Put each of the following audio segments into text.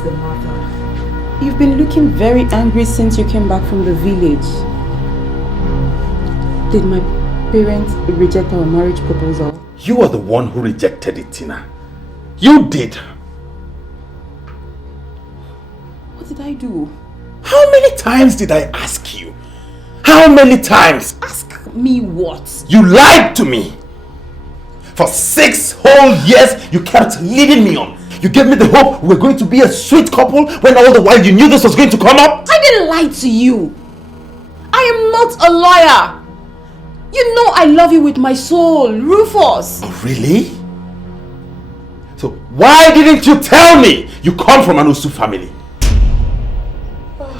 is the matter? You've been looking very angry since you came back from the village. Did my parents reject our marriage proposal? You are the one who rejected it, Tina. You did. What did I do? How many times did I ask you? How many times? Ask me what? You lied to me. For 6 whole years, you kept leading me on. You gave me the hope we were going to be a sweet couple when all the while you knew this was going to come up. I didn't lie to you. I am not a liar. You know I love you with my soul, Rufus. Oh, really? So why didn't you tell me you come from an Osu family?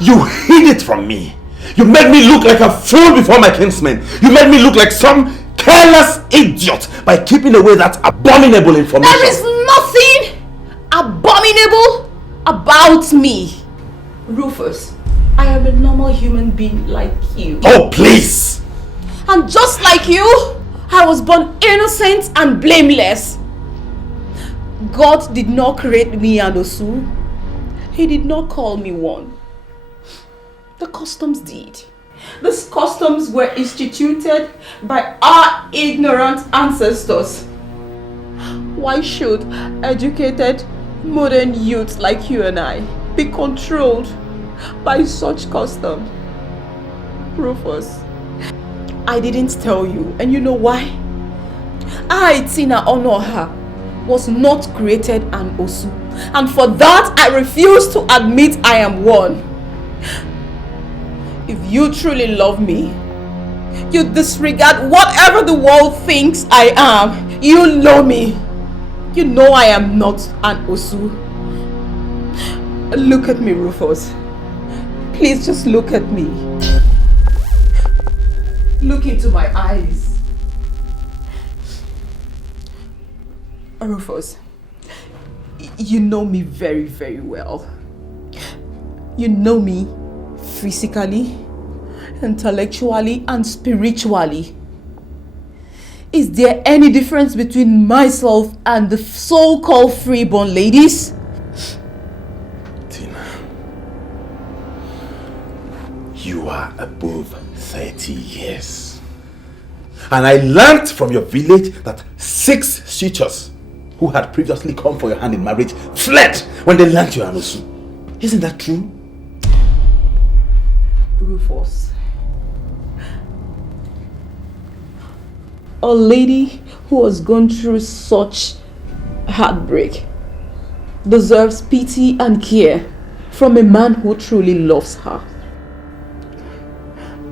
You hid it from me. You made me look like a fool before my kinsmen. You made me look like some careless idiot by keeping away that abominable information. There is nothing abominable about me. Rufus, I am a normal human being like you. Oh, please! And just like you, I was born innocent and blameless. God did not create me an Osu. He did not call me one. The customs did. These customs were instituted by our ignorant ancestors. Why should educated modern youths like you and I be controlled by such custom? Rufus, I didn't tell you, and you know why? I, Tina Onoha, was not created an Osu, and for that I refuse to admit I am one. If you truly love me, you disregard whatever the world thinks I am. You know me. You know I am not an Osu. Look at me, Rufus. Please just look at me. Look into my eyes. Rufus, you know me very, very well. You know me physically, intellectually, and spiritually. Is there any difference between myself and the so-called freeborn ladies? Tina, you are above 30 years. And I learnt from your village that 6 suitors who had previously come for your hand in marriage fled when they learnt you are an Osu. Isn't that true? Rufus, a lady who has gone through such heartbreak deserves pity and care from a man who truly loves her.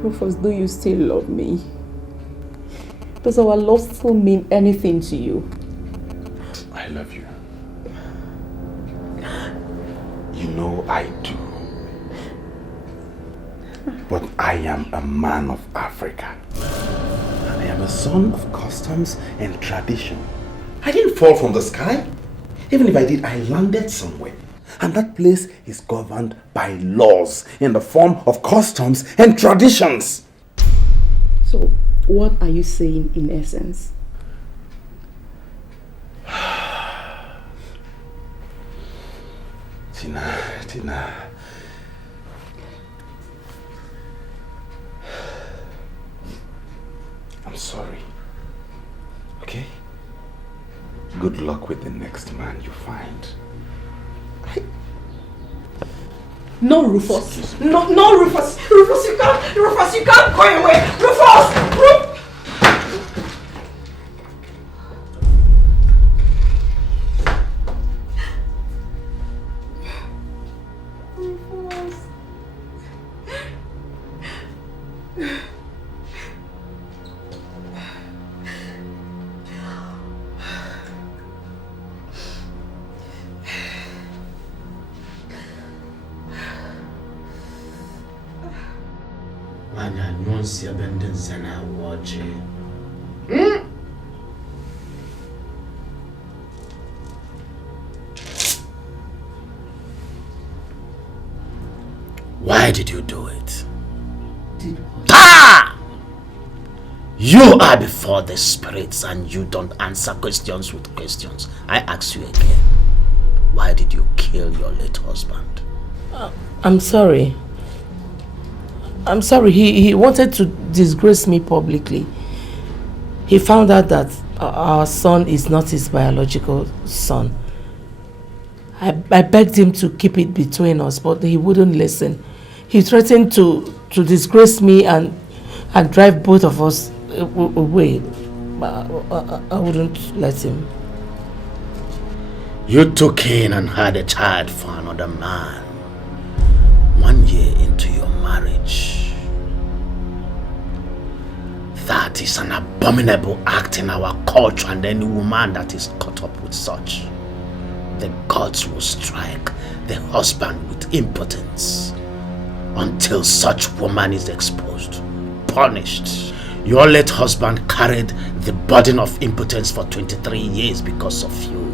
Rufus, do you still love me? Does our love still mean anything to you? I love you. You know I do. But I am a man of Africa. And I am a son of customs and tradition. I didn't fall from the sky. Even if I did, I landed somewhere. And that place is governed by laws in the form of customs and traditions. So, what are you saying in essence? Tina. I'm sorry. Okay? Good luck with the next man you find. No, Rufus. No, Rufus. Rufus, you can't go away. Rufus! Why did you do it? You are before the spirits and you don't answer questions with questions. I ask you again. Why did you kill your late husband? I'm sorry. I'm sorry. He wanted to disgrace me publicly. He found out that our son is not his biological son. I begged him to keep it between us, but he wouldn't listen. He threatened to disgrace me and drive both of us away. I wouldn't let him. You took in and had a child for another man 1 year into your marriage. That is an abominable act in our culture, and any woman that is caught up with such, the gods will strike the husband with impotence until such woman is exposed, punished. Your late husband carried the burden of impotence for 23 years because of you.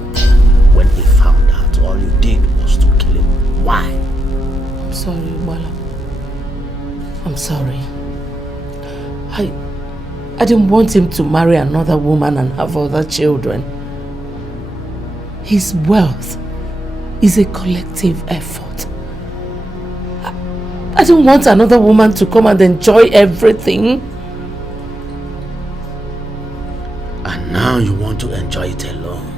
When he found out, all you did was to kill him. Why? I'm sorry, Wala. I'm sorry. I didn't want him to marry another woman and have other children. His wealth is a collective effort. I don't want another woman to come and enjoy everything. And now you want to enjoy it alone.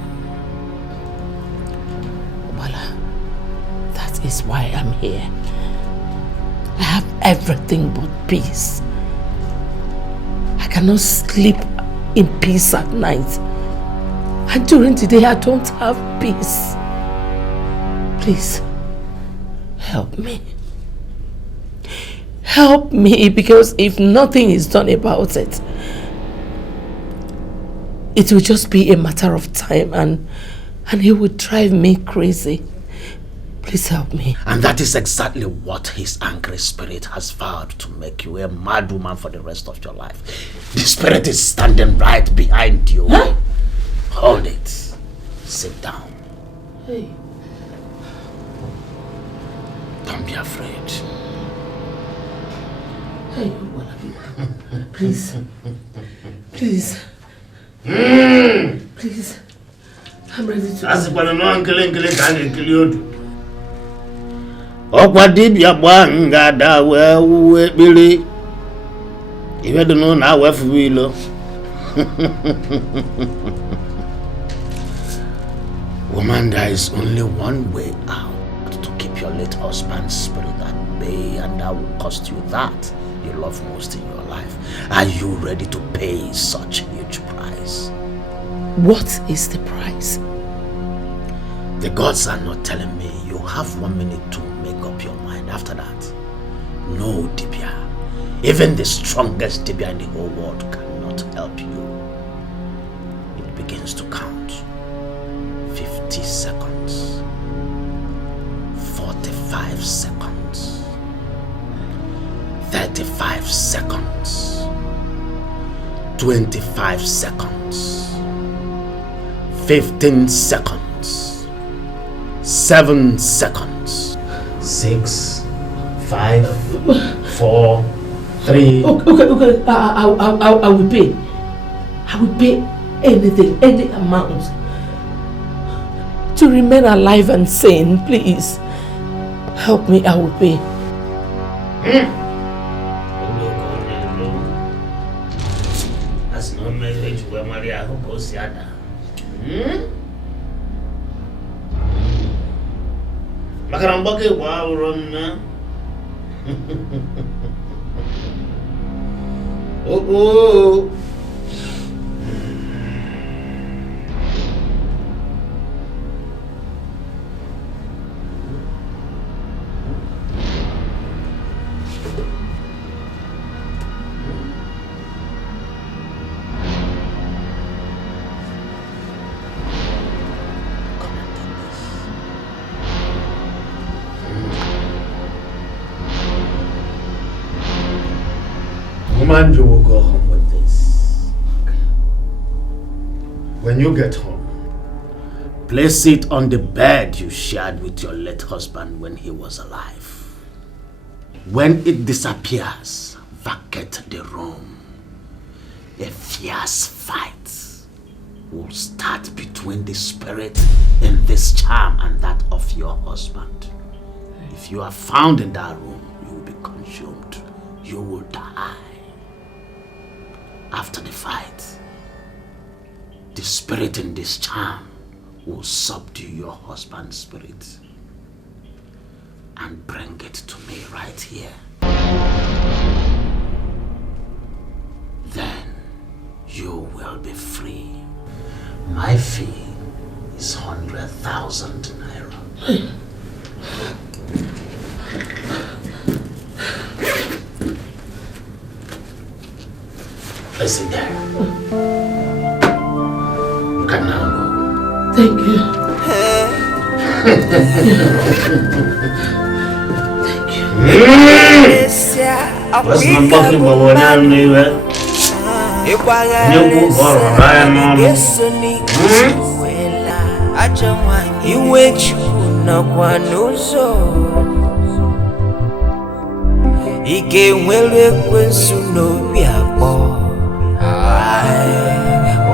Wala, that is why I'm here. I have everything but peace. I cannot sleep in peace at night. And during the day, I don't have peace. Please, help me. Help me, because if nothing is done about it, it will just be a matter of time and he will drive me crazy. Please help me. And that is exactly what his angry spirit has vowed, to make you a mad woman for the rest of your life. The spirit is standing right behind you. Huh? Hold it. Sit down. Hey. Don't be afraid. Hey, please. Please. Please. I'm ready to go. Okwa dibia gbanga da we ekpere iwe do no na wefu wilo. Woman, there is only one way out to keep your late husband's spirit at bay, and that will cost you that you love most in your life. Are you ready to pay such huge price? What is the price? The gods are not telling me. You have 1 minute to make up your mind. After that, no Dibia, even the strongest Dibia in the whole world, cannot help you. It begins to count. 50 seconds, 45 seconds, 35 seconds, 25 seconds, 15 seconds, 7 seconds, 6, 5, 4, 3. Okay. I will pay. I will pay anything, any amount to remain alive and sane. Please help me. I will pay. That's no message where Maria goes yada. Makarambake wow run na. Oh. Woman, you will go home with this. When you get home, place it on the bed you shared with your late husband when he was alive. When it disappears, vacate the room. A fierce fight will start between the spirit in this charm and that of your husband. If you are found in that room, you will be consumed. You will die. After the fight, the spirit in this charm will subdue your husband's spirit and bring it to me right here. Then you will be free. My fee is 100,000 naira. Listen there. You can now go. Thank you. What's my talking about what I'm doing? Ike nwere kwensu n'obi akpọ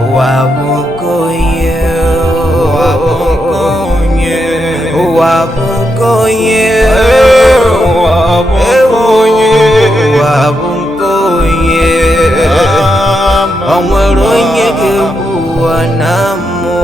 ụwa bụ konye ụwa bụ konye ụwa bụ konye ụwa bụ konye o nwere onye ga-egbu ụwa na mmụọ.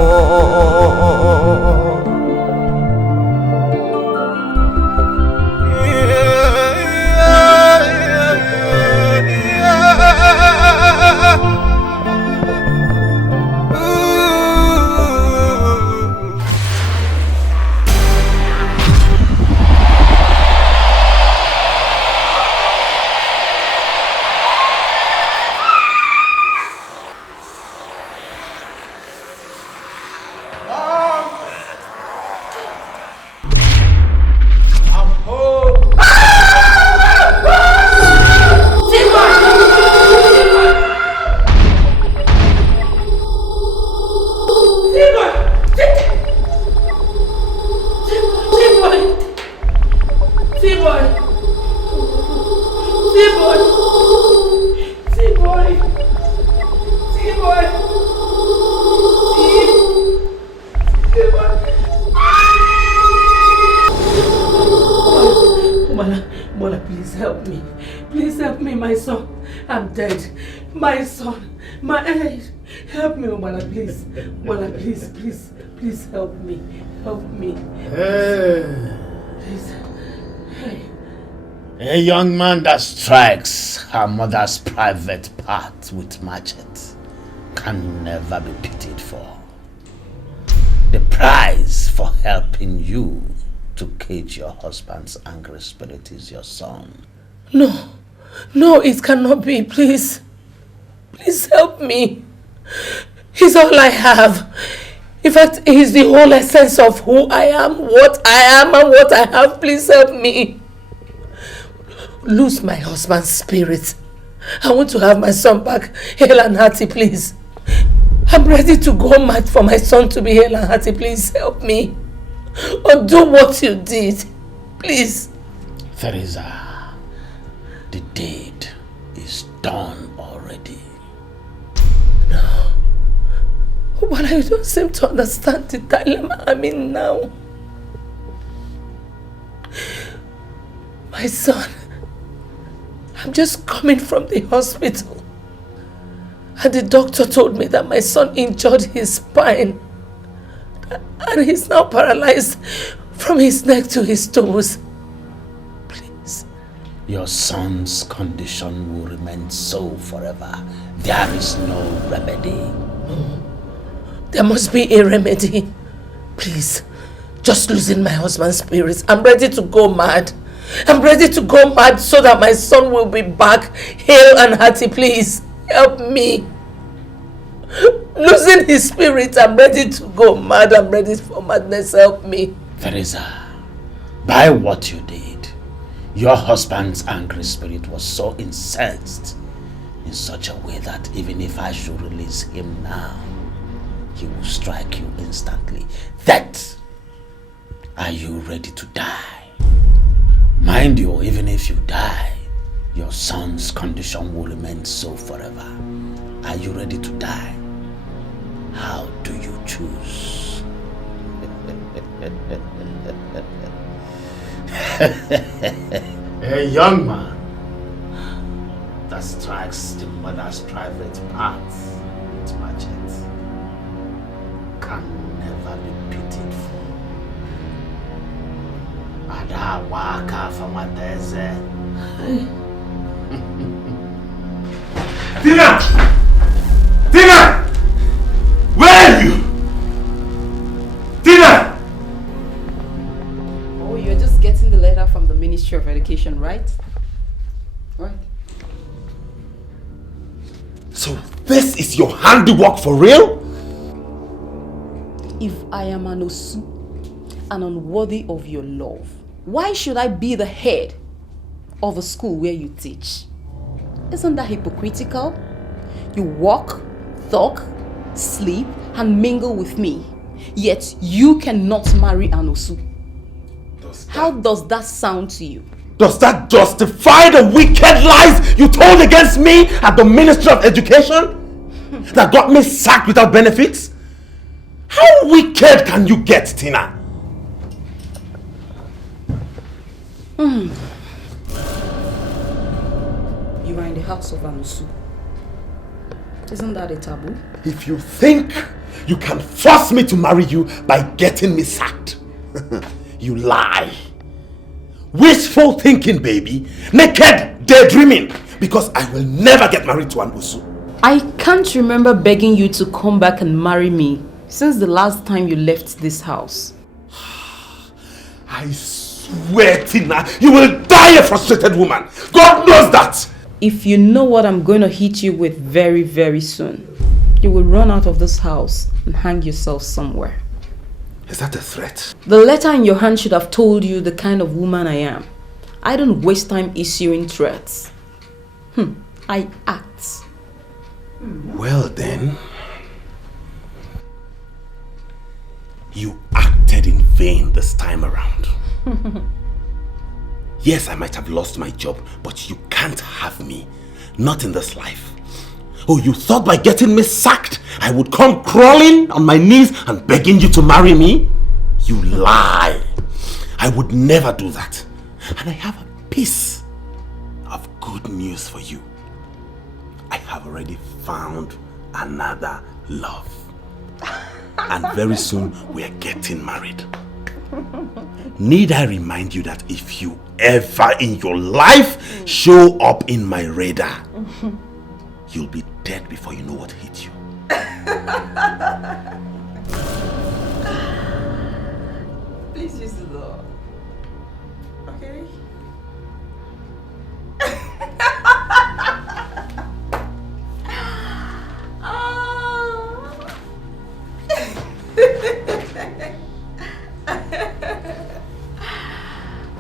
Please help me. Help me. Please. Hey. A young man that strikes her mother's private part with machete can never be pitied for. The prize for helping you to cage your husband's angry spirit is your son. No, it cannot be. Please help me. He's all I have. In fact, he's the whole essence of who I am, what I am, and what I have. Please help me. Lose my husband's spirit. I want to have my son back hale and hearty, please. I'm ready to go mad for my son to be hale and hearty. Please help me. Or do what you did. Please. Teresa, the deed is done already. No. But I don't seem to understand the dilemma I'm in now. My son, I'm just coming from the hospital. And the doctor told me that my son injured his spine. And he's now paralyzed from his neck to his toes. Please. Your son's condition will remain so forever. There is no remedy. No. There must be a remedy. Please, just losing my husband's spirits. I'm ready to go mad. I'm ready to go mad so that my son will be back hale and hearty. Please, help me. Losing his spirit, I'm ready to go mad. I'm ready for madness. Help me. Teresa, by what you did, your husband's angry spirit was so incensed in such a way that even if I should release him now, he will strike you instantly. That, are you ready to die? Mind you, even if you die, your son's condition will remain so forever. Are you ready to die? How do you choose? A young man that strikes the mother's private parts with machete can never be pitied for. Ada waka famadeze. Tina! Tina! Where are you? Tina! Oh, you're just getting the letter from the Ministry of Education, right? Right. So this is your handiwork for real? If I am an Osu and unworthy of your love, why should I be the head of a school where you teach? Isn't that hypocritical? You walk, talk, sleep, and mingle with me, yet you cannot marry an Osu. How does that sound to you? Does that justify the wicked lies you told against me at the Ministry of Education? That got me sacked without benefits? How wicked can you get, Tina? You are in the house of an Osu. Isn't that a taboo? If you think you can force me to marry you by getting me sacked, you lie. Wishful thinking, baby. Naked daydreaming. Because I will never get married to an Osu. I can't remember begging you to come back and marry me since the last time you left this house. I swear, Tina, you will die a frustrated woman. God knows that. If you know what I'm going to hit you with very, very soon, you will run out of this house and hang yourself somewhere. Is that a threat? The letter in your hand should have told you the kind of woman I am. I don't waste time issuing threats. I act. Well then, you acted in vain this time around. Yes, I might have lost my job, but you can't have me. Not in this life. Oh, you thought by getting me sacked, I would come crawling on my knees and begging you to marry me? You lie. I would never do that. And I have a piece of good news for you. I have already found another love. And very soon we are getting married. Need I remind you that if you ever in your life show up in my radar, you'll be dead before you know what hit you. Please use the door. Okay?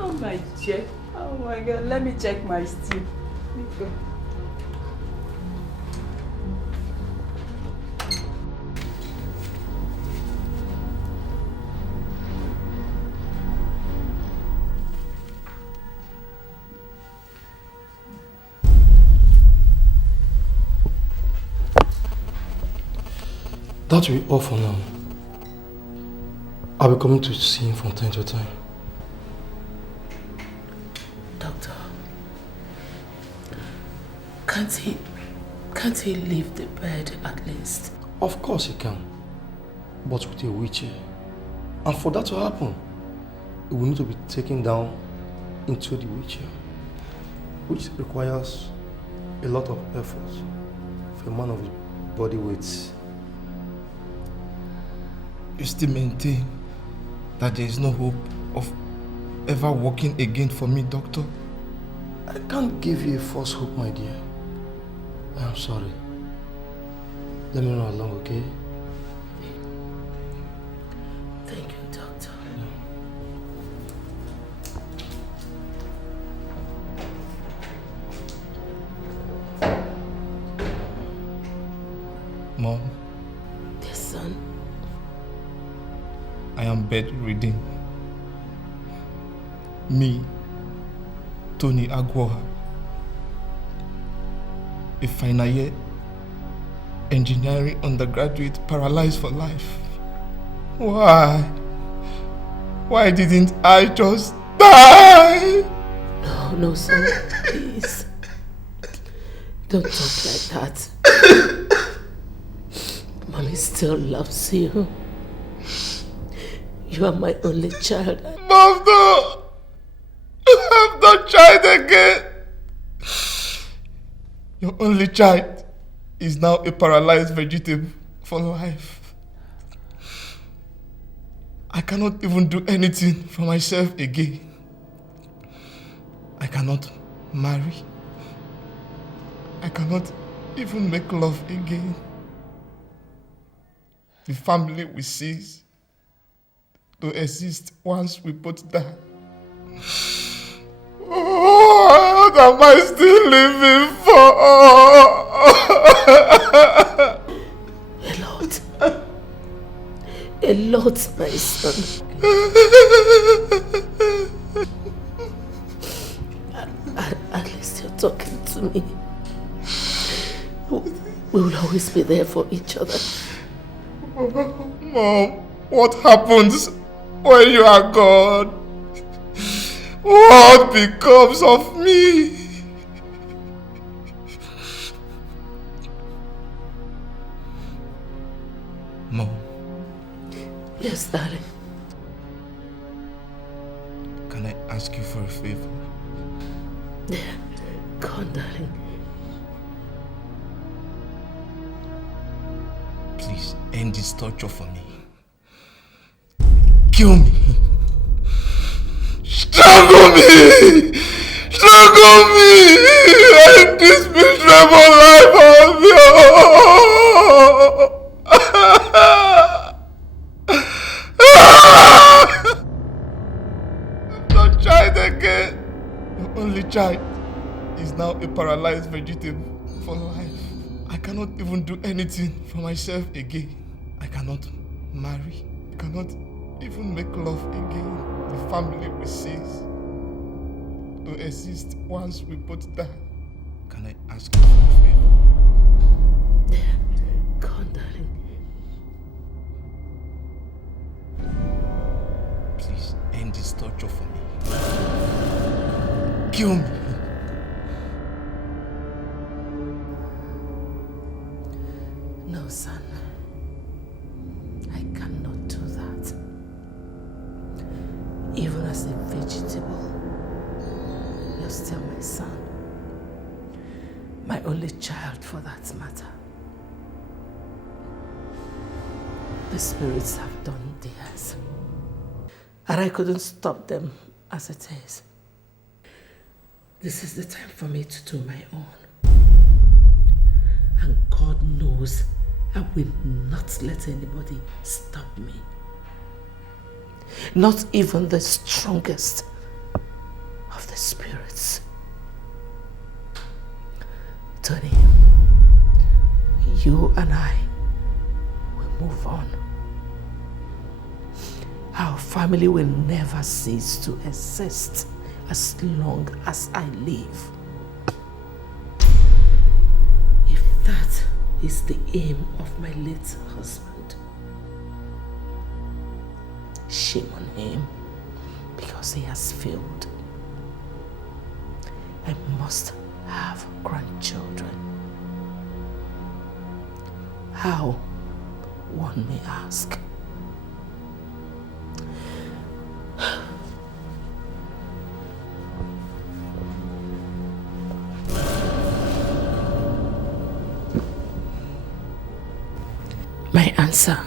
Oh my check. Oh my god, let me check my steam. That will be all for now. I'll be coming to see him from time to time. Doctor, can't he leave the bed at least? Of course he can, but with a wheelchair. And for that to happen, he will need to be taken down into the wheelchair, which requires a lot of effort for a man of his body weight. You still maintain that there is no hope of ever walking again for me, doctor? I can't give you a false hope, my dear. I am sorry. Let me run along, okay? Thank you, doctor. Mom, Yes, son. I am bedridden. Me, Tony Agwoha, a final year engineering undergraduate paralyzed for life. Why? Why didn't I just die? No, son, please. Don't talk like that. Mommy still loves you. You are my only child. Mom, no! I'm not child again. Your only child is now a paralyzed vegetable for life. I cannot even do anything for myself again. I cannot marry. I cannot even make love again. The family will cease to exist once we both die. What am I still living for? A lot, my son. At least you're talking to me. We will always be there for each other. Mom, what happens when you are gone? What becomes of me? Mom. Yes, darling. Can I ask you for a favor? Go on, darling. Please end this torture for me. Kill me. Strangle me! Strangle me! End this miserable life of yours! I'm not child again. Your only child is now a paralyzed vegetable for life. I cannot even do anything for myself again. I cannot marry. I cannot even make love again. The family will cease to exist once we both die. Can I ask you for a favor? Go on, darling. Please end this torture for me. Kill me. No, son. I cannot do that. Even as a vegetable, you're still my son. My only child, for that matter. The spirits have done theirs. And I couldn't stop them as it is. This is the time for me to do my own. And God knows I will not let anybody stop me. Not even the strongest of the spirits. Tony, you and I will move on. Our family will never cease to exist as long as I live. If that is the aim of my late husband, shame on him, because he has failed. I must have grandchildren. How, one may ask. My answer: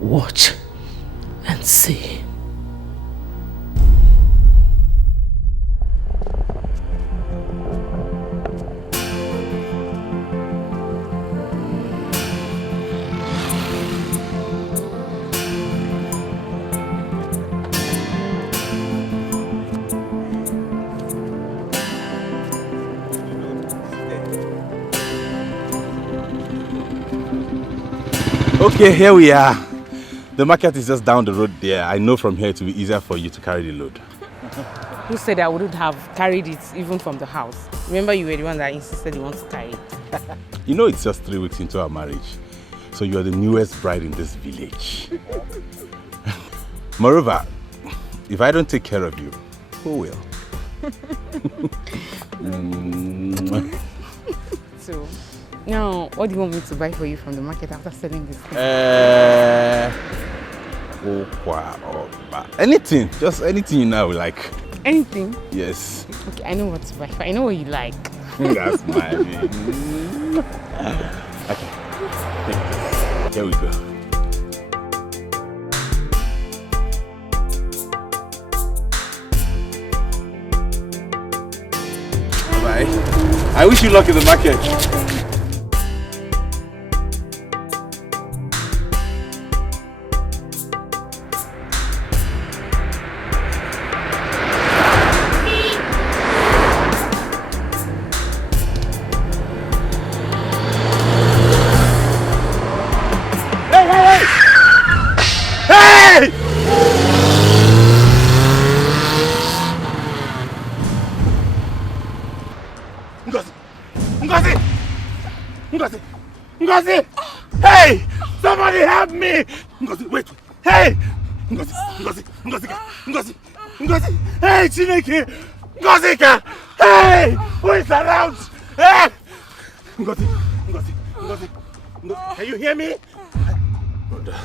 watch and see. Okay, here we are. The market is just down the road there. I know from here it will be easier for you to carry the load. Who said I wouldn't have carried it even from the house? Remember, you were the one that insisted you want to carry it. You know it's just 3 weeks into our marriage, so you're the newest bride in this village. Moreover, if I don't take care of you, who will? So, now, what do you want me to buy for you from the market after selling this thing? Anything, just anything you know, like. Anything? Yes. Okay, I know what to buy for. I know what you like. That's my baby. Okay. Here we go. Bye. I wish you luck in the market. Ngozi! Hey! Somebody help me! Ngozi, wait! Hey! Ngozi! Hey, Chineke! Ngozi! Hey! Who is around? Hey! Ngozi! Can you hear me? Brother,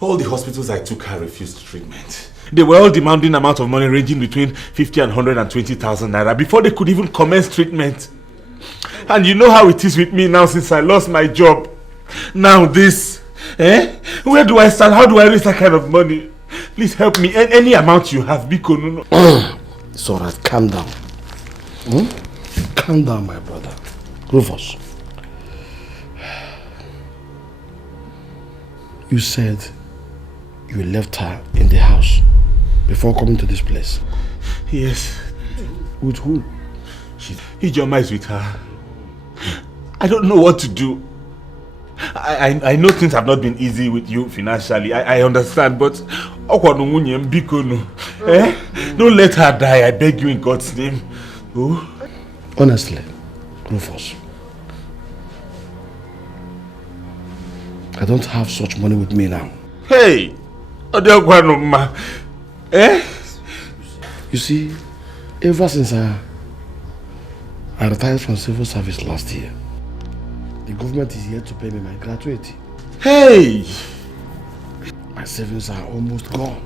all the hospitals I took her refused treatment. They were all demanding amount of money ranging between 50 and 120,000 naira before they could even commence treatment. And you know how it is with me now since I lost my job. Now this, where do I start? How do I raise that kind of money? Please help me. Any amount you have, Biko. No. It's alright, calm down. Calm down, my brother. Rufus. You said you left her in the house before coming to this place. Yes. With who? Ijoma is with her. I don't know what to do. I know things have not been easy with you financially. I understand, but don't let her die. I beg you in God's name. Oh. Honestly, Rufus, I don't have such money with me now. Hey! You see, ever since I retired from civil service last year, the government is yet to pay me my gratuity. Hey! My savings are almost gone.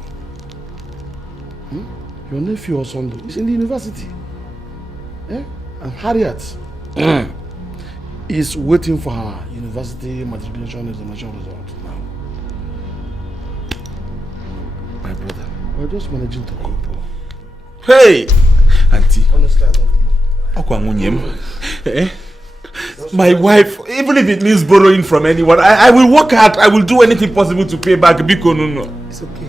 Your nephew Osondo is in the university. And Harriet is waiting for her university matriculation examination result now. My brother, we're just managing to cope. Hey! Auntie. Honestly, I don't know. My wife, even if it means borrowing from anyone, I will work hard. I will do anything possible to pay back. Biko, no. It's okay.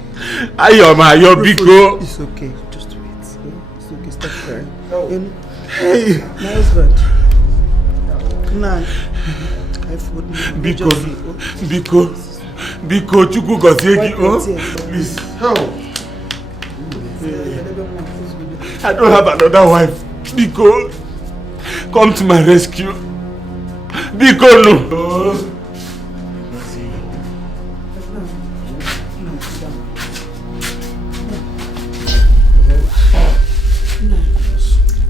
Ayo, Biko. It's okay. Just wait. It's okay. Stop crying. Hey. My husband. Nah. Biko, Chukwu gozie gị, please. Help. I don't have another wife. Biko, come to my rescue. Biko, no.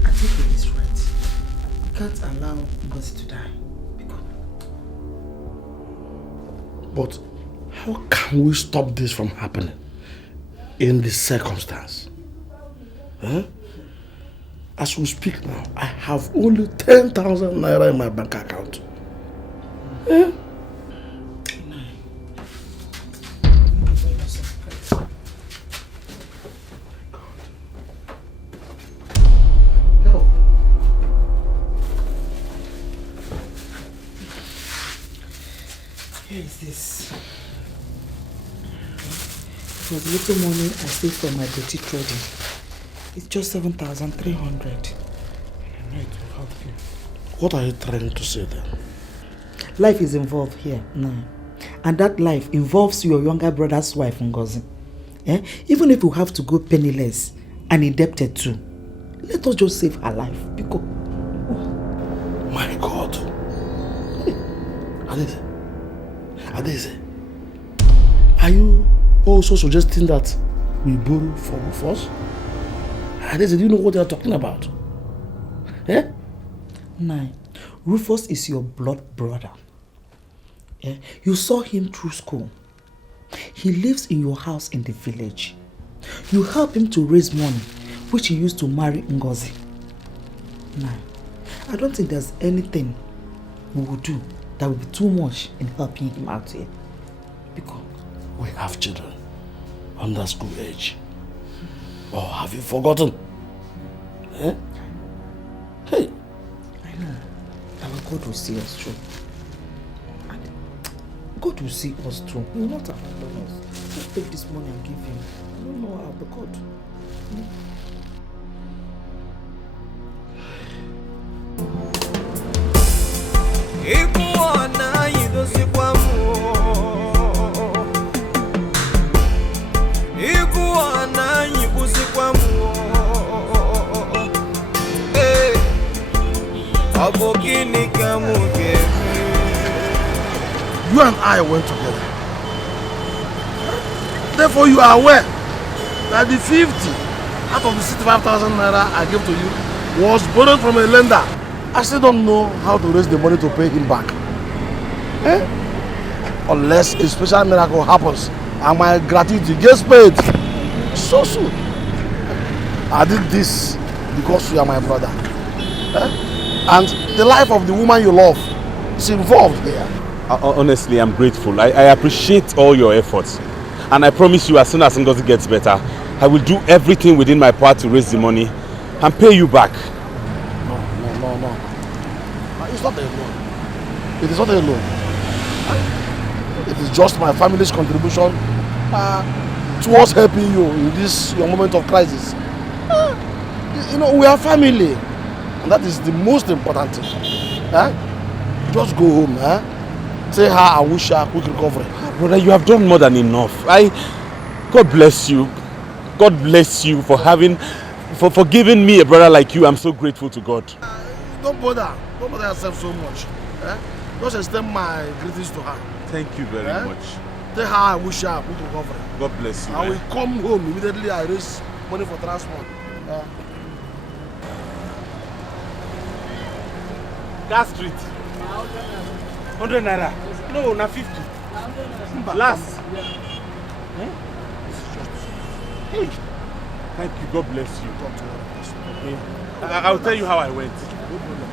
I think it is right. We can't allow Ngozi to die. But how can we stop this from happening in this circumstance? As we speak now, I have only 10,000 naira in my bank account. Here is this. For the little money I saved from my boutique trading, it's just 7,300. I know it will help you. What are you trying to say then? Life is involved here now. And that life involves your younger brother's wife, Ngozi. Even if you have to go penniless, and indebted too. Let us just save her life. Because... My God. Adese, are you also suggesting that we borrow for Rufus? Adese, do you know what they are talking about? Eh? Nine. Rufus is your blood brother. Yeah? You saw him through school. He lives in your house in the village. You help him to raise money, which he used to marry Ngozi. Nine. I don't think there's anything we will do that will be too much in helping him out here. Because we have children under school age. Oh, have you forgotten? Eh? Hey. I know. Our God will see us through. And God will see us through. He will not abandon us. Just take this money and give him. I don't know how, but God. Ikuona yidosikwa mu. Ikuona yibusikwa mu. Abokini kamuke. You and I went together. Therefore, you are aware that the 50 out of the 65,000 naira I gave to you was borrowed from a lender. I still don't know how to raise the money to pay him back. Eh? Unless a special miracle happens and my gratuity gets paid so soon. I did this because you are my brother. Eh? And the life of the woman you love is involved here. Honestly, I'm grateful. I appreciate all your efforts. And I promise you, as soon as Ngozi gets better, I will do everything within my power to raise the money and pay you back. No. It's not a loan. It is not a loan. It is just my family's contribution towards helping you in this your moment of crisis. You know, we are family. And that is the most important thing. Just go home. Say hi, I wish her a quick recovery. Brother, you have done more than enough. God bless you. God bless you for giving me a brother like you. I'm so grateful to God. Don't bother yourself so much. Just extend my greetings to her. Thank you very much. Tell her I wish her a quick recovery. God bless you. I will come home immediately. I raise money for transport. That street. 100 naira. No, na 50. Last. Eh? Hey. Thank you. God bless you. Okay. I'll tell you how I went.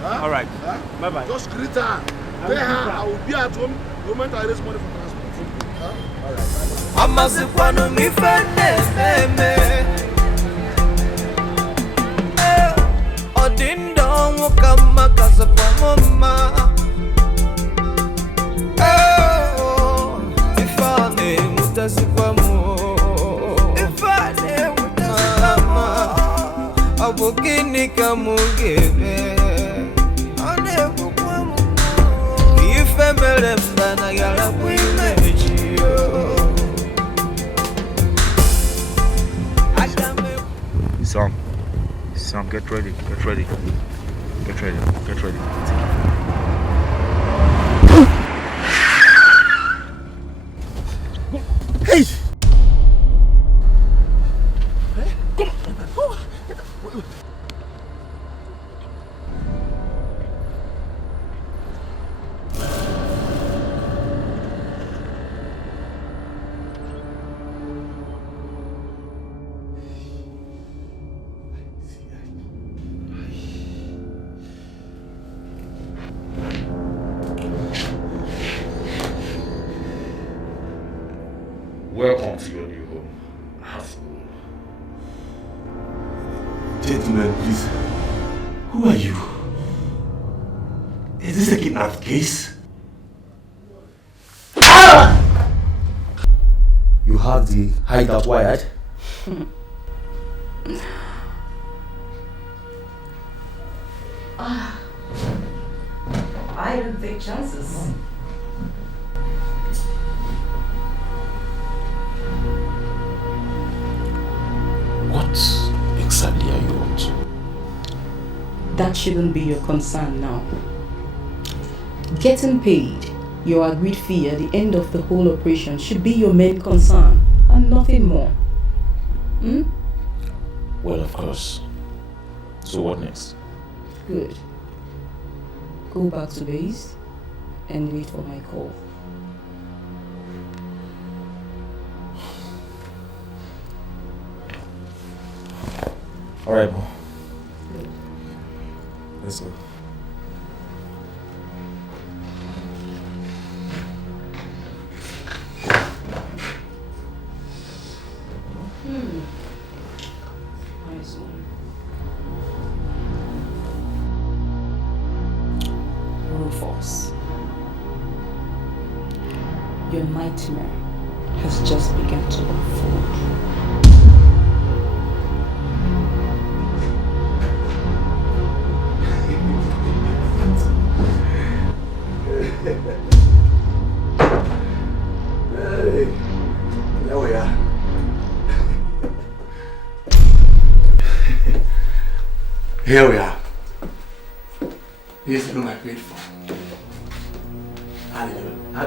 All right. Bye-bye. Just greet her. Tell her I will be at home the moment I raise money for transport. All right. Amasikwano mi fene meme. Odindo mukama kasapa mama. Ifane mutasikwamu. Ifane mutasikwamu. Abokini kamugebe. Ane bukwamu. Ifemele mbana yala kuimejiyo. Sam, get ready. Hey! Welcome to your new home. Gentlemen, please. Who are you? Is this a kidnap case? You have the hideout wired? I don't take chances. What That shouldn't be your concern now. Getting paid, your agreed fee at the end of the whole operation should be your main concern and nothing more. Hmm? Well, of course. So what next? Good. Go back to base and wait for my call. Alright, bro. Let's go. Nice one. Rufus, your nightmare has just begun to unfold. Hey, there we are. Here we are. This is what I paid for. How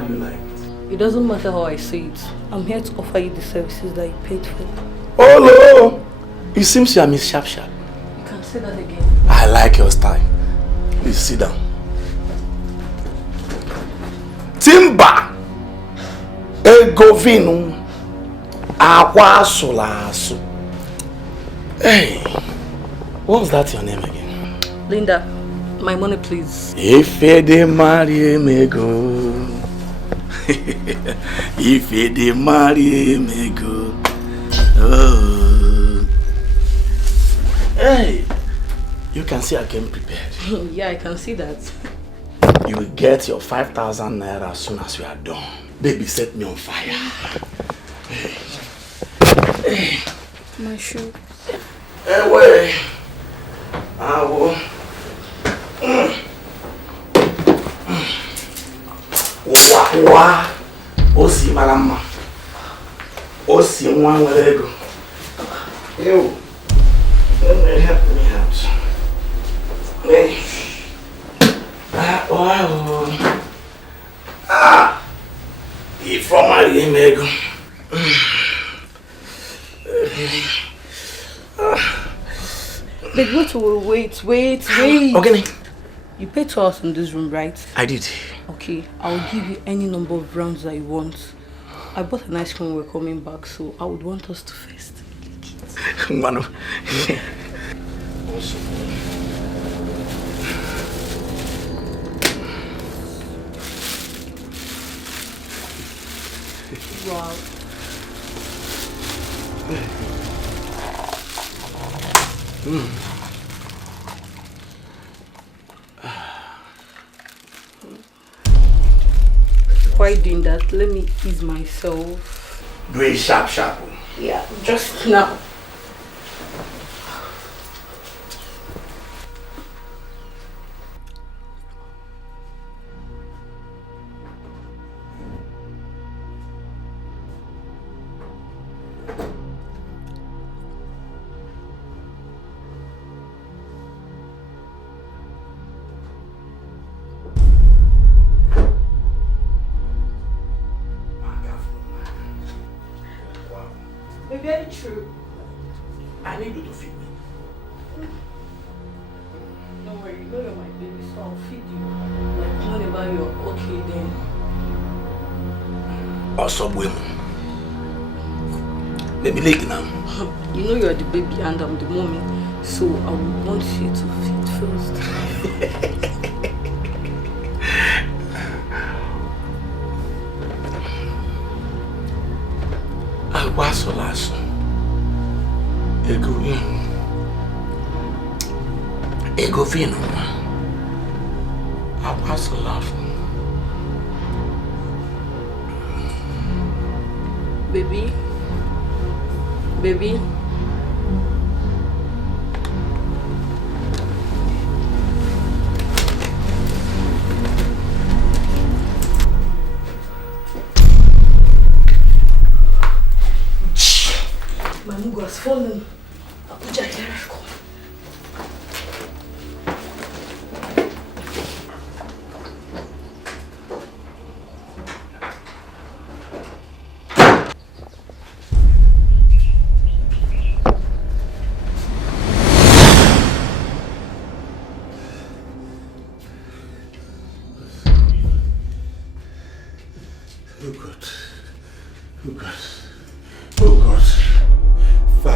do you like it? It doesn't matter how I say it. I'm here to offer you the services that you paid for. Oh no! It seems you are Miss Sharp Sharp. You can say that again. I like your style. Please sit down. Timba! Egovinu! Awasulasu. Hey, what's that your name again? Linda, my money please. If they marry me go. If they marry me go. Oh. Hey, you can see I came prepared. Yeah, I can see that. You will get your 5,000 naira as soon as you are done. Baby, set me on fire. Hey. Hey. My shoe. Hey, wait. I will. Wa. Osi malama. Osi nwa nwere ego. Ew. Help me out. Hey. Wow. From my ego. But wait. Okay. You paid to us in this room, right? I did. Okay, I'll give you any number of rounds that you want. I bought an ice cream when we're coming back, so I would want us to first lick it. Mano. Wow. Why doing that? Let me ease myself. Do it sharp. Yeah, just now. Very true. I need you to feed me. Don't worry, you know you're my baby, so I'll feed you. Like whenever you're okay then. Also, baby, like now. You know you're the baby and I'm the mommy, so I would want you to feed first. Aguasolazo. Ego vino. Aguasolazo. Baby. My mugu has fallen. Abuja, here I come.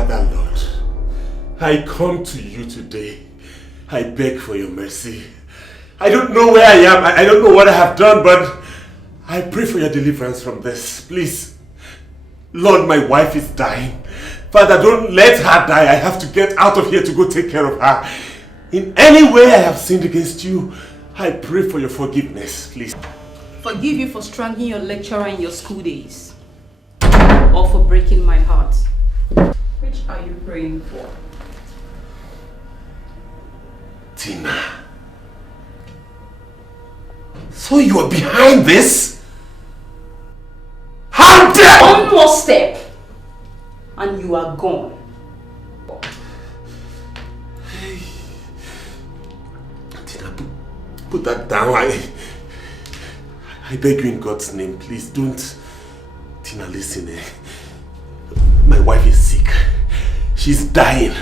Father, Lord, I come to you today. I beg for your mercy. I don't know where I am. I don't know what I have done, but I pray for your deliverance from this. Please. Lord, my wife is dying. Father, don't let her die. I have to get out of here to go take care of her. In any way I have sinned against you, I pray for your forgiveness, please. Forgive you for strangling your lecturer in your school days. Or for breaking my heart. Which are you praying for? Tina. So you are behind this? How dare! One more step and you are gone. Hey. Tina, put that down. I beg you in God's name, please don't. Tina, listen. My wife is sick. She's dying.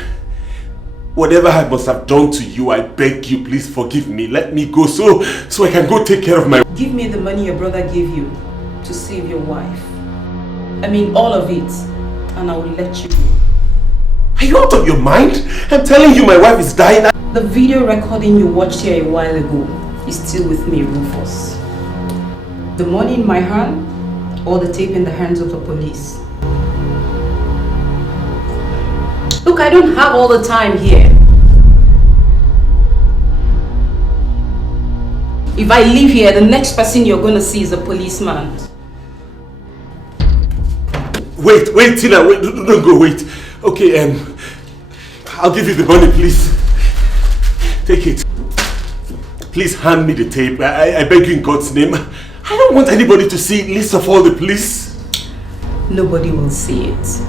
Whatever I must have done to you, I beg you, please forgive me. Let me go so I can go take care of my... Give me the money your brother gave you to save your wife. I mean all of it, and I will let you go. Are you out of your mind? I'm telling you my wife is dying. The video recording you watched here a while ago is still with me, Rufus. The money in my hand or the tape in the hands of the police. Look, I don't have all the time here. If I leave here, the next person you're going to see is a policeman. Wait, Tina, wait, don't go, wait. Okay, I'll give you the money, please. Take it. Please hand me the tape. I beg you in God's name. I don't want anybody to see it, least of all the police. Nobody will see it.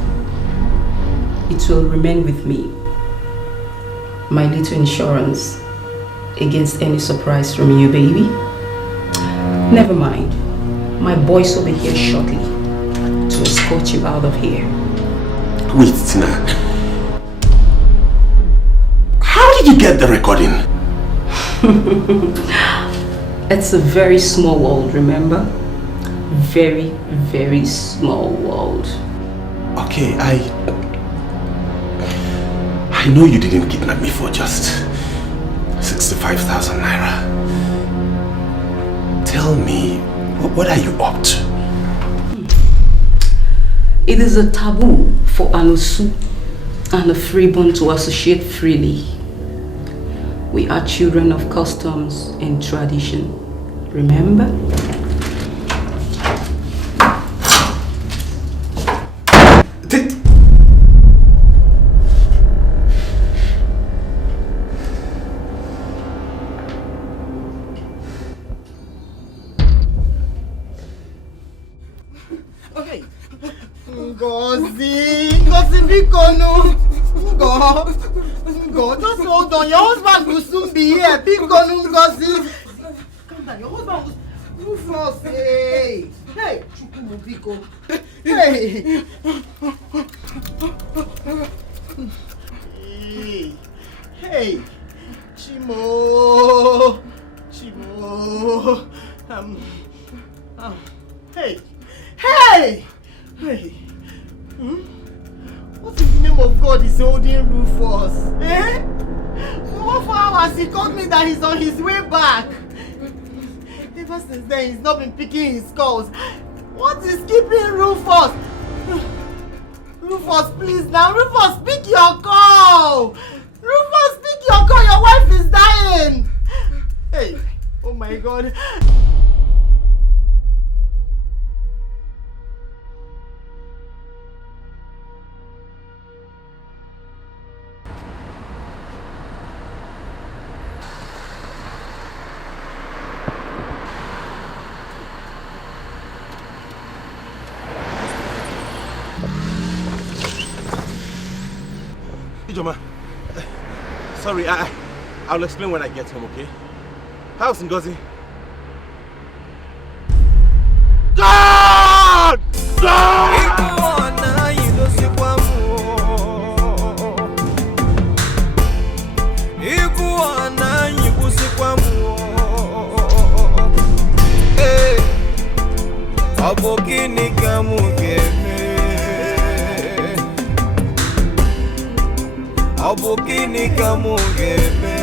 It will remain with me. My little insurance against any surprise from you, baby. Never mind. My boys will be here shortly to escort you out of here. Wait, Tina. How did you get the recording? It's a very small world, remember? Very, very small world. Okay, I know you didn't kidnap me for just 65,000 naira. Tell me, what are you up to? It is a taboo for an Osu and a freeborn to associate freely. We are children of customs and tradition. Remember? Okay. Ngozi bikonu. Ngo, just hold on. Your husband will soon be here. Bikonu, Ngozi. Calm down. Your husband will... Rufus, hey. Hey, Chukwumu Biko. Hey. Hey. Chimo. Hey. Hey! Hey! What in the name of God is holding Rufus? Eh? For 4 hours he called me that he's on his way back. Ever since then he's not been picking his calls. What is keeping Rufus? Rufus, please now. Rufus, pick your call! Rufus, pick your call! Your wife is dying! Hey! Oh my God! Ijoma, sorry, I'll explain when I get home, okay? How's Ngozi? God! God! Obukini kamugeme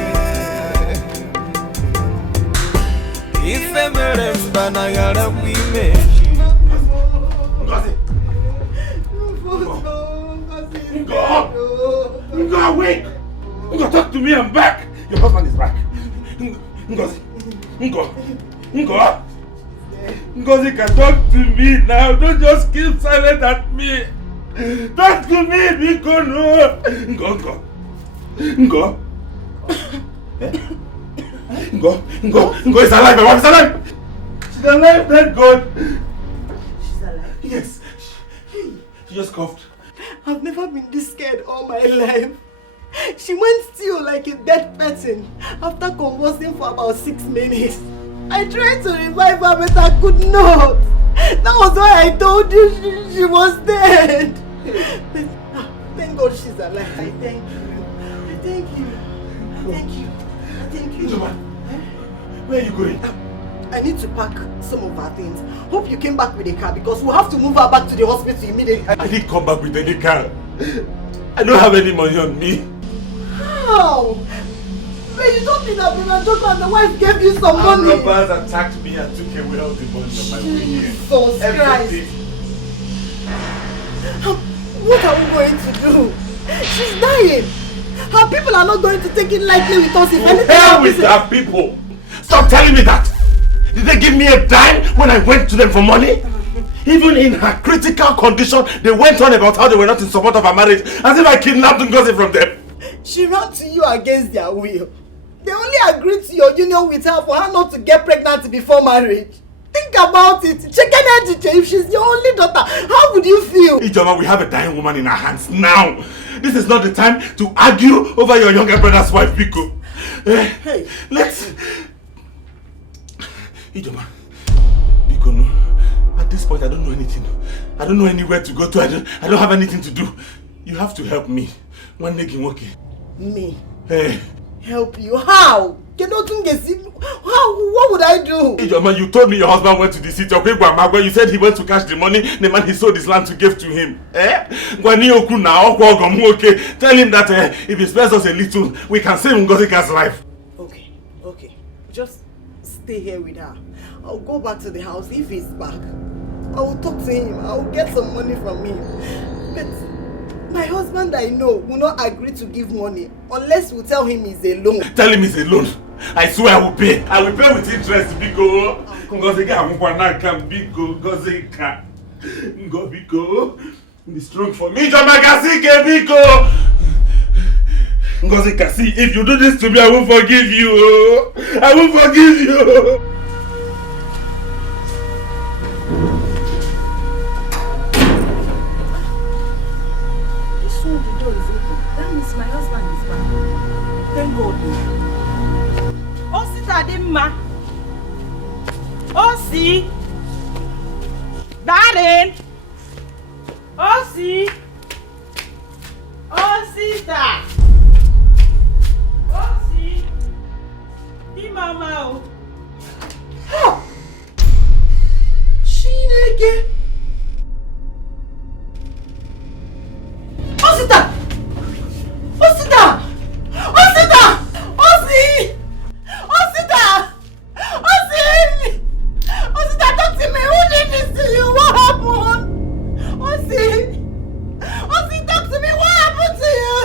Ifemere mbana yara wimeji Ngo, awake! Ngo, talk to me, I'm back! Your husband is back. Ngozi, Ngozi can talk to me now. Don't just keep silent at me. Talk to me, Biko, no. Ngo is alive. My wife is alive. She's alive, thank God. She's alive? Yes. She just coughed. I've never been this scared all my life. She went still like a dead person after convulsing for about 6 minutes. I tried to revive her but I could not. That was why I told you she was dead. But, thank God she's alive. I thank you. I thank you. Thank you. Thank you. Where are you going? I need to pack some of her things. Hope you came back with a car because we'll have to move her back to the hospital immediately. I didn't come back with any car. I don't have any money on me. How? But you told me that when I told and the wife gave you some money. Robbers attacked me and took away all the money on my way here. Jesus Christ. What are we going to do? She's dying. Her people are not going to take it lightly with us if anything happens. With her people. Stop telling me that. Did they give me a dime when I went to them for money? Even in her critical condition, they went on about how they were not in support of her marriage, as if I kidnapped Ngozi from them. She ran to you against their will. They only agreed to your union with her for her not to get pregnant before marriage. Think about it. Check energy. If she's your only daughter, how would you feel? Ijoma, we have a dying woman in our hands now. This is not the time to argue over your younger brother's wife, Biko. Hey, let's... Ijoma, Biko, no. At this point, I don't know anything. I don't know anywhere to go to. I don't have anything to do. You have to help me. One leg in working. Me? Hey. Help you? How? How? What would I do? Ijoma, you told me your husband went to the city of Kwegwamagwa. You said he went to cash the money. The man he sold his land to give to him. Tell him that if he spares us a little, we can save Ngozika's life. Okay. Just stay here with her. I'll go back to the house if he's back. I will talk to him. I will get some money from him. But my husband, I know, will not agree to give money unless we tell him he's a loan. Tell him he's a loan. I swear I will pay. I will pay with interest, Biko. Ngozika, Ngozika. Biko. Be strong for me, Jomakasike, Biko. Ngozika, see, if you do this to me, I will forgive you. I will forgive you. Osi, darling. Osi, Osita, Osi, di mama o. Chineke. Osita, Osita, Osita, Osi, Osita. Osita, talk to me. Who did this to you? What happened? Osi, talk to me. What happened to you?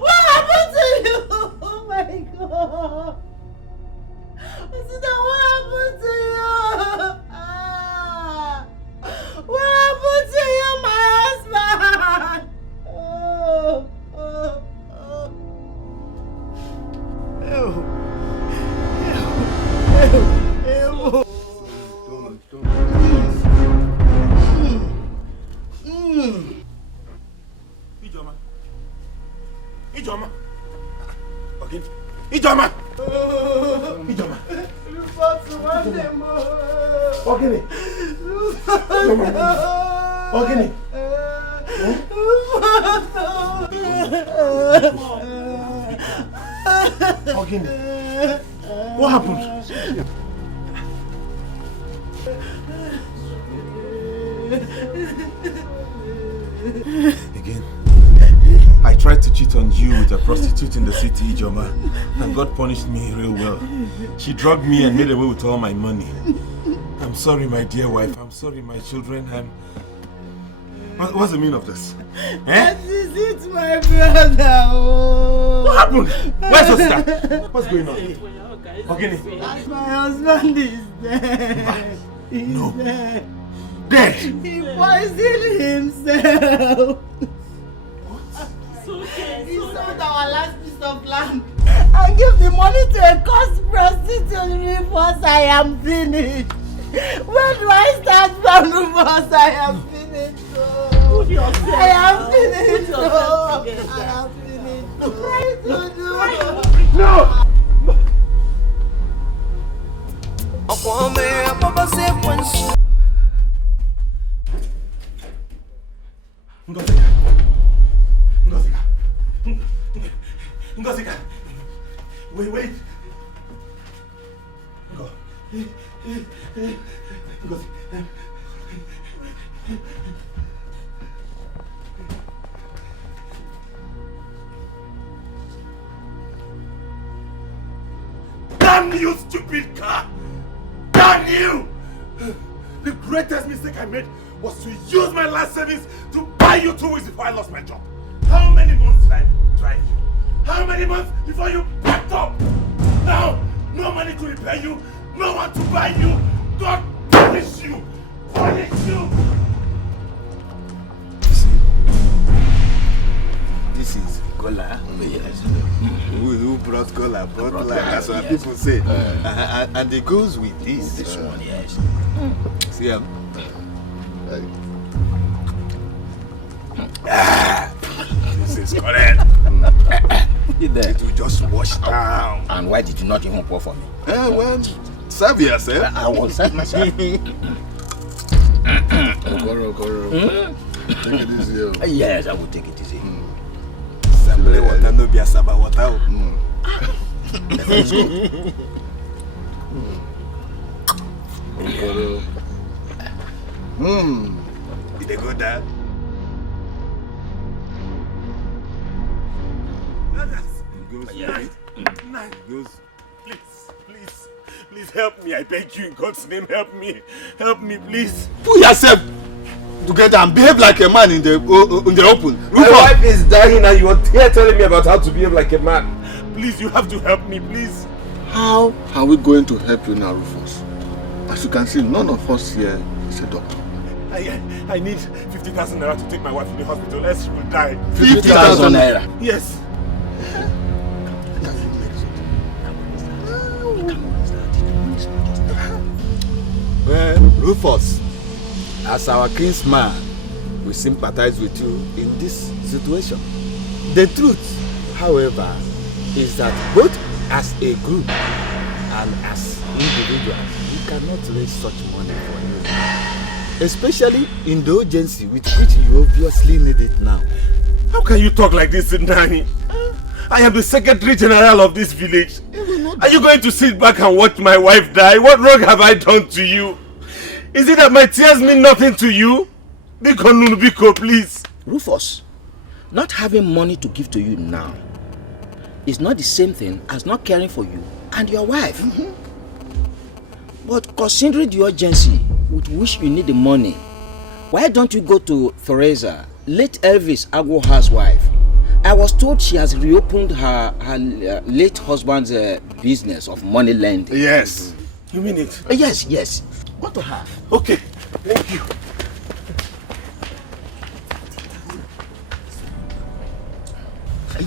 What happened to you? Oh my God. Osita, what happened to you? What happened to you, my husband? Ijoma. Okay. Ijoma. Okay. What happened? Again. I tried to cheat on you with a prostitute in the city, Ijoma, and God punished me real well. She drugged me and made away with all my money. I'm sorry, my dear wife. I'm sorry, my children. What's the meaning of this? That is it, my brother. Oh. What happened? Where's your sister? What's going on? Okay. My husband is dead. No. Dead. Dead? He poisoned himself. He sold our last piece of land and gave the money to a cursed prostitute. Rufus, I am finished. Where do I start from, Rufus? I am finished. I am finished. I am finished. No! Ngozika. Wait. Go. Damn you, stupid car! Damn you! The greatest mistake I made was to use my last savings to buy you 2 weeks before I lost my job. How many months did I drive you? How many months before you packed up? Now, no money to repair you, no one to buy you. God punish you! Punish you! This is Gola. Yes. Who brought Gola? Brought life. That's what people say. And it goes with this. This one, yes. See him? This is correct. It will just wash down. And why did you not even pour for me? Well, serve yourself. I will serve myself. Koro. Take it easy. Yes, I will take it easy. Sample water, no be a saba water. Let's go. Koro. Did they go there? Yes. Goes. Please help me. I beg you in God's name, help me. Help me, please. Put yourself together and behave like a man in the open. My wife is dying and you are here telling me about how to behave like a man. Please, you have to help me, please. How are we going to help you now, Rufus? As you can see, none of us here is a doctor. I need 50,000 naira to take my wife to the hospital, else she will die. 50,000 naira? Yes. Well, Rufus, as our kinsman, we sympathize with you in this situation. The truth, however, is that both as a group and as individuals, we cannot raise such money for you. Especially in the urgency with which you obviously need it now. How can you talk like this, Nani? I am the Secretary General of this village. Are you going to sit back and watch my wife die? What wrong have I done to you? Is it that my tears mean nothing to you? Biko, please. Rufus, not having money to give to you now is not the same thing as not caring for you and your wife. But considering the urgency with which you need the money, why don't you go to Theresa, late Elvis Agwoha's wife? I was told she has reopened her late husband's business of money lending. Yes. You mean it? Yes. Go to her. Okay, thank you.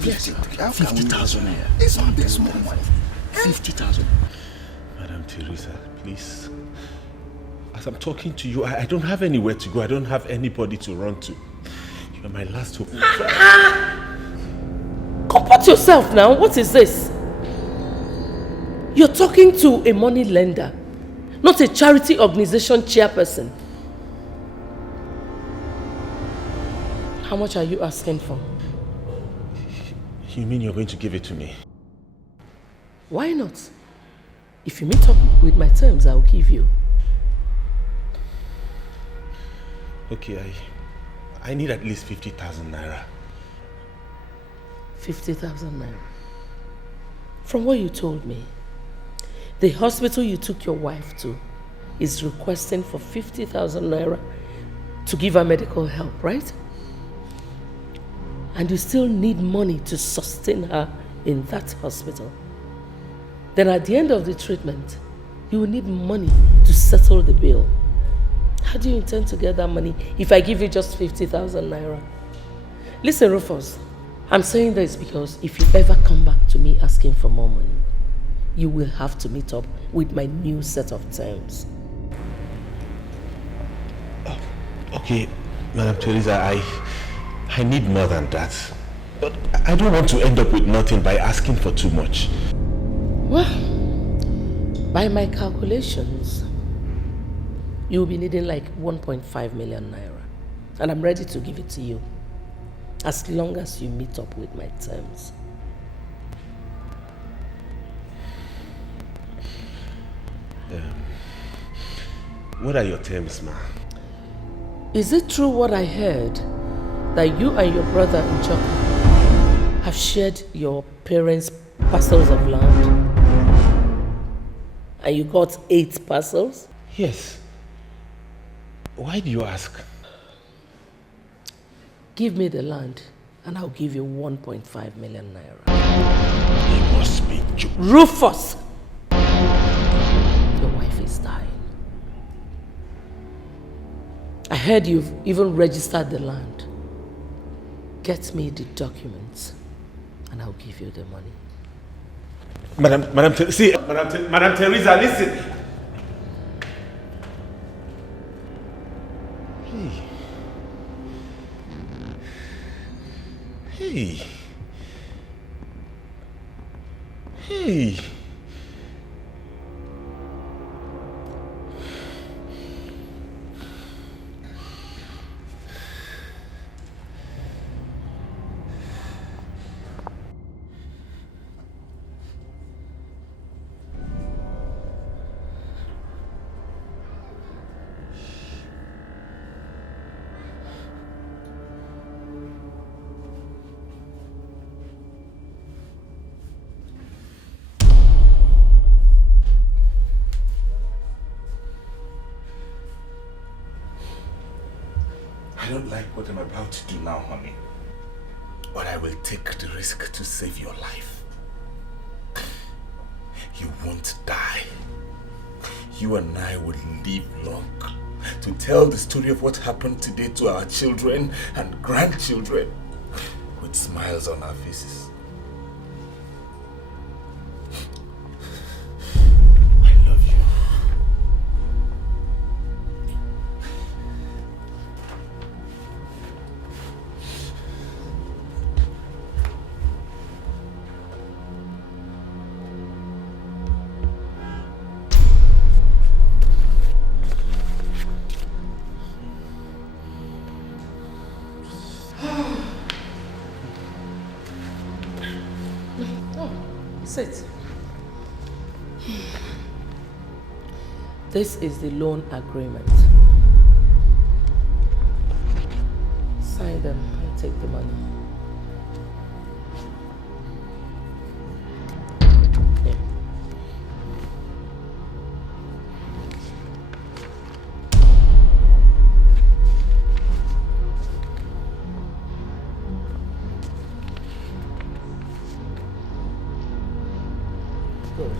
Yes, 50,000 naira. It's not this small money. 50,000. Madam Teresa, please. As I'm talking to you, I don't have anywhere to go. I don't have anybody to run to. You're my last hope. Comport yourself now. What is this? You're talking to a money lender, not a charity organization chairperson. How much are you asking for? You mean you're going to give it to me? Why not? If you meet up with my terms, I'll give you. Okay, I need at least 50,000 naira. 50,000 naira. From what you told me, the hospital you took your wife to is requesting for 50,000 naira to give her medical help, right? And you still need money to sustain her in that hospital. Then at the end of the treatment, you will need money to settle the bill. How do you intend to get that money if I give you just 50,000 naira? Listen, Rufus, I'm saying this because if you ever come back to me asking for more money, you will have to meet up with my new set of terms. Okay, Madam Teresa, I need more than that. But I don't want to end up with nothing by asking for too much. Well, by my calculations, you'll be needing like 1.5 million naira. And I'm ready to give it to you, as long as you meet up with my terms. What are your terms, ma? Is it true what I heard, that you and your brother Njoku have shared your parents' parcels of land? And you got 8 parcels? Yes. Why do you ask? Give me the land and I'll give you 1.5 million naira. You must be joking. Rufus! Your wife is dying. I heard you've even registered the land. Get me the documents and I'll give you the money. Madam Teresa, listen. Hey. I don't like what I'm about to do now, honey. But I will take the risk to save your life. You won't die. You and I will live long to tell the story of what happened today to our children and grandchildren with smiles on our faces. Sit. This is the loan agreement. Sign them and take the money. Here. Good.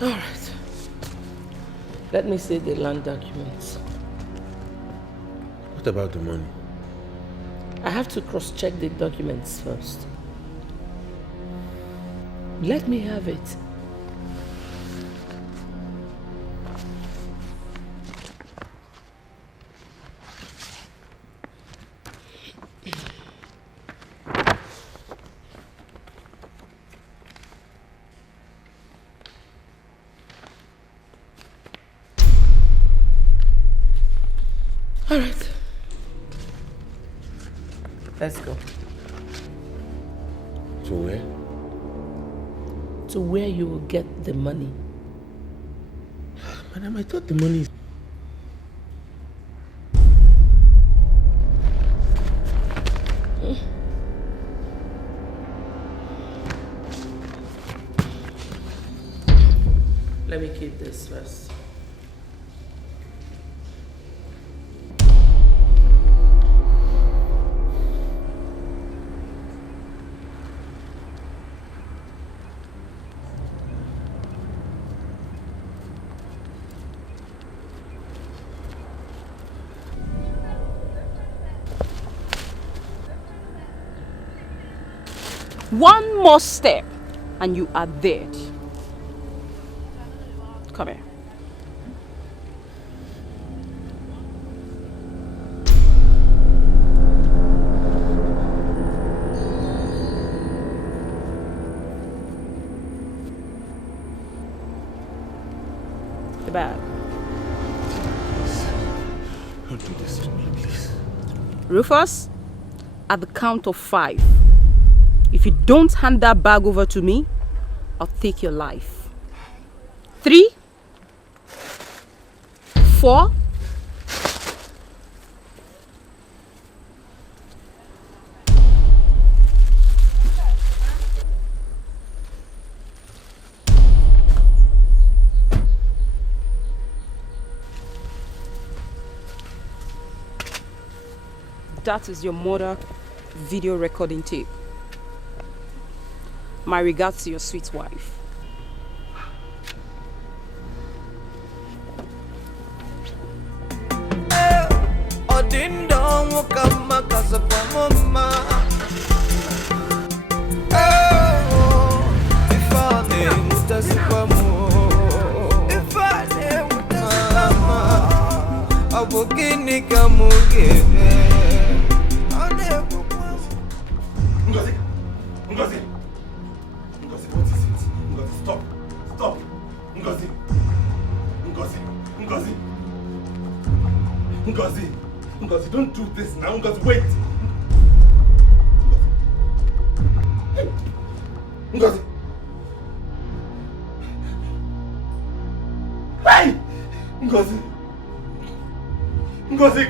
All right. Let me see the land documents. What about the money? I have to cross-check the documents first. Let me have it. All right. Let's go. To where? To where you will get the money. Madam, I thought the money is... Let me keep this first. One more step and you are dead. Come here. The bag. Don't do this to me, please. Rufus, at the count of 5, if you don't hand that bag over to me, I'll take your life. 3, 4. That is your mother video recording tape. My regards to your sweet wife. Ngozi! Ngozi! Ngozi, what is it? Ngozi, stop! Stop! Ngozi! Ngozi! Ngozi! Ngozi! Ngozi, don't do this now! Ngozi, wait! Ngozi! Hey! Ngozi! Ngozi!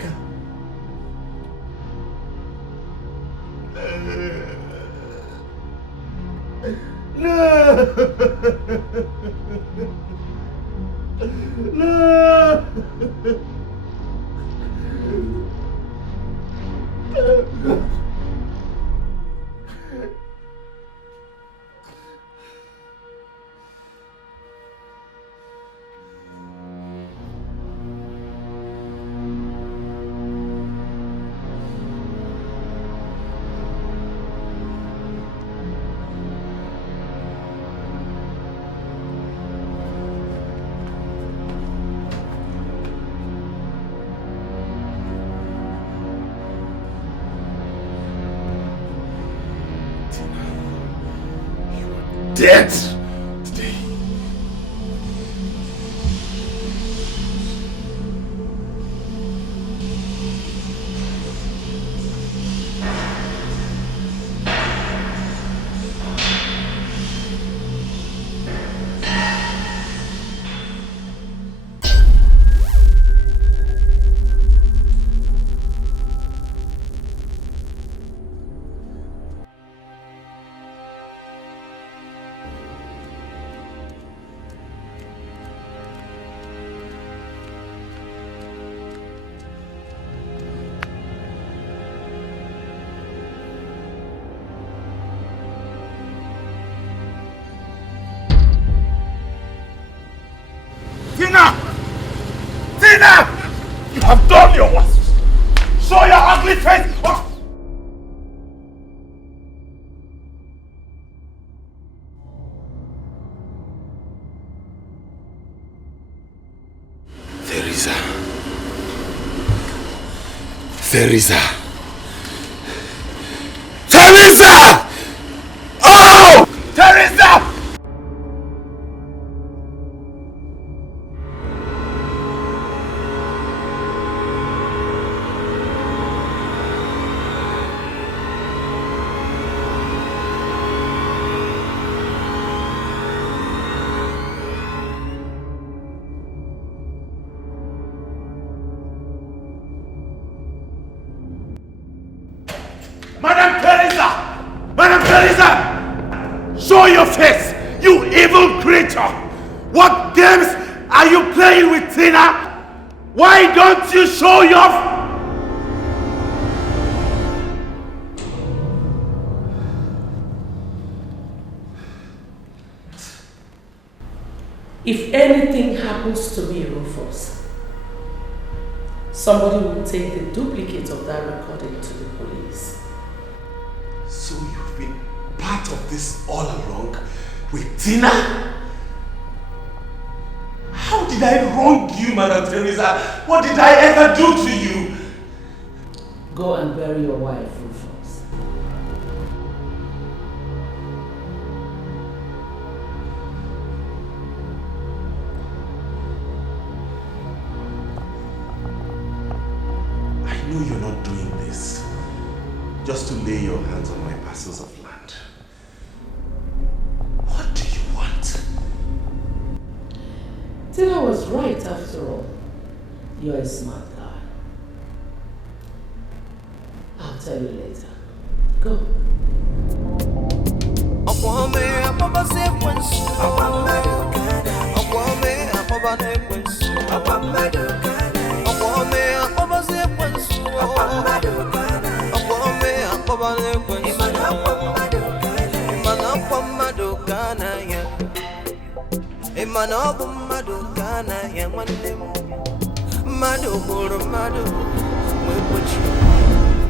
No! No! Dead today. Tina! Tina! You have done your worst! Show your ugly face! Oh. Teresa. Teresa. Teresa! Oh! Teresa! picture? What games are you playing with Tina? Why don't you show your... If anything happens to me, Rufus, somebody will take the duplicate of that recording to the police. So you've been part of this all along with Tina? How did I wrong you, Madam Teresa? What did I ever do to you? Go and bury your wife, Rufus. I know you're not doing this just to lay your hands on my parcels of land. What do you want? Tina was right after all. You're a smart guy. I'll tell you later. Go.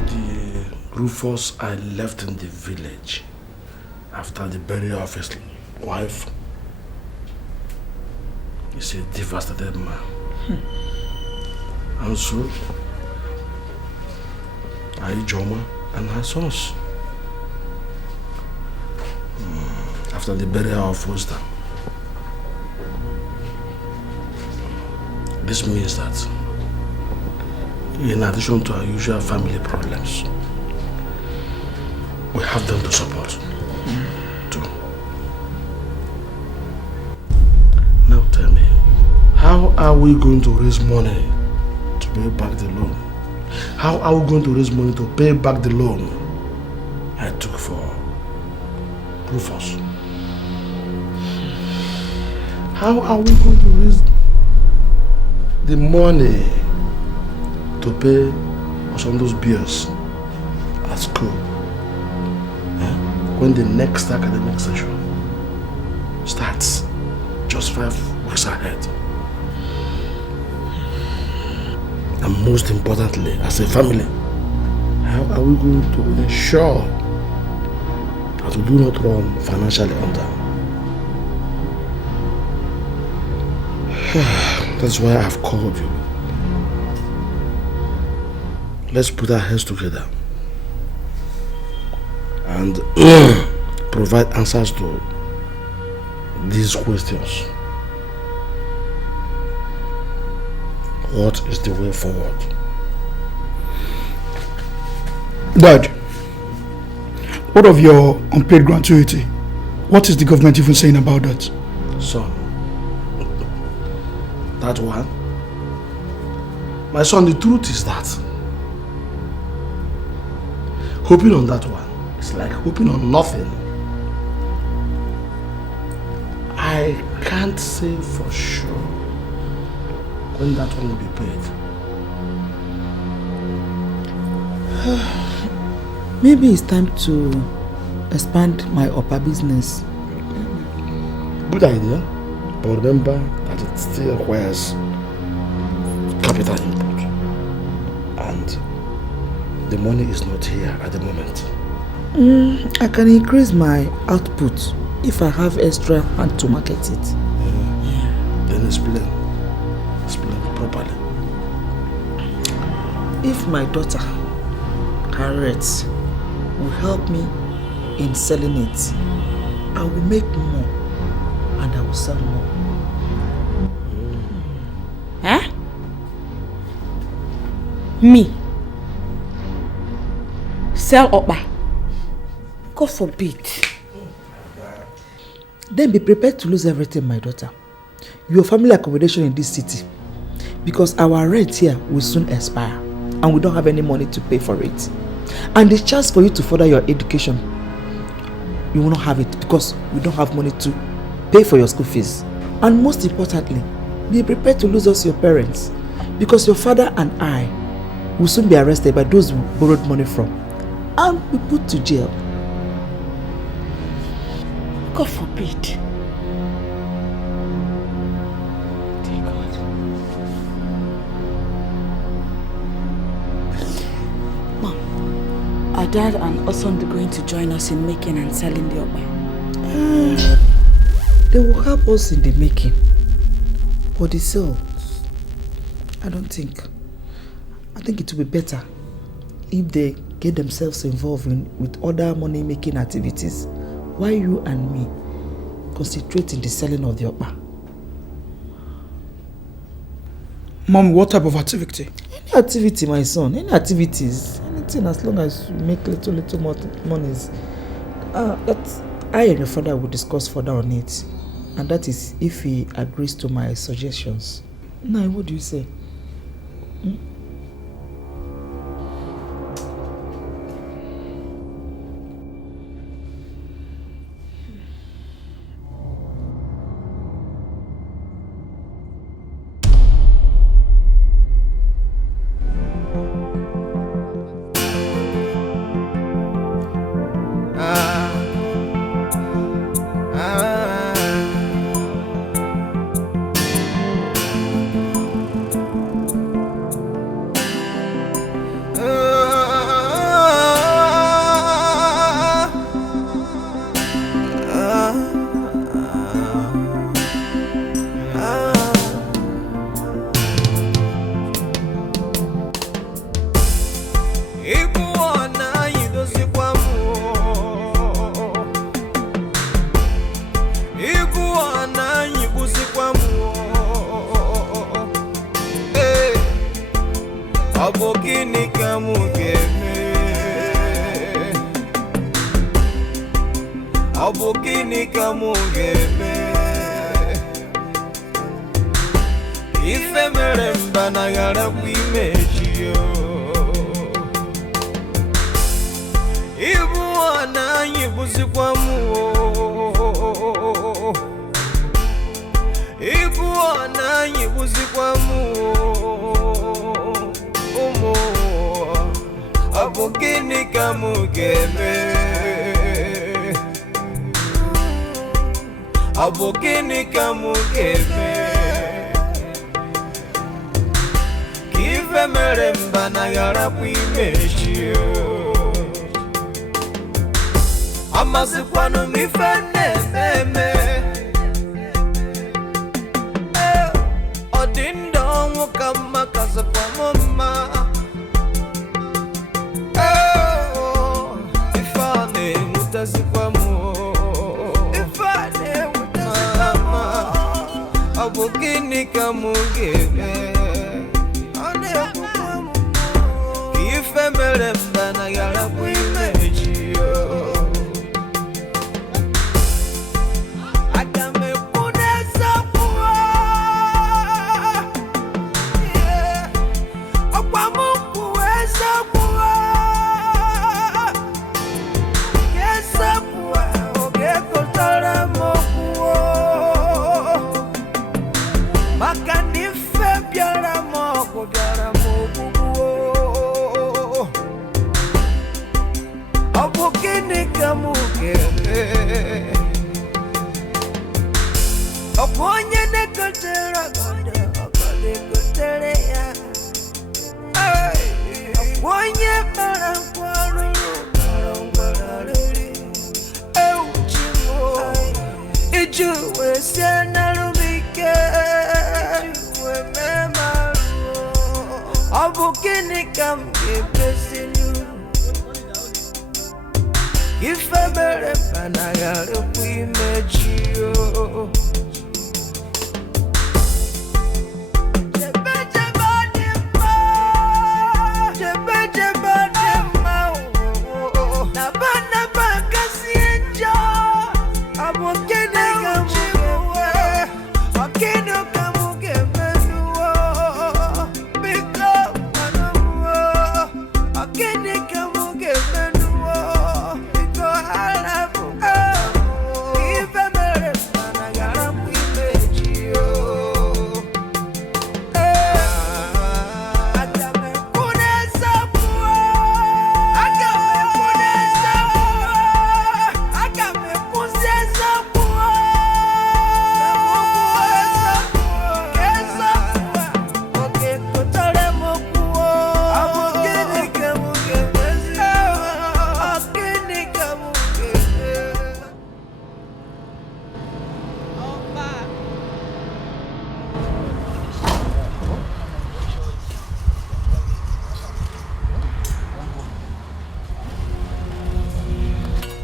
The Rufus I left in the village after the burial of his wife is a devastated man. And so, Joma and her sons. After the burial of Foster. This means that, in addition to our usual family problems, we have them to support too. Now tell me, how are we going to raise money to pay back the loan? How are we going to raise money to pay back the loan I took for Rufus? How are we going to raise the money to pay for some of those bills at school when the next academic session starts just 5 weeks ahead? And most importantly, as a family, how are we going to ensure that we do not run financially under? That's why I've called you. Let's put our heads together and provide answers to these questions. What is the way forward? Dad, what of your unpaid gratuity? What is the government even saying about that? Son, that one? My son, the truth is that hoping on that one is like hoping on nothing. I can't say for sure when that one will be paid. Maybe it's time to expand my upper business. Good idea, but remember that it still requires capital input, and the money is not here at the moment. I can increase my output if I have extra hand to market it. Then explain properly. If my daughter, Harriet, will help me in selling it, I will make more and I will sell more. Huh? Me? Sell Opa? God forbid. Then be prepared to lose everything, my daughter. Your family accommodation in this city. Because our rent here will soon expire and we don't have any money to pay for it. And the chance for you to further your education, you will not have it because we don't have money to pay for your school fees. And most importantly, be prepared to lose us your parents. Because your father and I will soon be arrested by those we borrowed money from and be put to jail. God forbid. Dear God. Mom, are Dad and Osunde going to join us in making and selling the Oba? They will help us in the making. But the sale, I think it will be better if they get themselves involved with other money-making activities while you and me concentrate in the selling of the Oba. Mom, what type of activity? Any activity, my son. Any activities. Anything as long as you make little more monies. That I and your father will discuss further on it. And that is if he agrees to my suggestions. Now, what do you say?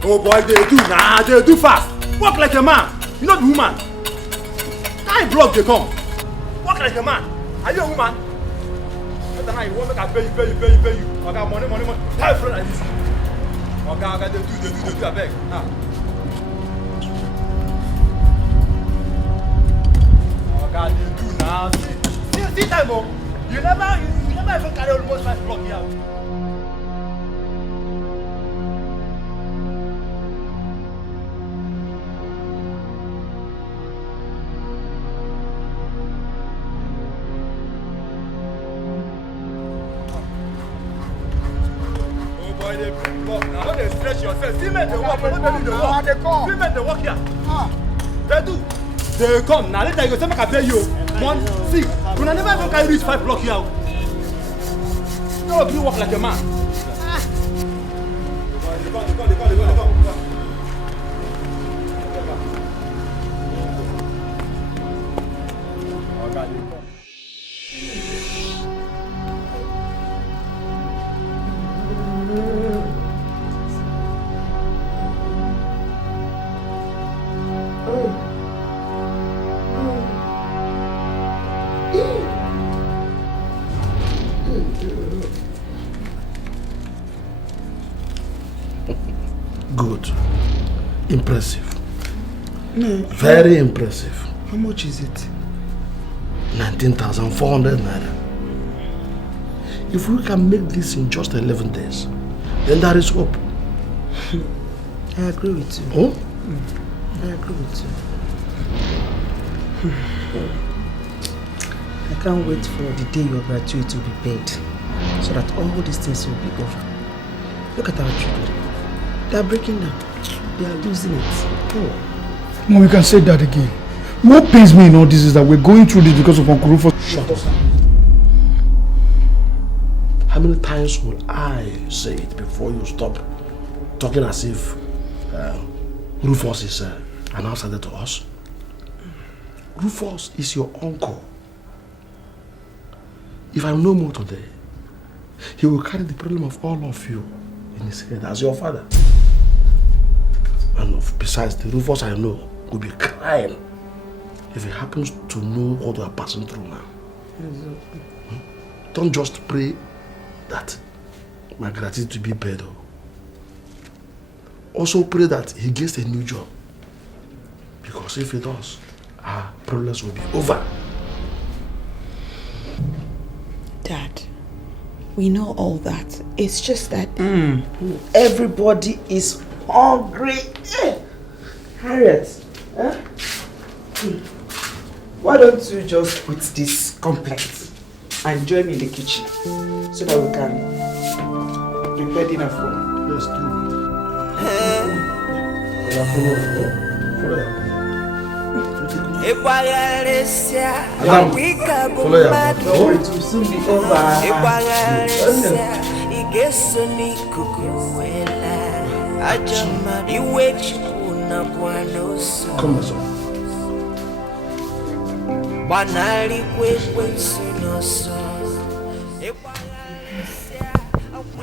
Oh boy, they do nah, they do fast. Walk like a man. You not the woman. Time block they come. Walk like a man. Are you a woman? Better now you won't make a pay you. Okay, money. Time front like this. Okay, they do, I beg. Ah. Okay, they do now. See time, oh. You never even carry almost 5 block here. They come now. Later you go say make I pay you. One, see, you never even carry reach 5 block here. No, you walk like a man. They come. Oh God, they come. Good. Impressive. No. Very impressive. How much is it? 19,400 naira. If we can make this in just 11 days, then there is hope. I agree with you. Oh? I agree with you. I can't wait for the day your gratuity will be paid, so that all these things will be over. Look at our children. They are breaking down. They are losing it. Oh. Mom, you can say that again. What pains me in all this is that we're going through this because of Uncle Rufus. Shut up. How many times will I say it before you stop talking as if Rufus is an outsider to us? Rufus is your uncle. If I'm no more today, he will carry the problem of all of you in his head as your father. And besides, the Rufus I know will be crying if he happens to know what we are passing through now. Exactly. Don't just pray that my gratitude will be better. Also pray that he gets a new job. Because if he does, our problems will be over. Dad, we know all that. It's just that everybody is hungry. Harriet, why don't you just quit this complaint and join me in the kitchen so that we can prepare dinner for you? Let's do it will soon be over. Come on, son. My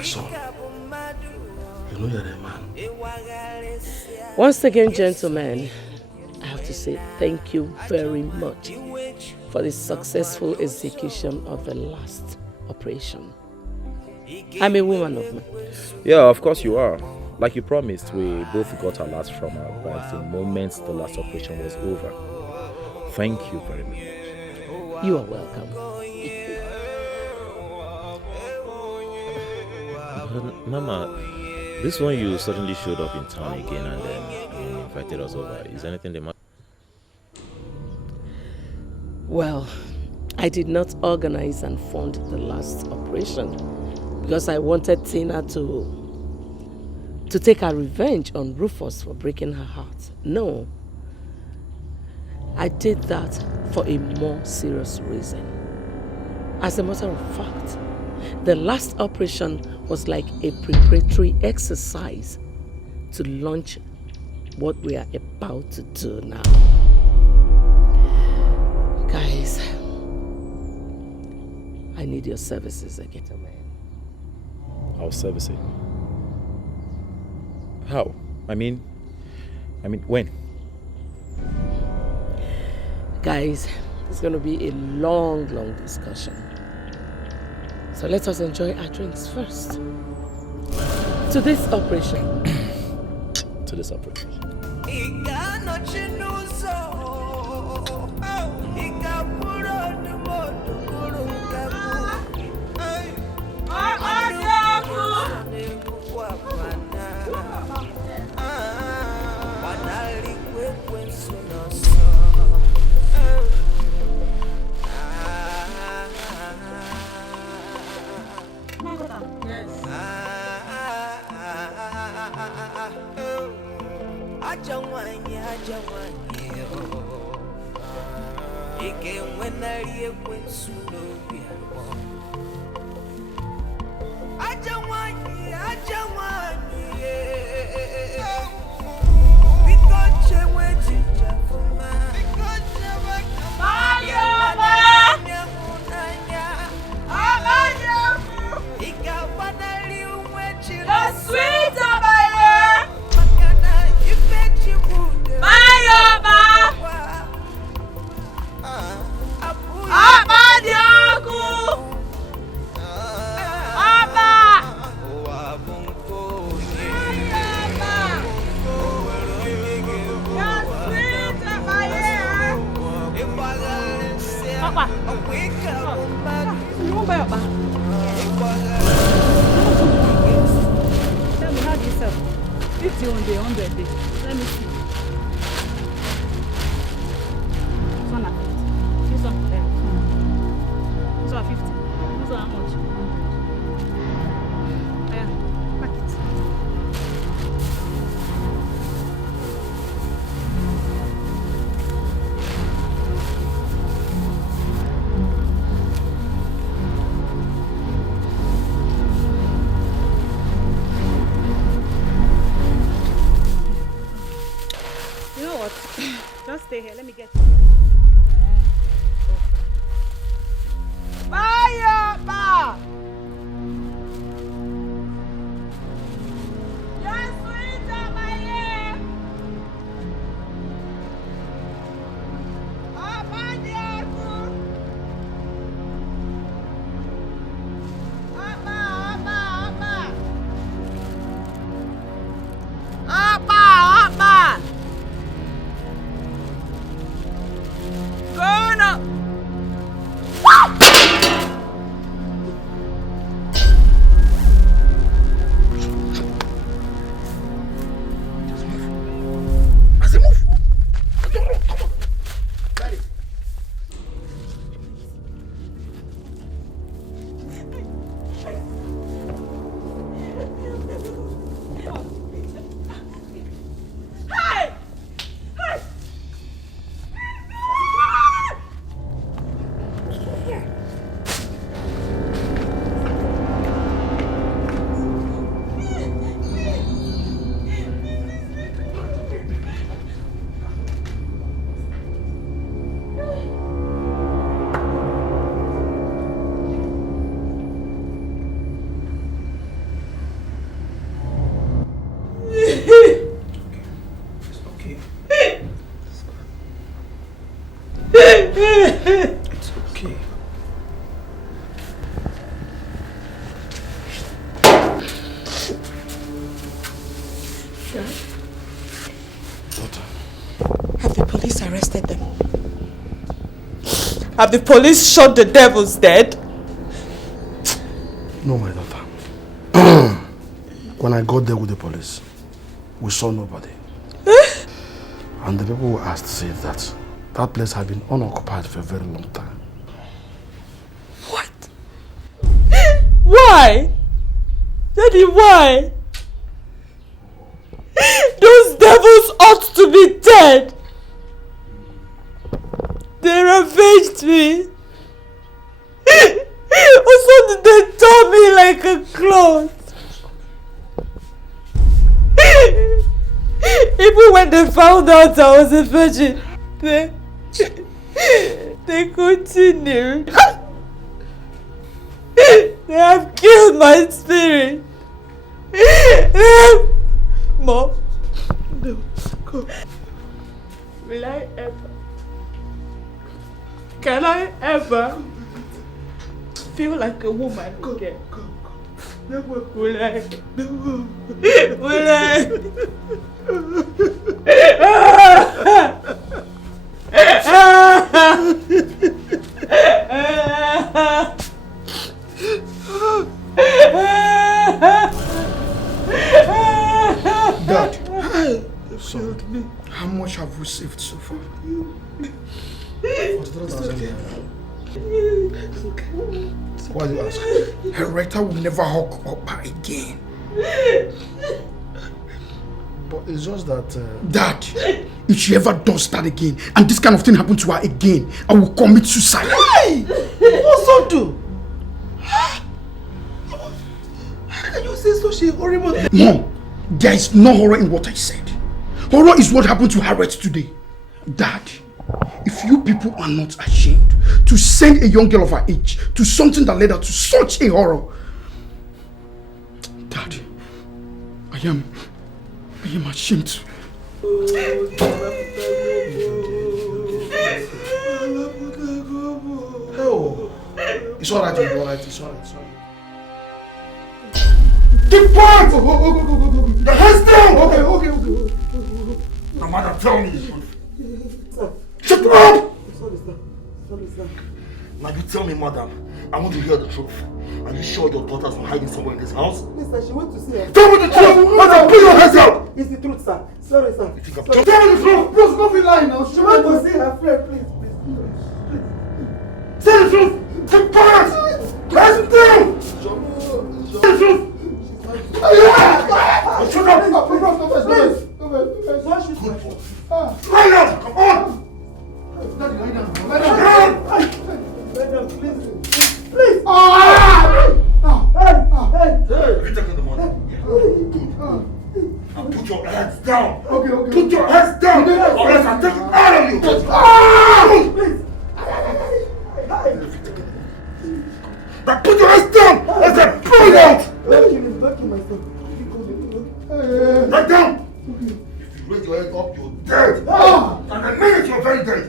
son, you know you're a man. Once again, gentlemen, I have to say thank you very much for the successful execution of the last operation. I'm a woman of man. Yeah, of course you are. Like you promised, we both got our last from our wives the moment the last operation was over. Thank you very much. You are welcome. But Mama, this one you suddenly showed up in town again and then invited us over. Is anything the matter? Well, I did not organize and fund the last operation because I wanted Tina to take her revenge on Rufus for breaking her heart. No. I did that for a more serious reason. As a matter of fact, the last operation was like a preparatory exercise to launch what we are about to do now. Guys, I need your services again. Our services? How? I mean, when? Guys, it's going to be a long discussion. So let us enjoy our drinks first. To this operation. To this operation. Just stay here. Let me get you. Bye, Ba! Yes, sweet, my ear. It's okay. Have the police arrested them? Have the police shot the devils dead? No, my daughter. When I got there with the police, we saw nobody. And the people who asked said that that place had been unoccupied for a very long time. What? Why? Daddy, why? Those devils ought to be dead. They ravaged me. Also, they tore me like a cloth. Even when they found out I was a virgin, they continued. They have killed my spirit. Mom, Will I ever? Can I ever feel like a woman again? Will I? Will I? Dad, so, how much have we saved so far? 43,000. Why do you ask? Henrietta will never hook up her again. But it's just that... Dad, if she ever does that again, and this kind of thing happens to her again, I will commit suicide. Hey! What's up, do? How can you say such a horrible thing? Mom, there is no horror in what I said. Horror is what happened to Harriet today. Dad, if you people are not ashamed to send a young girl of her age to something that led her to such a horror, Dad, I am ashamed. Oh, it's alright, it's alright, it's alright, it's alright. Keep quiet! Go. The hands down! Okay. No matter, tell me. Shut up! Sorry, sir. Now you tell me, madam, I want to hear the truth. Are you sure your daughters were hiding somewhere in this house? Mister, she went to see her. Tell me the truth! Madam, put your hands up! It's the truth, sir. Sorry, sir. Tell me the truth! Bros, don't be lying now. She went to see her friend, please. Say the truth! Keep quiet! Hands down! Say the truth! Shut up! Please. Lie down! Come on! Daddy, lie down. Madam, please. Hey! You take the money. Now put your hands down. Okay. Put your hands down, or else I'll take it out of you. Please! Now put your hands down. I said, pull it out. Lucky myself. Right down. If you raise your head up, you're dead. And the minute you're very dead.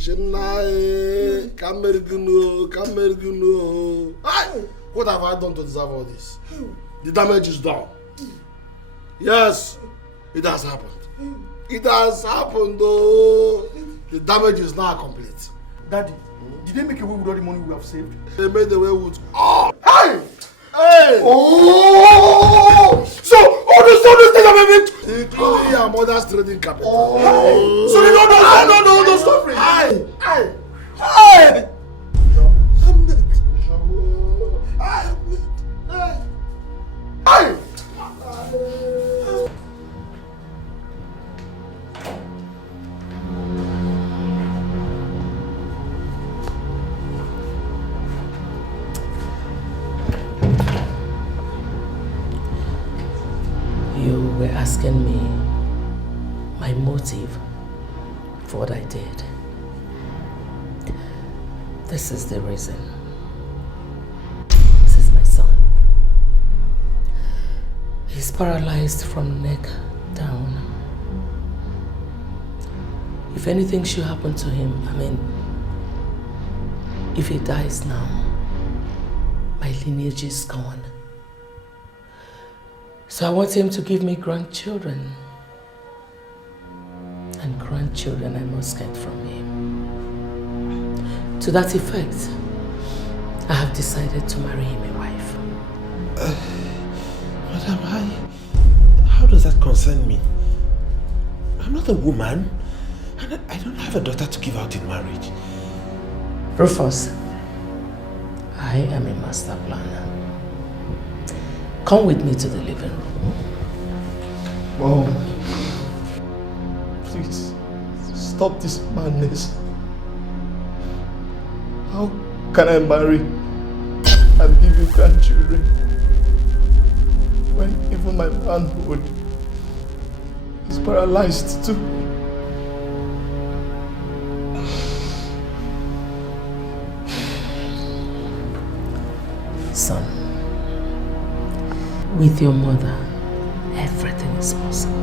Shinai, Kamerguno. What have I done to deserve all this? The damage is done. Yes, it has happened. It has happened though. The damage is now complete. Daddy, did they make away with all the money we have saved? They made away with all. Hey! Oh! So all those things have been including your mother's trading capital. Oh! So they don't know suffering. Hey! You were asking me my motive for what I did. This is the reason. This is my son. He's paralyzed from neck down. If anything should happen to him, if he dies now, my lineage is gone. So I want him to give me grandchildren. And grandchildren I must get from him. To that effect, I have decided to marry him a wife. Madam, how does that concern me? I'm not a woman, and I don't have a daughter to give out in marriage. Rufus, I am a master planner. Come with me to the living room. Mom, please, stop this madness. How can I marry and give you grandchildren when even my manhood is paralyzed too? Son, with your mother, everything is possible.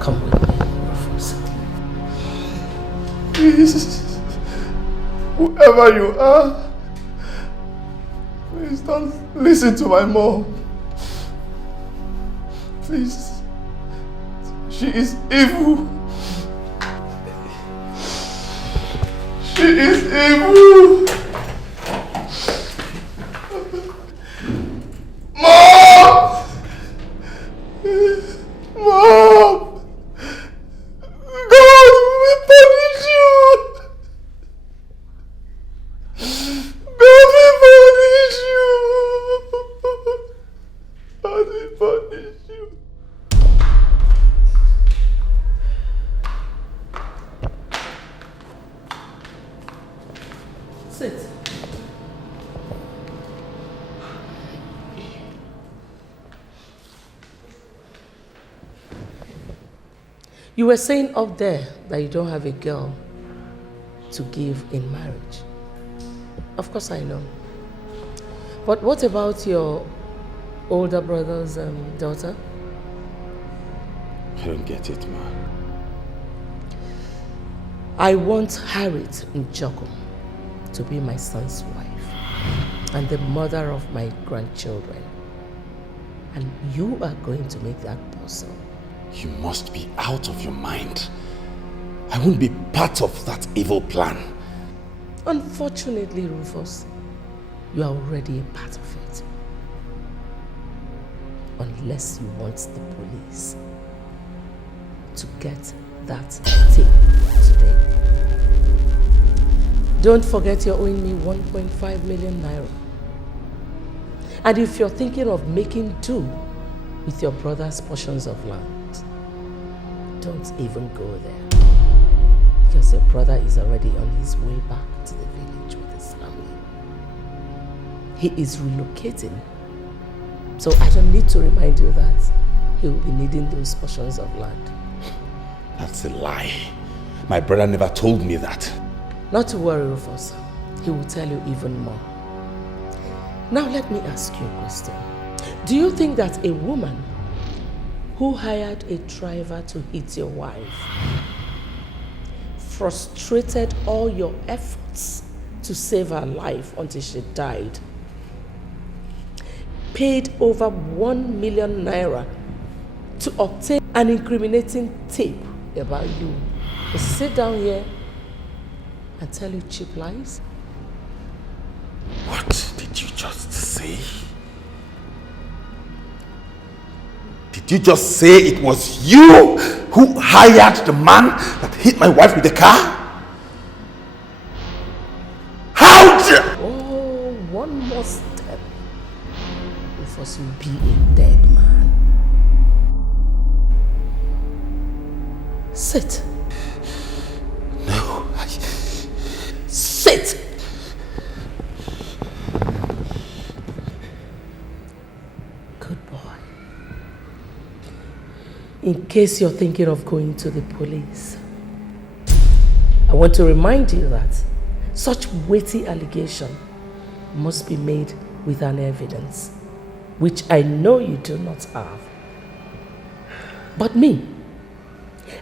Come with me, Rufus. Please, whoever you are, please don't listen to my mom. Please, she is evil. She is evil. Mom! Mom! God will punish you! God will punish you! God will punish you! Sit. You were saying up there that you don't have a girl to give in marriage. Of course I know. But what about your older brother's daughter? I don't get it, man. I want Harriet Njoko to be my son's wife and the mother of my grandchildren. And you are going to make that possible. You must be out of your mind. I won't be part of that evil plan. Unfortunately, Rufus, you are already a part of it. Unless you want the police to get that tape today. Don't forget you're owing me 1.5 million naira. And if you're thinking of making do with your brother's portions of land, don't even go there. Because your brother is already on his way back to the village with his family. He is relocating. So I don't need to remind you that he will be needing those portions of land. That's a lie. My brother never told me that. Not to worry, Rufus. He will tell you even more. Now let me ask you a question. Do you think that a woman who hired a driver to hit your wife frustrated all your efforts to save her life until she died, paid over 1 million naira to obtain an incriminating tape about you, will sit down here and tell you cheap lies? What did you just say? Did you just say it was you who hired the man that hit my wife with the car? How dare... Oh, one more step before you be a dead man. Sit. No, Sit! Good boy. In case you're thinking of going to the police, I want to remind you that such weighty allegation must be made with an evidence, which I know you do not have. But me,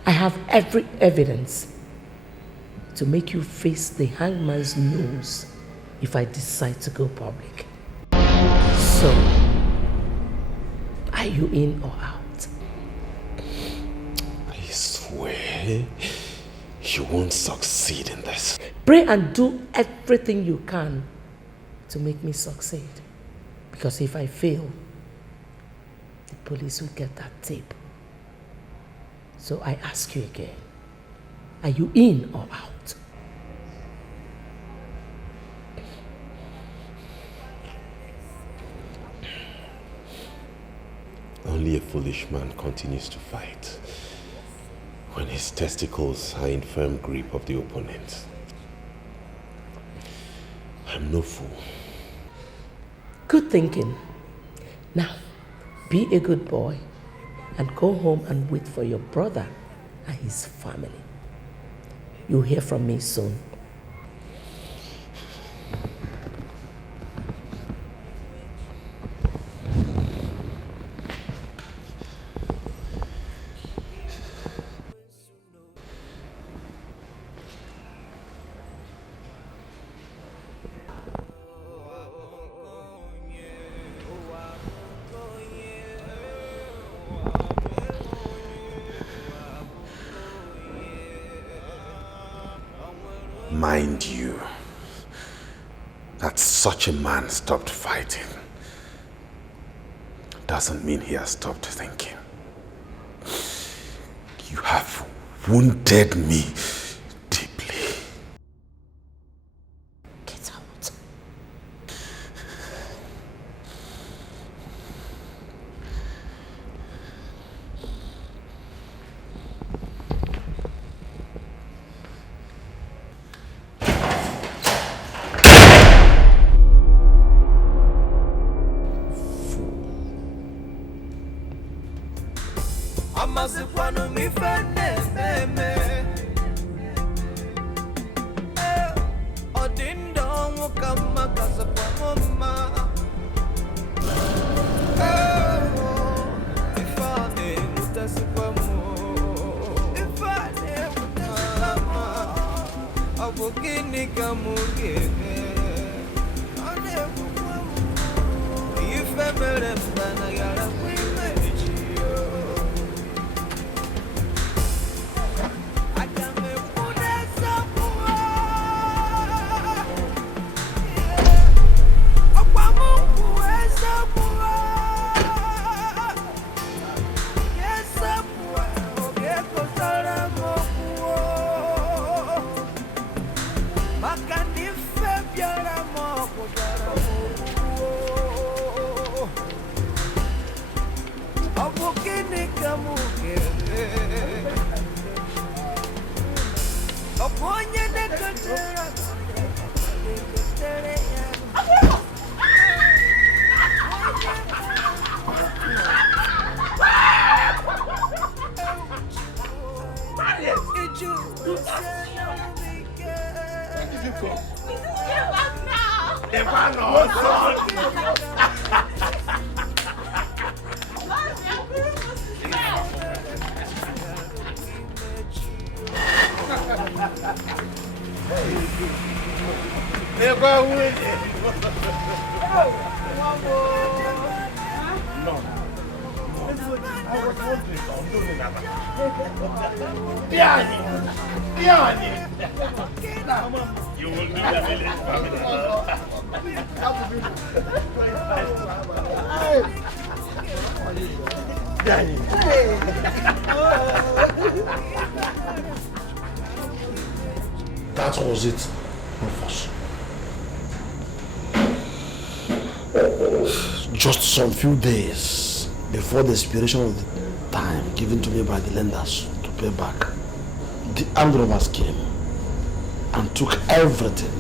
I have every evidence to make you face the hangman's nose if I decide to go public. So, are you in or out? I swear you won't succeed in this. Pray and do everything you can to make me succeed. Because if I fail, the police will get that tape. So I ask you again, are you in or out? Only a foolish man continues to fight. when his testicles are in firm grip of the opponent. I'm no fool. Good thinking. Now, be a good boy and go home and wait for your brother and his family. You'll hear from me soon. Mind you, that such a man stopped fighting doesn't mean he has stopped thinking. You have wounded me deeply. Get out. Amazipano mi fene meme. Odindo mukama kasapa mama. Ifane mutasipa mo. Ifane mutasipa mo. Abukini kamugene. Ane mukamu. Ifemere mbana yara kwime. You will do the village family. That was it, Rufus. Just some few days before the expiration of the time given to me by the lenders to pay back, the armed robbers came and took everything,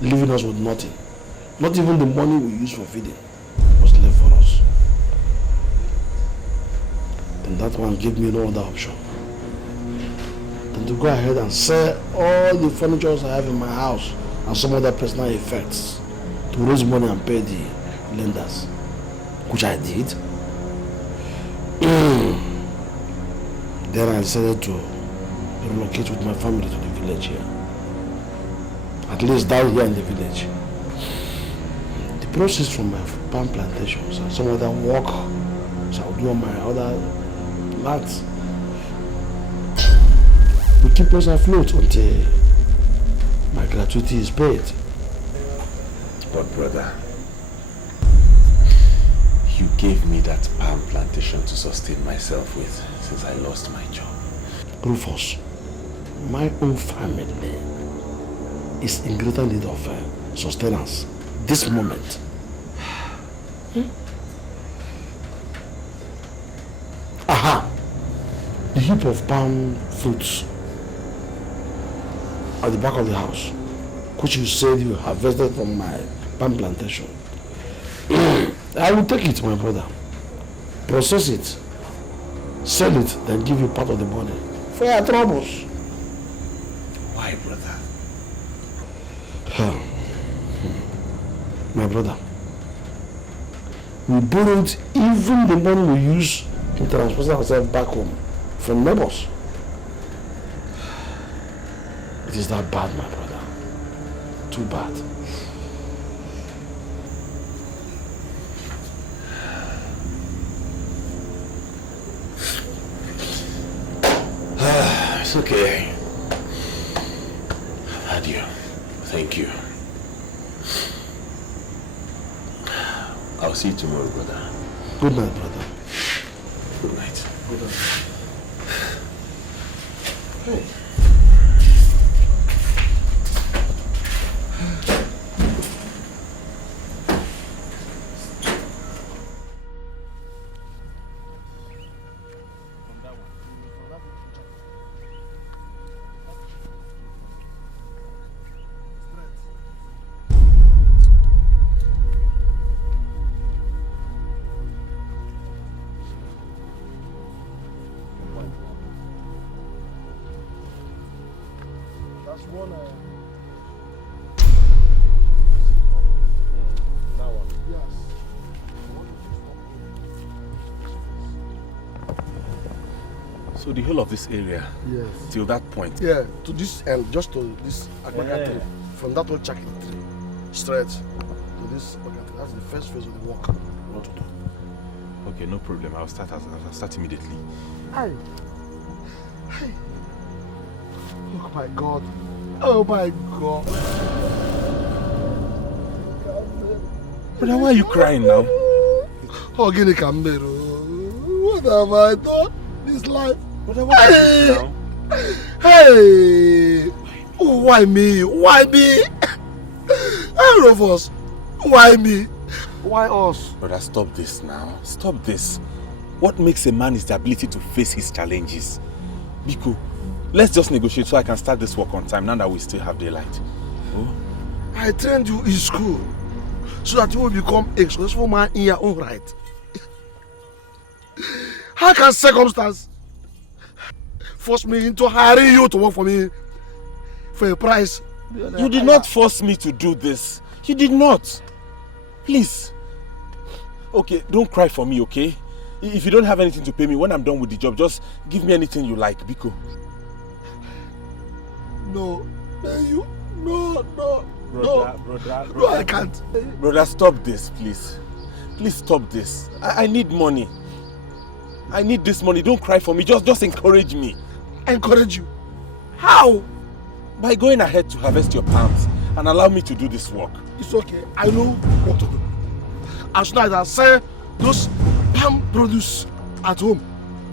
leaving us with nothing. Not even the money we used for feeding was left for us. Then that one gave me no other option than to go ahead and sell all the furniture I have in my house and some other personal effects to raise money and pay the lenders, which I did. Then I decided to relocate with my family to the village here. At least down here in the village. The proceeds from my palm plantations and some other work so I'll do on my other lands will keep us afloat until my gratuity is paid. But brother, you gave me that palm plantation to sustain myself with since I lost my job. Rufus, my own family is in greater need of sustenance this moment. Aha! heap of palm fruits at the back of the house, which you said you harvested from my palm plantation. I will take it, my brother. Process it, sell it, then give you part of the money for your troubles. Why, brother? My brother, we borrowed even the money we use in transporting ourselves back home from neighbors. It is that bad, my brother. Too bad. It's okay. I've had you. Thank you. I'll see you tomorrow, brother. Good night, brother. Good night. Good night. Hey. So the whole of this area, yes, till that point? Yeah, to this end, just to this agbaka tree. From that one chaki tree, straight to this agbaka tree. That's the first phase of the walk. What to do? Okay, no problem. I'll start immediately. Hey. Hey. Oh my God. Oh my God. Brother, why are you crying now? Oh, Gini Kambero. What have I done this life? Brother, what is this now? Hey! Oh, why me? Why me? All of us. Why me? Why us? Brother, stop this now. Stop this. What makes a man is the ability to face his challenges. Biko, let's just negotiate so I can start this work on time now that we still have daylight. Oh? I trained you in school so that you will become a successful man in your own right. How can circumstance force me into hiring you to work for me for a price? You did not force me to do this. You did not. Please. Okay, don't cry for me, okay? If you don't have anything to pay me, when I'm done with the job, just give me anything you like, Biko. No, you. No. Brother, No, I can't. Brother, stop this, please. Please stop this. I need money. I need this money. Don't cry for me. Just encourage me. Encourage you? How? By going ahead to harvest your palms and allow me to do this work. It's okay. I know what to do. As soon as I sell those palm produce at home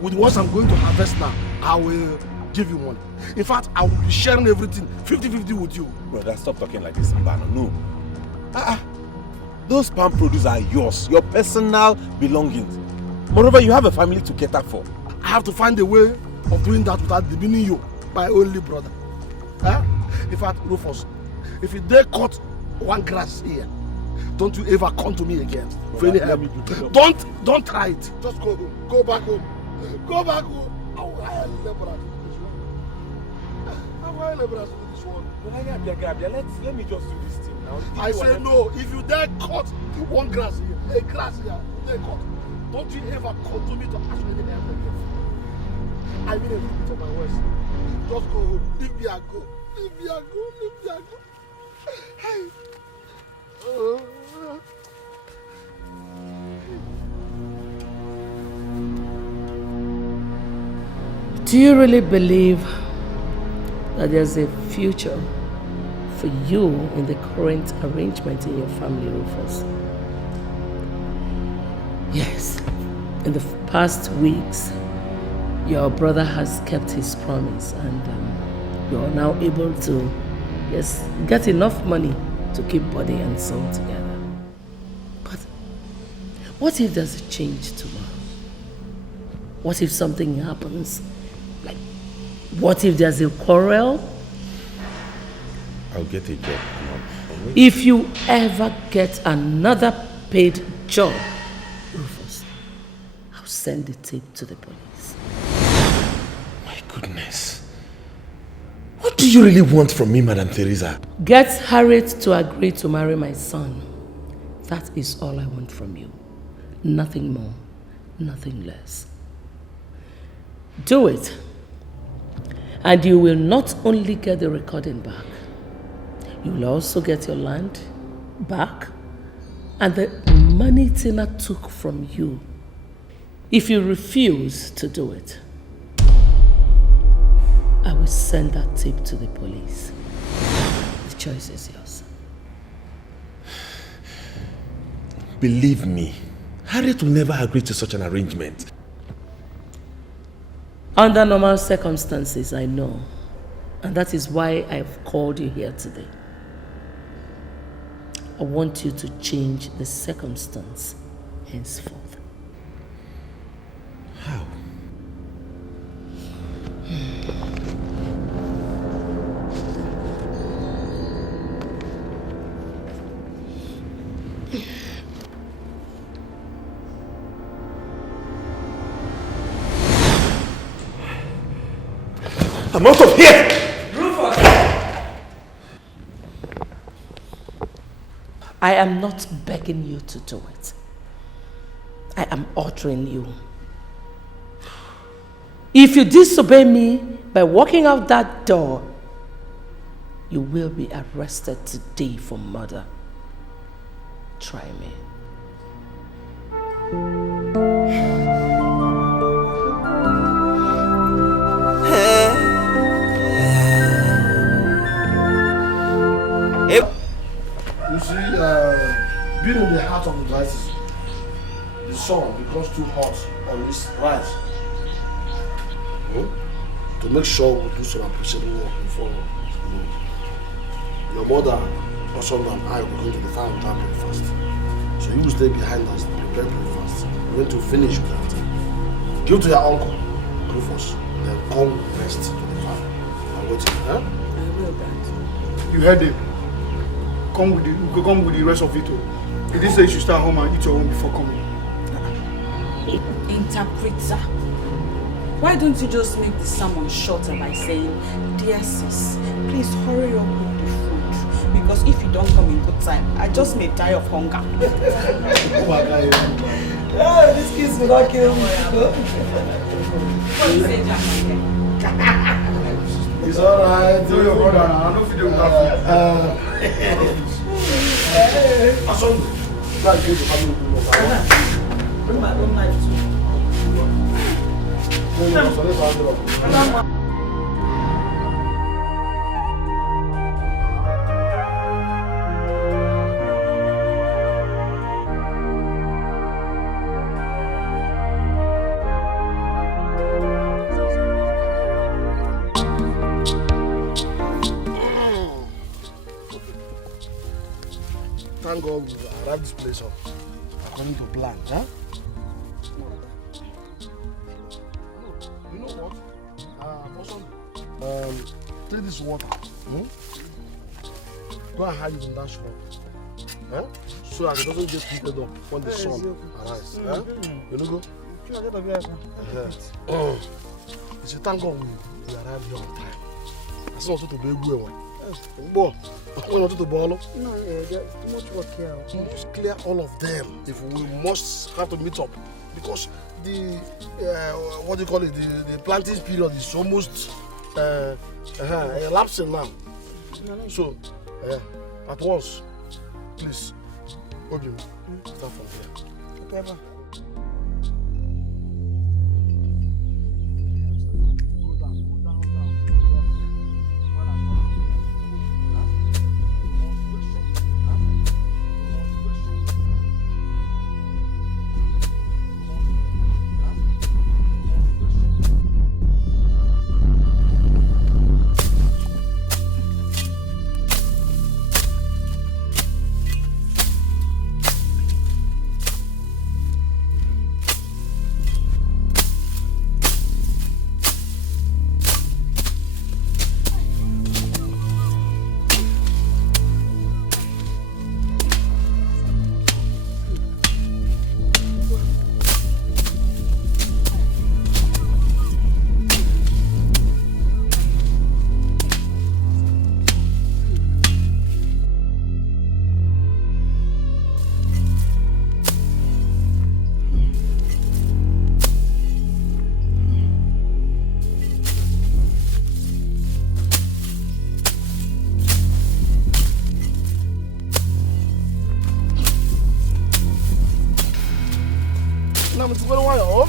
with the ones I'm going to harvest now, I will give you money. In fact, I will be sharing everything 50-50 with you. Brother, stop talking like this, Mbano. No. Those palm produce are yours, your personal belongings. Moreover, you have a family to cater for. I have to find a way of doing that without demeaning you, my only brother. In fact, Rufus, if you dare cut one grass here, don't you ever come to me again for any help. Don't try it. Just go home. Go back home. Go back home. I will hire laborers to this one. I will hire laborers to this one. Let me just do this thing now. I say no. If you dare cut one grass here, a grass here, you dare cut. Don't you ever come to me to ask me any help again. I mean every bit of my words. Just go home. Leave me and go. Leave me and go. Leave me and go. Hey. Do you really believe that there's a future for you in the current arrangement in your family, Rufus? Yes. In the past weeks, your brother has kept his promise and you're now able to get enough money to keep body and soul together. But what if there's a change tomorrow? What if something happens What if there's a quarrel? I'll get a job. If you ever get another paid job, Rufus, I'll send the tape to the police. My goodness. What do you really want from me, Madam Teresa? Get Harriet to agree to marry my son. That is all I want from you. Nothing more, nothing less. Do it. And you will not only get the recording back, you will also get your land back and the money Tina took from you. If you refuse to do it, I will send that tape to the police. The choice is yours. Believe me, Harriet will never agree to such an arrangement. Under normal circumstances, I know. And that is why I've called you here today. I want you to change the circumstance henceforth. How? I'm out of here! I am not begging you to do it. I am ordering you. If you disobey me by walking out that door, you will be arrested today for murder. Try me. You see, being in the heart of the crisis, the sun becomes too hot on this rise. To make sure we do some appreciable work before your mother, or someone and I will go to the farm and grab breakfast. So you will stay behind us, prepare breakfast. We're going to finish with that. Give to your uncle, Rufus, then come rest to the farm. I'm waiting, huh? I will, Dad. You heard it. Come with the rest of it. He didn't say you should stay at home and eat your own before coming. Interpreter. Why don't you just make the sermon shorter by saying, "Dear sis, please hurry up with the food, because if you don't come in good time, I just may die of hunger." Oh my God. Yeah, this kiss will not kill me. It's alright. Tell your brother, I don't feel you have Bring my own knife too. Thank God we arrived this place up according to plan, huh? You know what? Take this water. Go and hide it in that shrub. Huh? So that it doesn't get heated up when the sun arises. Huh? You know go? You see, thank God we arrived here on time. I saw also to be good. Boy, we wanted to ball. No, there's too much work here. We must clear all of them if we must have to meet up, because the what do you call it? The planting period is almost elapsing now. So, at once, please, Obi, start from here. Okay, mi ti gbọ́dọ̀ wáyọ̀.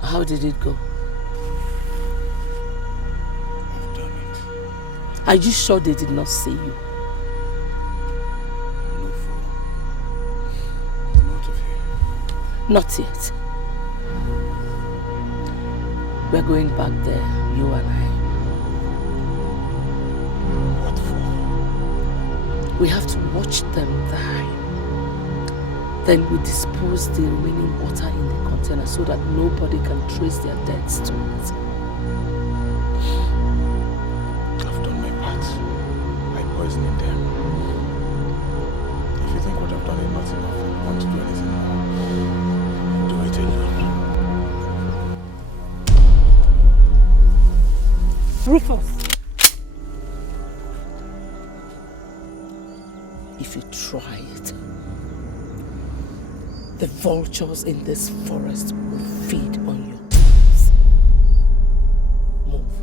How did it go? I've done it. Are you sure they did not see you? No, fool. I'm out of here. Not yet. We're going back there, you and I. What for? We have to watch them die. Then we dispose the remaining water in the container so that nobody can trace their deaths to it. I've done my part by poisoning them. If you think what I've done is not enough and you want to do anything more, do it alone. Rufus! If you try it, the vultures in this forest will feed on your bones. Move.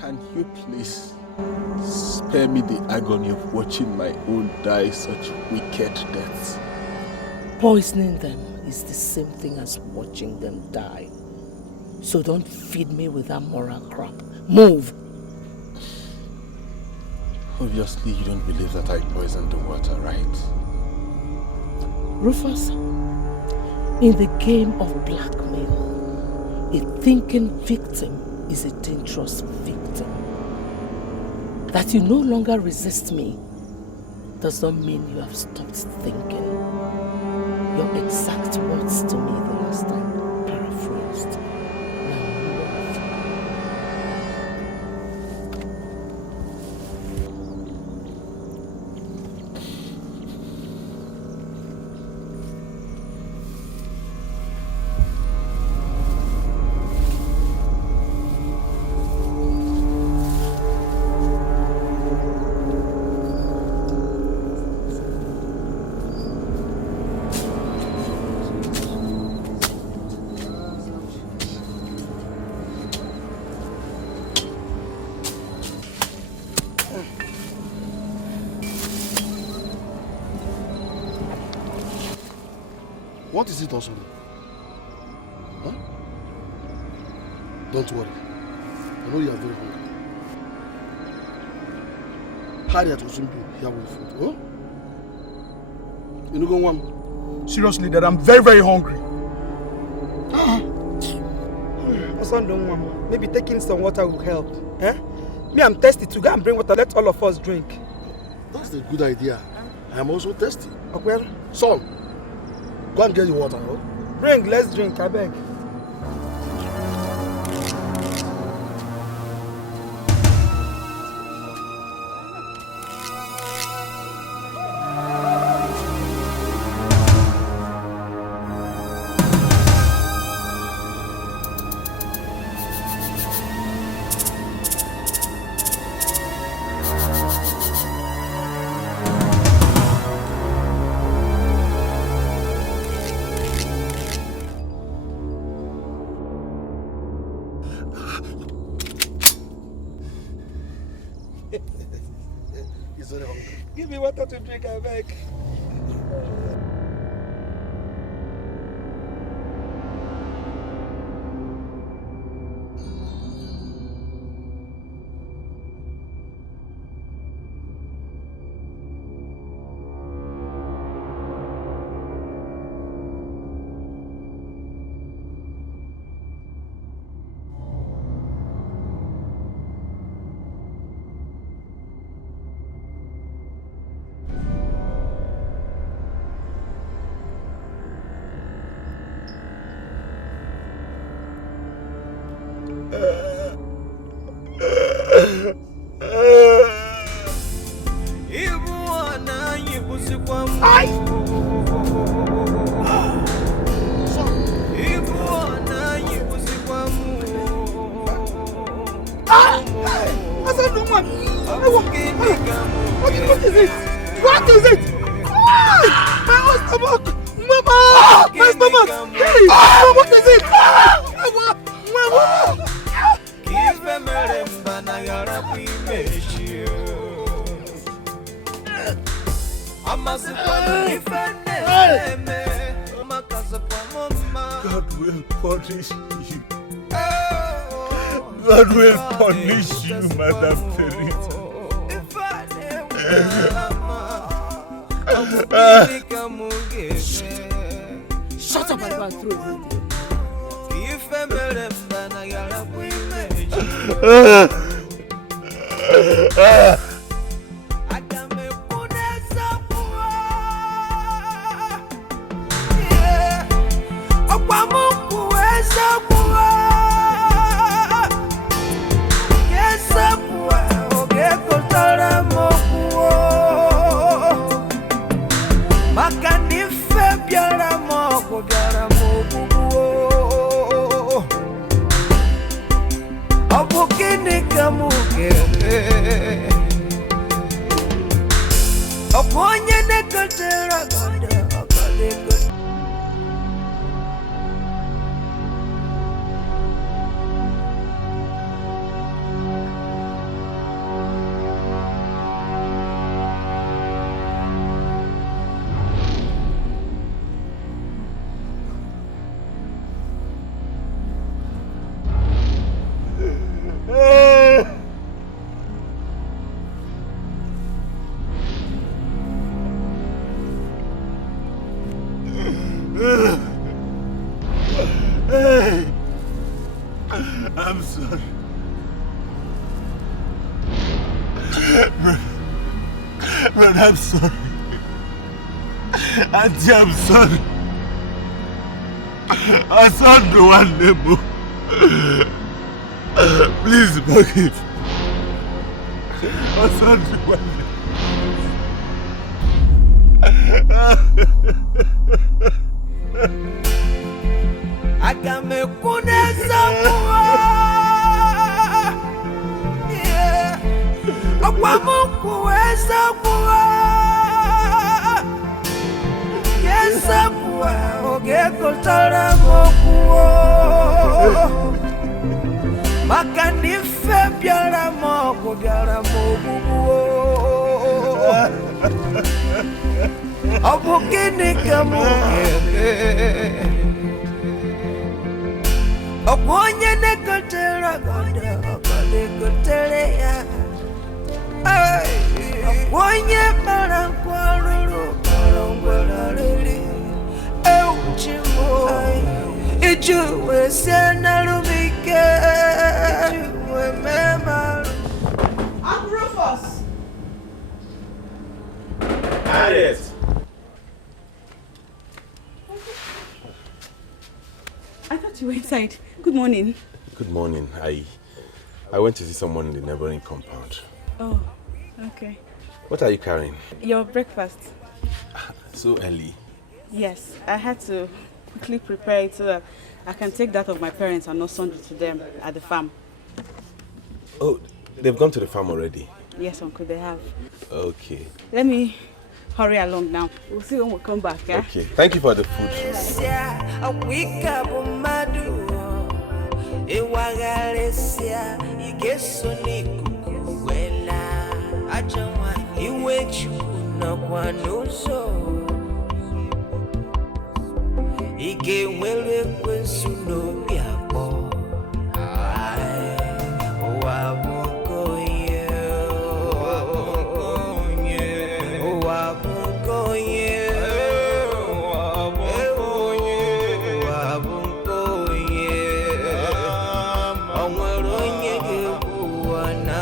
Can you please spare me the agony of watching my own die such wicked deaths? Poisoning them is the same thing as watching them die. So don't feed me with that moral crap. Move! Obviously, you don't believe that I poisoned the water, right? Rufus, in the game of blackmail, a thinking victim is a dangerous victim. That you no longer resist me does not mean you have stopped thinking. Your exact words to me the last time, paraphrased. Now move. What is it, Osoro? Huh? Don't worry. I know you are very hungry. Harriet will soon be here with food. Oh? You know, go one. Seriously, Dad, I'm very, very hungry. Maybe taking some water will help. Eh? Me, I'm thirsty to go and bring water. Let all of us drink. That's a good idea. I am also thirsty. Okay. Son, go and get your water. Huh? Bring, let's drink, I beg. Give me water to drink, I beg. What is it? What is it? My stomach! Mama! My stomach! Hey! What is it? Mama! God will punish you. God will punish you, Madam Teresa. Shut up, I can't throw I'm sorry. But I'm sorry. Auntie, I'm sorry. I saw no one name. Please forgive. I saw no one Obukini kamugebe Okwonye nekotera goda Okode kotere ya Okwonye marankwalulu Marangwalalili Euchimo Ijuwe senalumike Ijuwe memalu Uncle Rufus! Harriet! I thought you were inside. Good morning. Good morning. I went to see someone in the neighboring compound. Oh, okay. What are you carrying? Your breakfast. So early. Yes, I had to quickly prepare it so that I can take that of my parents and not send it to them at the farm. Oh, they've gone to the farm already? Yes, Uncle, they have. Okay. Let me hurry along now. We'll see when we come back, yeah? Okay. Thank you for the food. Ike nwere kwensu n'obi akpọ ụwa bụ nke onye ụwa bụ nke onye ụwa bụ nke onye ụwa bụ nke onye o nwere onye ga-ebu ụwa na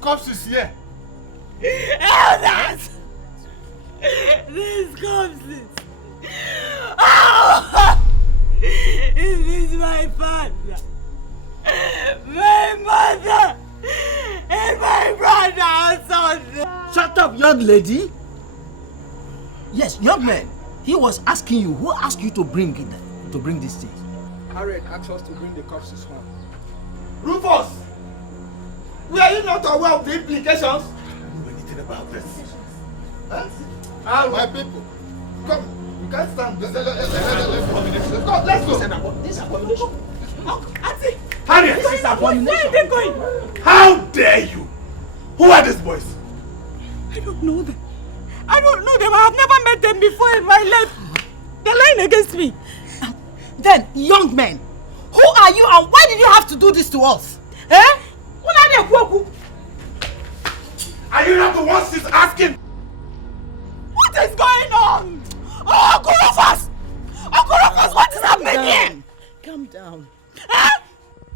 Corpses here. Elders! These corpses! Oh! Is this my father? My mother! And my brother also! Shut up, young lady! Yes, young man. He was asking you. Who asked you to bring these things? Harriet asked us to bring the corpses home. Rufus! Were you not aware of the implications? I don't know anything about this. Huh? My people, come. You can't stand. Let's go. This abomination. Auntie! Harriet! This is abomination. Where are they going? How dare you? Who are these boys? I don't know them. I don't know them. I have never met them before in my life. They're lying against me. Then, young men, who are you and why did you have to do this to us? Eh? Are you not the ones she's asking? What is going on? Oh, Uncle Rufus! Uncle Rufus, what is happening here? Calm down. Huh?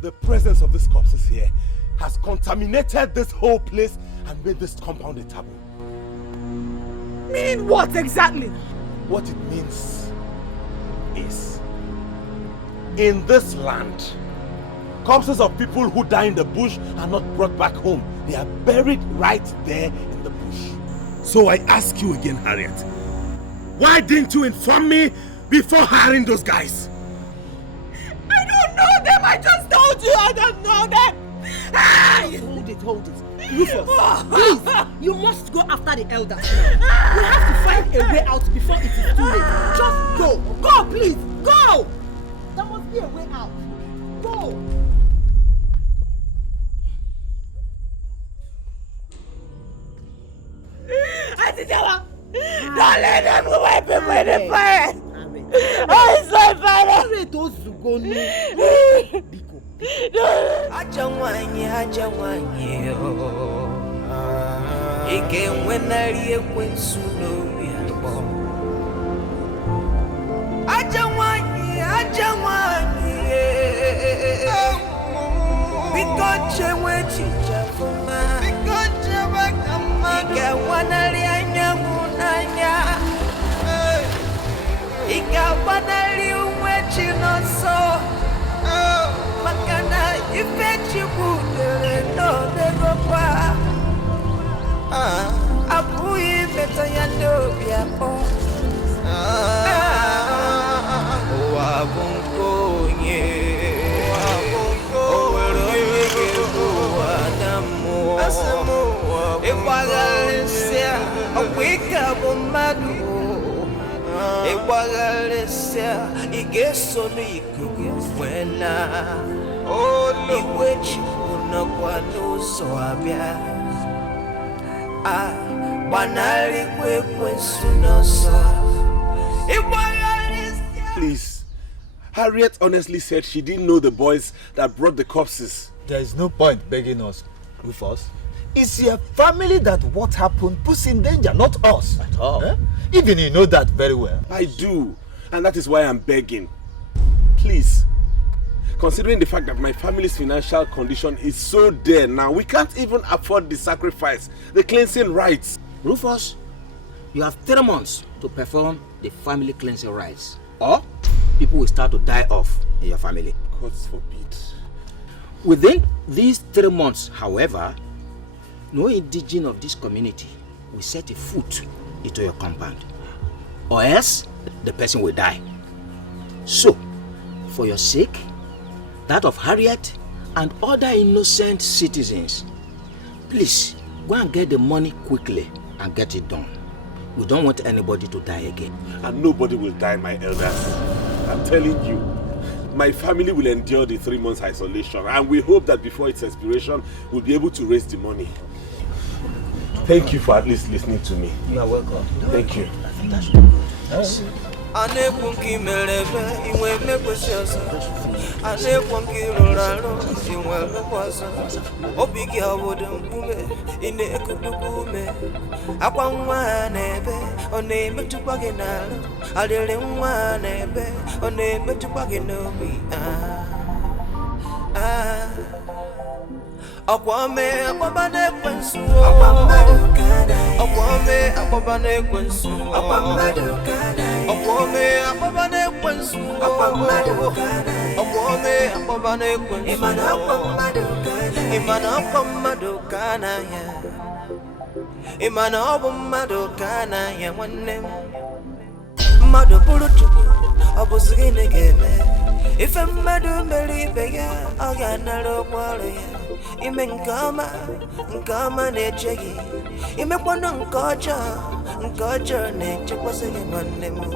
The presence of these corpses here has contaminated this whole place and made this compound a taboo. Meaning what exactly? What it means is, in this land, corpses of people who die in the bush are not brought back home. They are buried right there in the bush. So I ask you again, Harriet, why didn't you inform me before hiring those guys? I don't know them. I just told you I don't know them. Hold it. Rufus, please, you must go after the elders now. We have to find a way out before it is too late. Just go. Go, please. Go. There must be a way out. Go. Auntie Jawa, don't let them wipe away the fire. I saw fire. Ajawanye, Ike wenali ekwensulo yabo. Ajawanye, Bikoche wechicha fuma. Bikoche wakama. Ike wanali anyamunanya. Ike wanali wechinoso. Makana ifechi budere no negopa. Apuyi beta yando biapo. Wabonkonye. Asamo. Ekwagalesia. Awika bomadu. Ekwagalesia. Igeso no ikugwena. Iwechi unakwanoso abia. Banali kwekwensunoso. Please. Harriet honestly said she didn't know the boys that brought the corpses. There is no point begging us, Rufus. It's your family that what happened puts in danger, not us. At all. Eh? Even you know that very well. I do. And that is why I'm begging. Please. Considering the fact that my family's financial condition is so dire now, we can't even afford the sacrifice, the cleansing rites. Rufus, you have 3 months to perform the family cleansing rites, or people will start to die off in your family. God forbid. Within these 3 months, however, no indigene of this community will set a foot into your compound, or else the person will die. So, for your sake, that of Harriet and other innocent citizens, please go and get the money quickly and get it done. We don't want anybody to die again. And nobody will die, my elders. I'm telling you, my family will endure the 3 months isolation, and we hope that before its expiration, we'll be able to raise the money. Thank you for at least listening to me. You are welcome. Thank you. I think that's good. Yes. Anepunki melebe iwe mekweshosa. Anepunki loralo iwe mekwaso. Obigi awodo mpume ine ekudukume. Akwa nwa nebe one metupage nalo. Alele nwa nebe one metupage nobi. Akwame akwabane kwensu. Akwame akwabane kwensu. Akwame akwabane kwensu. Akwame akwabane kwensu. Imana akwamado kana ya. Imana akwamado kana ya mwane. Mado pulutuku abuzigine geme. Ife madu melibe ya agana rokwalo ya. Ime nkama nechegi. Ime kwano nkocha nechekwa sege manemu.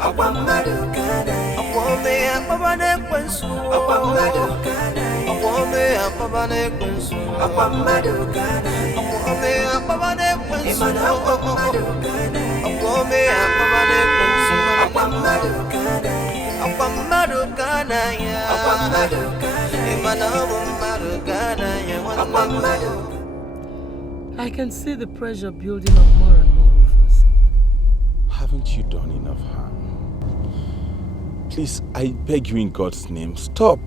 Akwamado kana. Akwame akwabane kwensu. Akwamado kana. Akwame akwabane kwensu. Akwamado kana. Akwame akwabane kwensu. Imana akwamado kana. Akwame akwabane kwensu. Akwamado kana. Akwamado kana ya. Akwamado kana. Imana akwamado kana ya. Akwamado. I can see the pressure building up more and more, Rufus. Haven't you done enough harm? Please, I beg you in God's name, stop.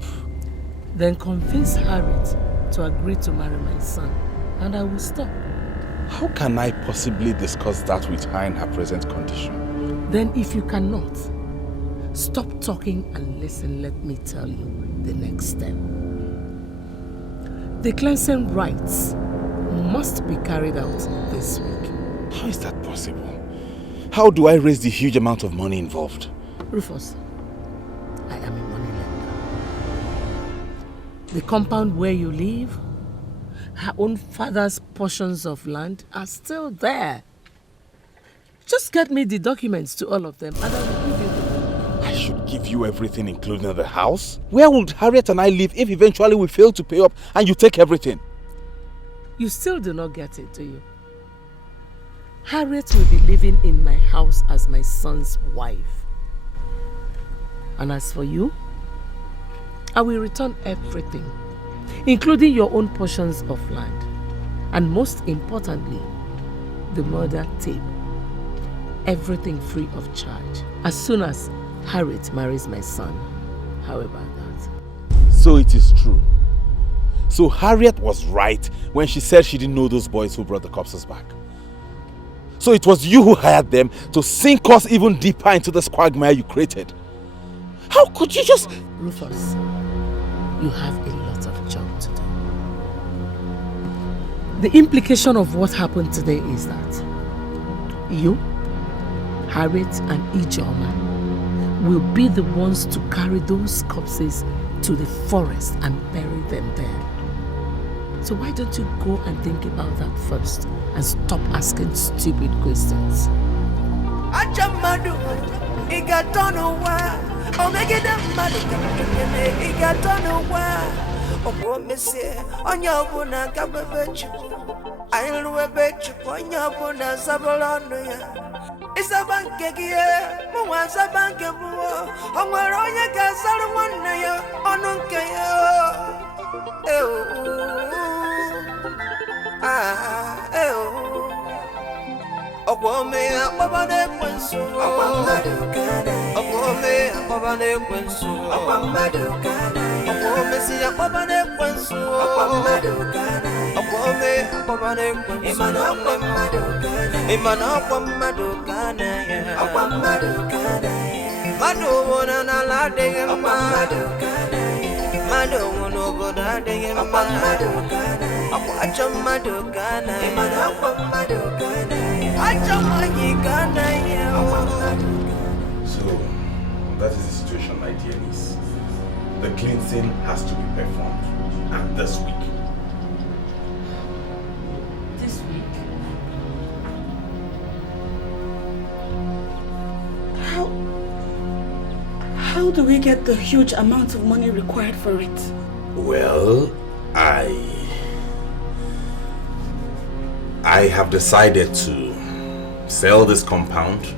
Then convince Harriet to agree to marry my son, and I will stop. How can I possibly discuss that with her in her present condition? Then if you cannot, stop talking and listen, let me tell you the next step. The cleansing rites must be carried out this week. How is that possible? How do I raise the huge amount of money involved? Rufus, I am a money lender. The compound where you live, her own father's portions of land are still there. Just get me the documents to all of them and I will give you them. I should give you everything, including the house? Where would Harriet and I live if eventually we fail to pay up and you take everything? You still do not get it, do you? Harriet will be living in my house as my son's wife. And as for you, I will return everything, including your own portions of land. And most importantly, the murder tape. Everything free of charge. As soon as Harriet marries my son. How about that? So it is true. So Harriet was right when she said she didn't know those boys who brought the corpses back. So it was you who hired them to sink us even deeper into this quagmire you created. How could you just... Rufus, you have a lot of job to do. The implication of what happened today is that you, Harriet and Ijoma will be the ones to carry those corpses to the forest and bury them there. So why don't you go and think about that first and stop asking stupid questions? Ajamadu, igatonowa, omegede madu, igatonowa. Obo mese, onya obuna kabebe chipu, ailuwebe chipu, onya obuna sabolono ya. Isabanke gie, muwa sabanke buwo, onwaroye kasaru mwana ya, onunke ya. Okwome akpabane kwensu, okwome akpabane kwensu, okwome si akpabane kwensu, okwome akpabane kwensu, imana akwamadu kana ya, madu wana na lade ya madu kana ya, madu wana boda de ya madu kana ya, akwacha madu kana ya, imana akwamadu kana ya. So, that is the situation, my dear niece. The cleansing has to be performed, and this week. This week? How do we get the huge amount of money required for it? Well, I have decided to sell this compound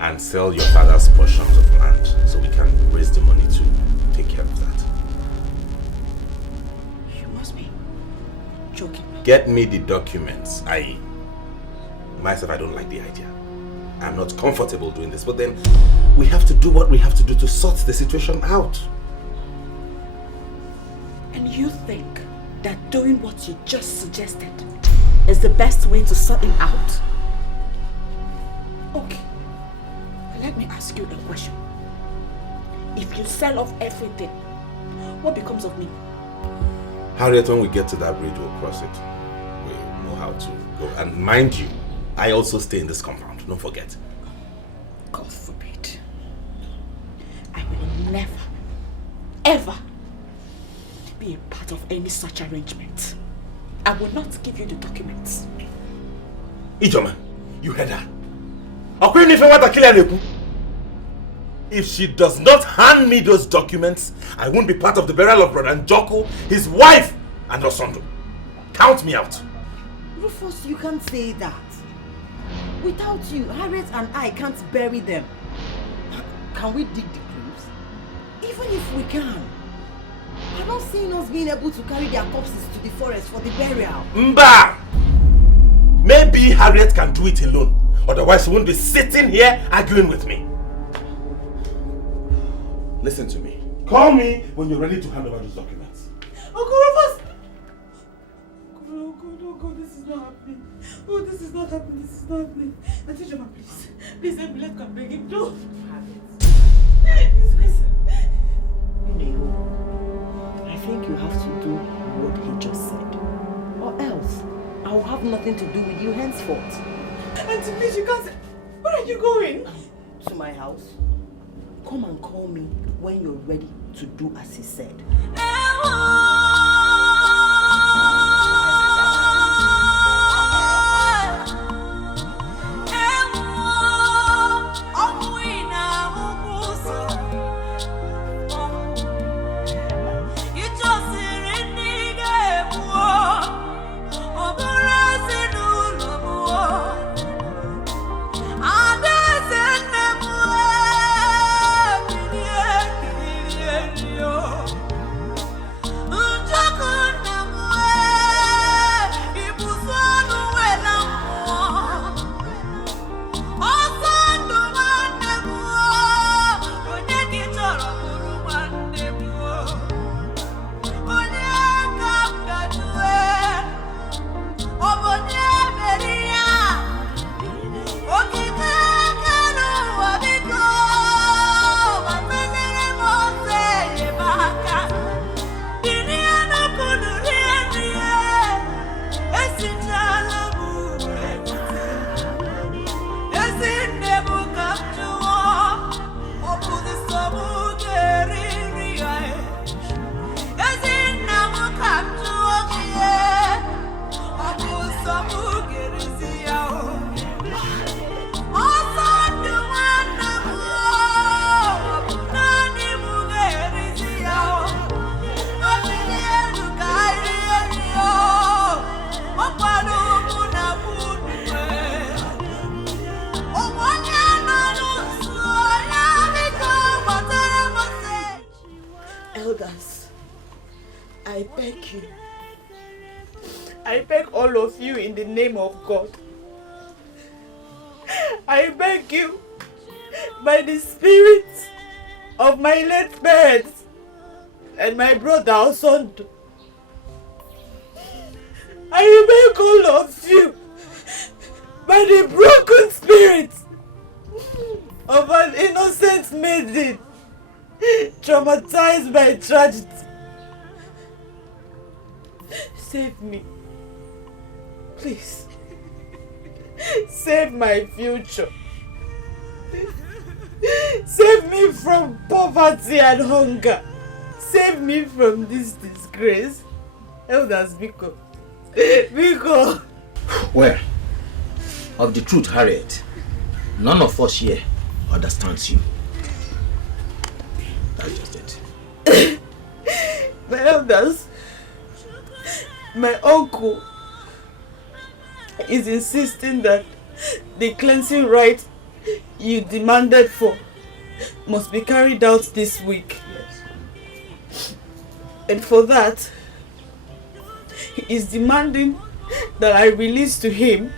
and sell your father's portions of land so we can raise the money to take care of that. You must be joking. Get me the documents. Myself, I don't like the idea. I'm not comfortable doing this, but then we have to do what we have to do to sort the situation out. And you think that doing what you just suggested is the best way to sort it out? Okay, let me ask you a question. If you sell off everything, what becomes of me? Harriet, when we get to that bridge, we'll cross it. We'll know how to go. And mind you, I also stay in this compound, don't forget. God forbid. I will never, ever be a part of any such arrangement. I will not give you the documents. Ijoma, you heard her. If she does not hand me those documents, I won't be part of the burial of Brother Njoko, his wife, and Osondo. Count me out. Rufus, you can't say that. Without you, Harriet and I can't bury them. Can we dig the graves? Even if we can, I'm not seeing us being able to carry their corpses to the forest for the burial. Mba! Maybe Harriet can do it alone. Otherwise, she won't be sitting here arguing with me. Listen to me. Call me when you're ready to hand over those documents. Oh God, Rufus! Oh God, this is not happening. Oh, this is not happening, this is not happening. Auntie Joma, please. Please, let me can bring him. No. Listen. I think you have to do what he just said. Or else, I will have nothing to do with you henceforth. Auntie, please, you can't say... Where are you going? To my house. Come and call me when you're ready to do as he said. I beg you. I beg all of you in the name of God. I beg you, by the spirit of my late parents and my brother Osondu, I beg all of you, by the broken spirit of an innocent maiden traumatized by tragedy, save me. Please. Save my future. Save me from poverty and hunger. Save me from this disgrace. Elders, Biko. Biko. Well, of the truth, Harriet, none of us here understands you. That's just it. My elders, my uncle is insisting that the cleansing rite you demanded for must be carried out this week. Yes. And for that, he is demanding that I release to him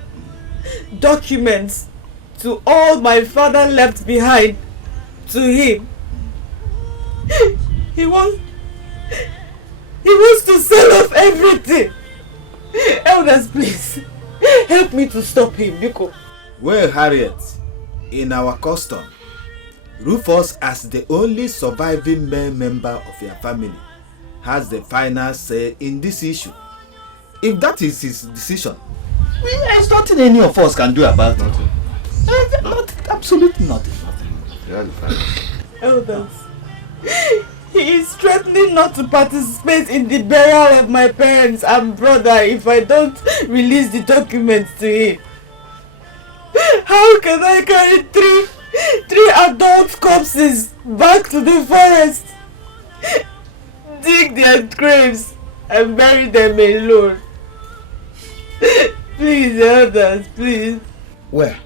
documents to all my father left behind to him. He wants to sell off everything. Elders, please. Help me to stop him, Biko. Well, Harriet, in our custom, Rufus, as the only surviving male member of your family, has the final say in this issue. If that is his decision, there's nothing any of us can do about it. Nothing, absolutely nothing. Elders, he is threatening not to participate in the burial of my parents and brother if I don't release the documents to him. How can I carry three adult corpses back to the forest, dig their graves and bury them alone? Please, elders, please. Well,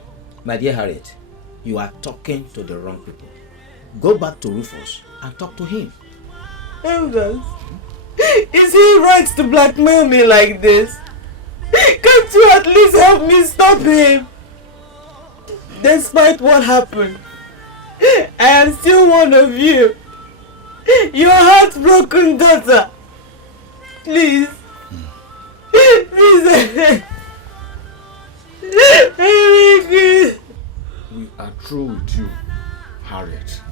my dear Harriet, you are talking to the wrong people. Go back to Rufus and talk to him. Elders, is he right to blackmail me like this? Can't you at least help me stop him? Despite what happened, I am still one of you. Your heartbroken daughter. Please. Please. We are through with you, Harriet.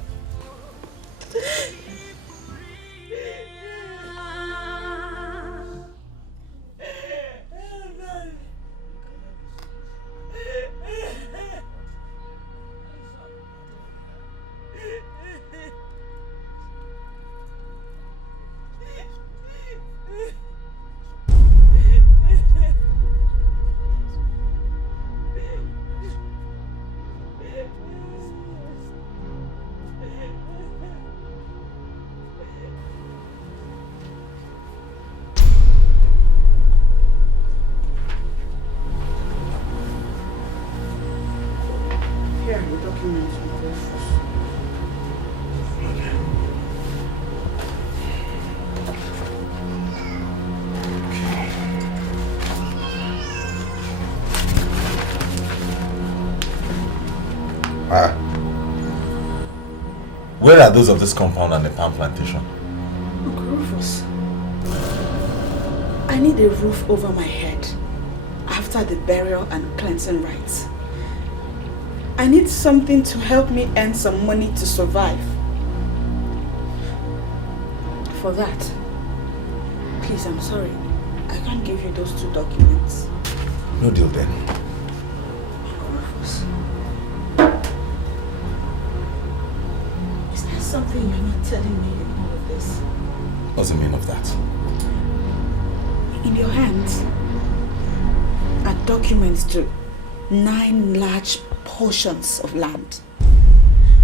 Where are those of this compound and the palm plantation? Look, Rufus, I need a roof over my head after the burial and cleansing rites. I need something to help me earn some money to survive. For that, please, I'm sorry, I can't give you those 2 documents. No deal then. Rufus, is there something you're not telling me in all of this? What's the meaning of that? In your hands are documents to 9 large portions of land.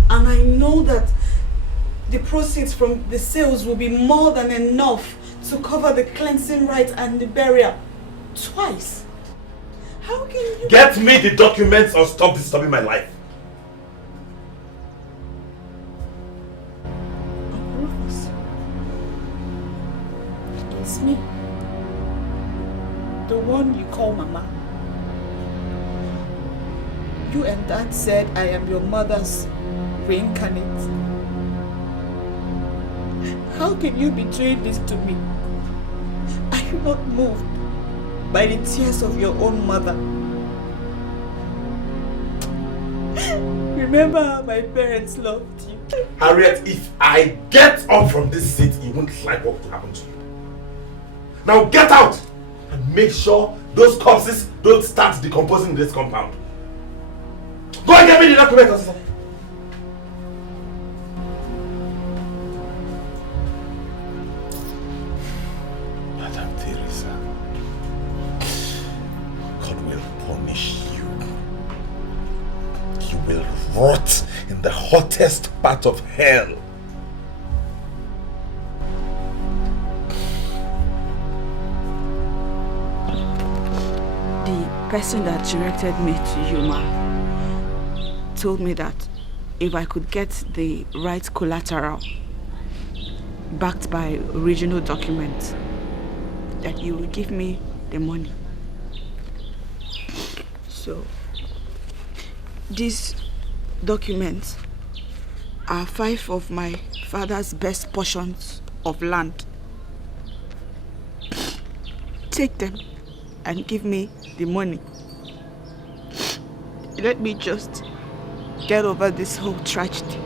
And I know that the proceeds from the sales will be more than enough to cover the cleansing rite and the burial. Twice. How can you... Get me the documents or stop disturbing my life. Rufus, don't me. The one you call Mama. You and Dad said I am your mother's reincarnate. How can you betray this to me? Are you not moved by the tears of your own mother? Remember how my parents loved you. Harriet, if I get up from this seat, you won't like what will happen to you. Now get out and make sure those corpses don't start decomposing in this compound. Go and get me the document, officer. Madam Teresa, God will punish you. You will rot in the hottest part of hell. The person that directed me to you, Ma, told me that if I could get the right collateral backed by original documents, that you will give me the money. So, these documents are 5 of my father's best portions of land. Take them and give me the money. Let me just get over this whole tragedy.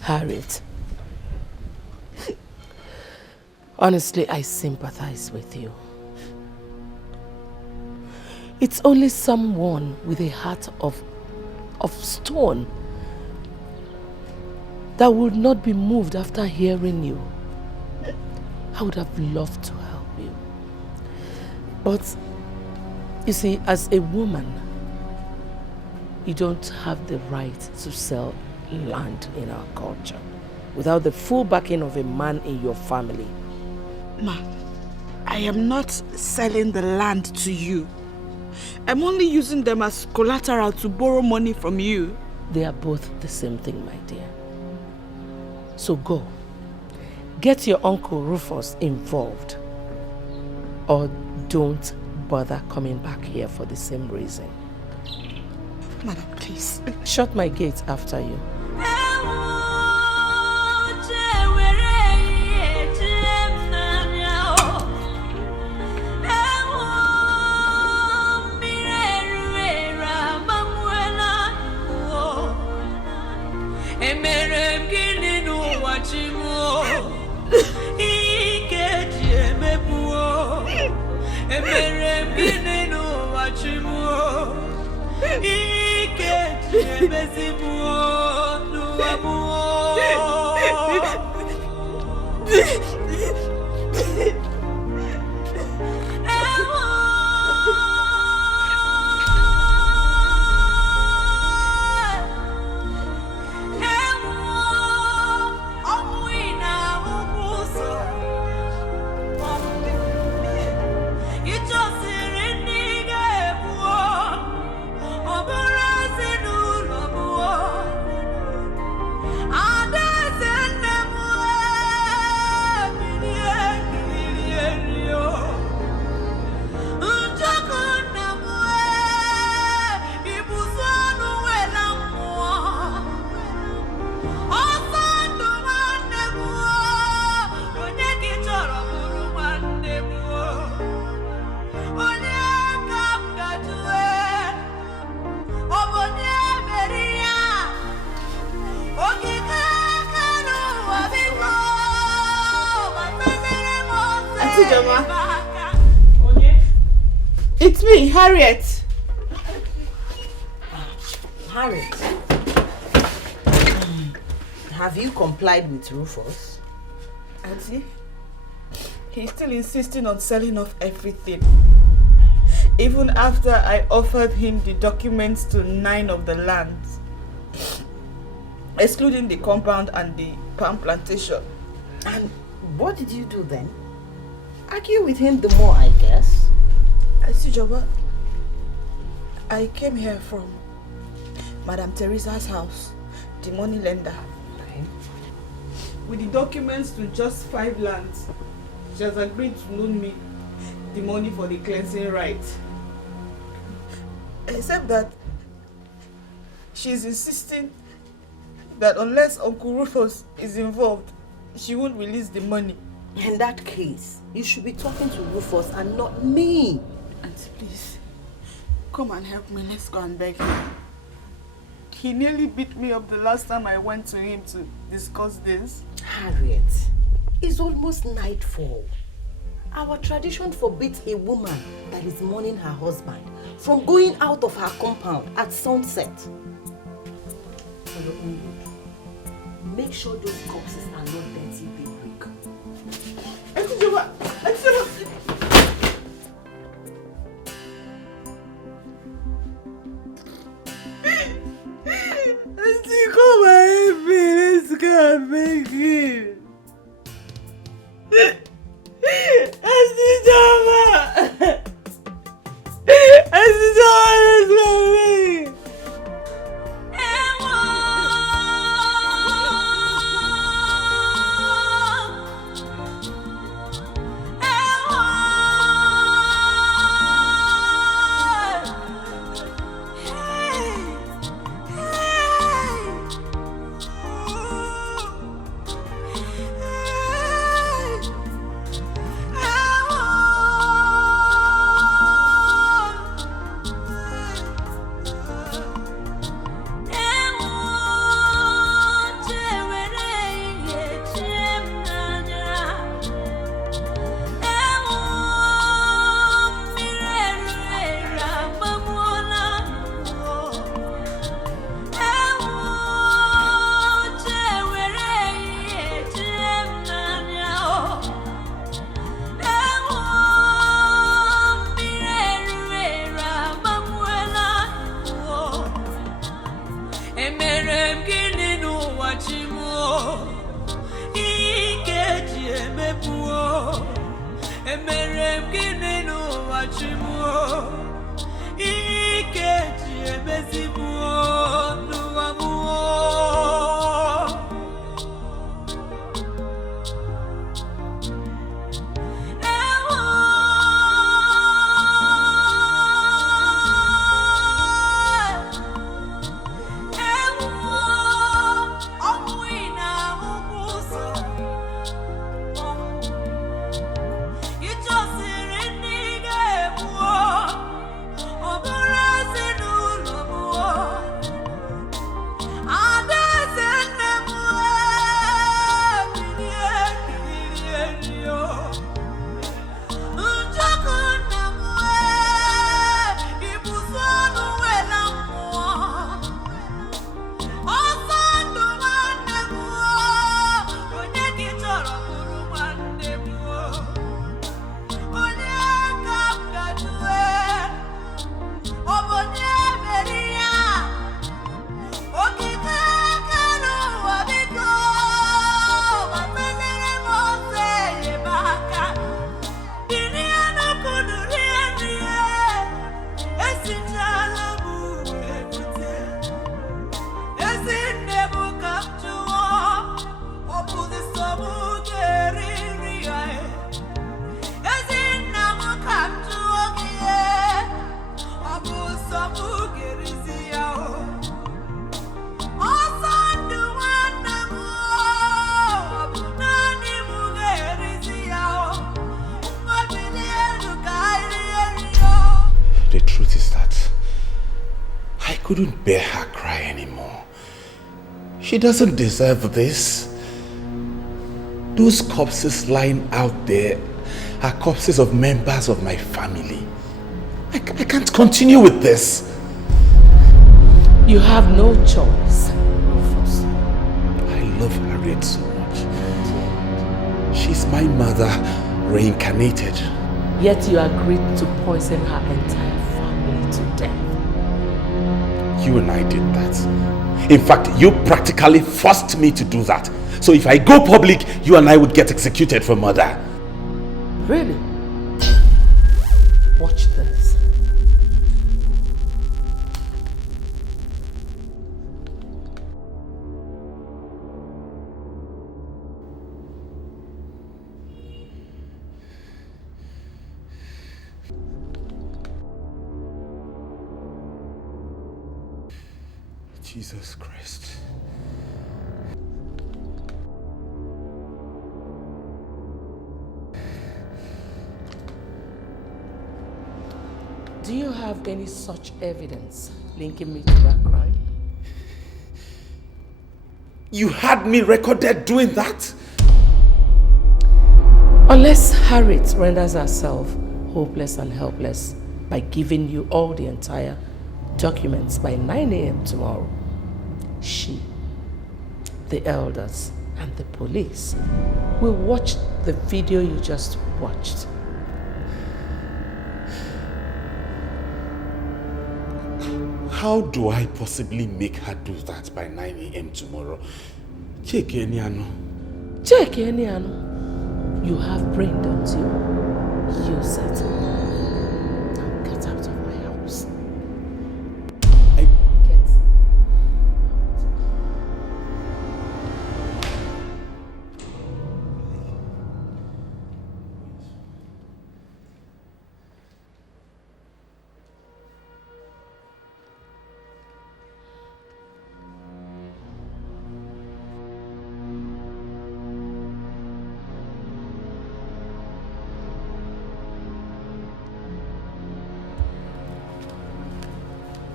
Harriet, honestly, I sympathize with you. It's only someone with a heart of stone that would not be moved after hearing you. I would have loved to help you. But, you see, as a woman, you don't have the right to sell land in our culture without the full backing of a man in your family. Ma, I am not selling the land to you. I'm only using them as collateral to borrow money from you. They are both the same thing, my dear. So go. Get your Uncle Rufus involved. Or don't bother coming back here for the same reason. Madam, please. Shut my gate after you. It's me, Harriet. Harriet, have you complied with Rufus? Auntie, he's still insisting on selling off everything. Even after I offered him the documents to 9 of the lands, excluding the compound and the palm plantation. And what did you do then? Argue with him the more, I guess. Joba, I came here from Madam Teresa's house, the money lender. with the documents to just 5 lands. She has agreed to loan me the money for the cleansing rites. Except that she's insisting that unless Uncle Rufus is involved, she won't release the money. In that case, you should be talking to Rufus and not me. Auntie, please, come and help me. Let's go and beg him. He nearly beat me up the last time I went to him to discuss this. Harriet, it's almost nightfall. Our tradition forbids a woman that is mourning her husband from going out of her compound at sunset. For your own good, make sure those corpses are not dirty daybreak. Auntie, come and help me. Let's go and beg him. Auntie Jama! Auntie Jama, let's go and beg him. Couldn't bear her cry anymore. She doesn't deserve this. Those corpses lying out there are corpses of members of my family. I can't continue with this. You have no choice, Rufus. I love Harriet so much. She's my mother reincarnated. Yet you agreed to poison her entire family to death. You and I did that. In fact, you practically forced me to do that. So if I go public, you and I would get executed for murder. Really? Watch this. Jesus Christ. Do you have any such evidence linking me to that crime? You had me recorded doing that? Unless Harriet renders herself hopeless and helpless by giving you all the entire documents by 9 a.m. tomorrow, she, the elders, and the police will watch the video you just watched. How do I possibly make her do that by 9 a.m. tomorrow? Check Eniano. Check Eniano. You have brain, don't you? Use it. Now get out of my house.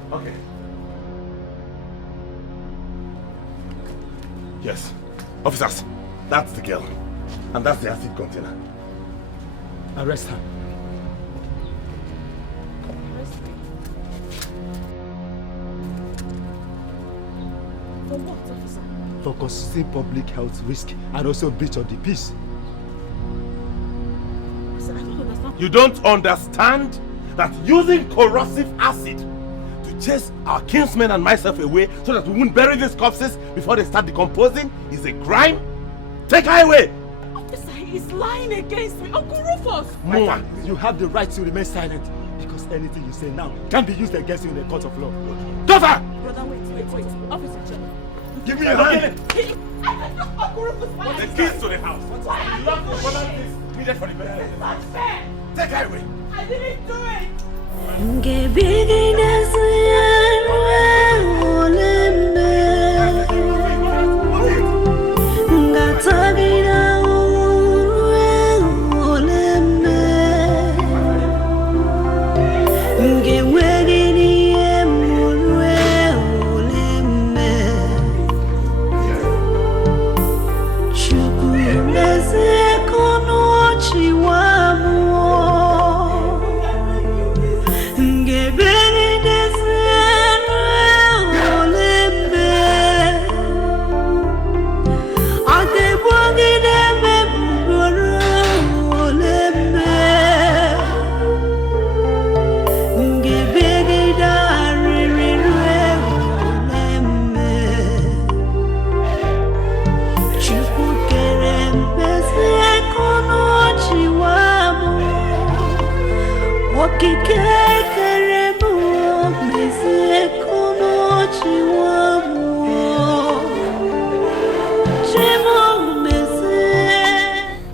Okay. Yes. Officers, that's the girl. And that's the acid container. Arrest her. For what, officer? For causing public health risk and also breach of the peace. Sir, I don't understand. You don't understand that using corrosive acid to chase our kinsmen and myself away so that we won't bury these corpses before they start decomposing is a crime? Take her away! Officer, he is lying against me. Uncle Rufus! Mama, you have the right to remain silent because anything you say now can be used against you in a court of law. Daughter! Brother, wait. Officer, General. Give me your hand! Uncle Rufus, why are The you keys to the house. Why are You have the evidence needed for the burial. It's not fair! Take her away! I didn't do it!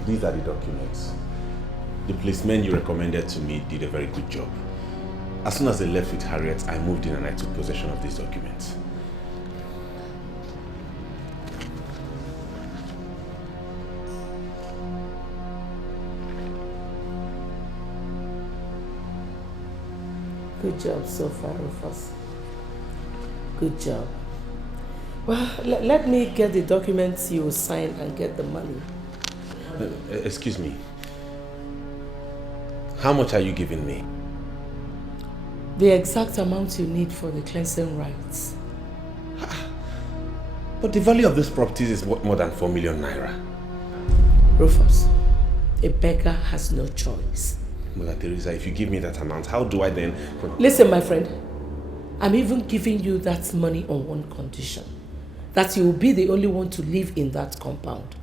These are the documents. The policemen you recommended to me did a very good job. As soon as they left with Harriet, I moved in and I took possession of these documents. Good job so far, Rufus. Good job. Well, let me get the documents you sign and get the money. Excuse me. How much are you giving me? The exact amount you need for the cleansing rights. But the value of these properties is worth more than 4 million naira. Rufus, a beggar has no choice. Mother Teresa, if you give me that amount, how do I then... Listen, my friend. I'm even giving you that money on one condition. That you will be the only one to live in that compound.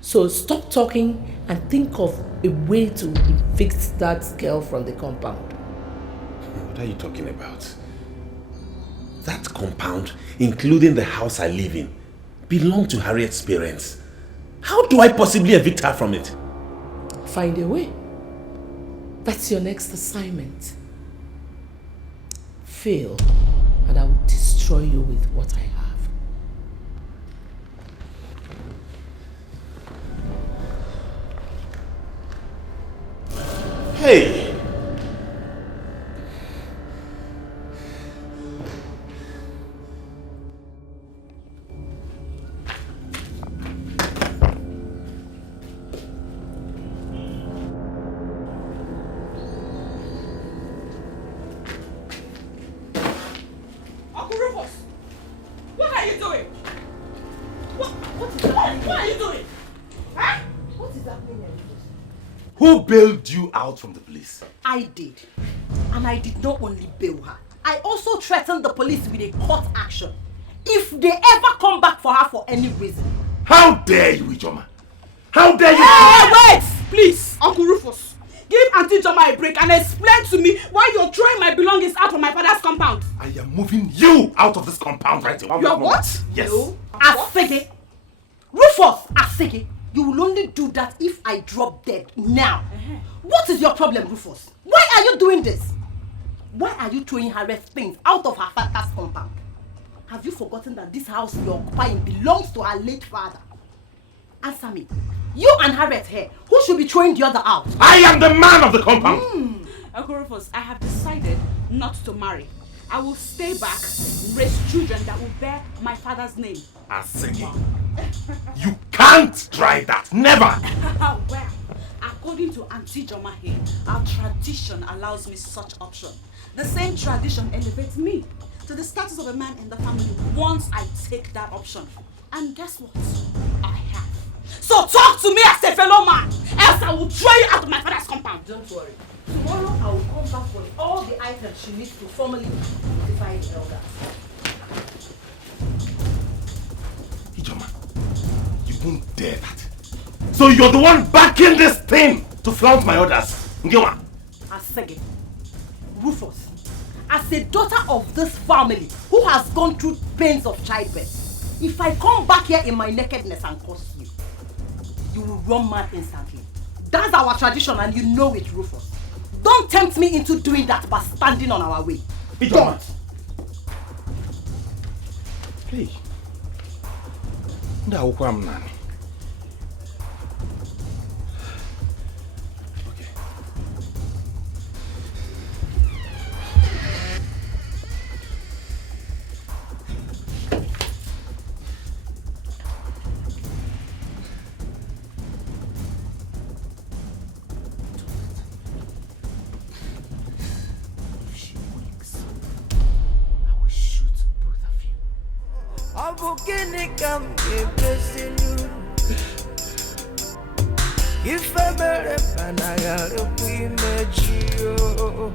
So stop talking and think of a way to evict that girl from the compound. What are you talking about? That compound, including the house I live in, belonged to Harriet's parents. How do I possibly evict her from it? Find a way. That's your next assignment. Fail, and I will destroy destroy you with what I have. Hey! Uncle Rufus, what are you doing? What is happening? What are you doing? Huh? What is happening? Who bailed you out from the police? I did. And I did not only bail her. I also threatened the police with a court action if they ever come back for her for any reason. How dare you, Ijoma? How dare you? Hey, wait! Please, Uncle Rufus, give Auntie Ijoma a break and explain to me why you're throwing my belongings out of my father's compound. I am moving you out of this compound right now. You're what? Yes. No. Asege. Rufus, Asege. You will only do that if I drop dead now. What is your problem, Rufus? Why are you doing this? Why are you throwing Harriet's things out of her father's compound? Have you forgotten that this house you're occupying belongs to her late father? Answer me. You and Harriet here, who should be throwing the other out? I am the man of the compound. Uncle Rufus, I have decided not to marry. I will stay back, raise children that will bear my father's name. Asege, you can't try that. Never. Well, according to Auntie Ijoma here, our tradition allows me such option. The same tradition elevates me to the status of a man in the family once I take that option. And guess what? I have. So talk to me as a fellow man, else I will throw you out of my father's compound. Don't worry. Tomorrow I will come back for all the items she needs to formally notify the elders. Ijoma, you won't dare that. So you're the one backing this thing to flaunt my orders. Ijoma. Asege, Rufus, as a daughter of this family who has gone through pains of childbirth, if I come back here in my nakedness and curse you, you will run mad instantly. That's our tradition and you know it, Rufus. Don't tempt me into doing that by standing on our way. Don't. Hey. Ndawukwa m nani. If I better find I got a we met you.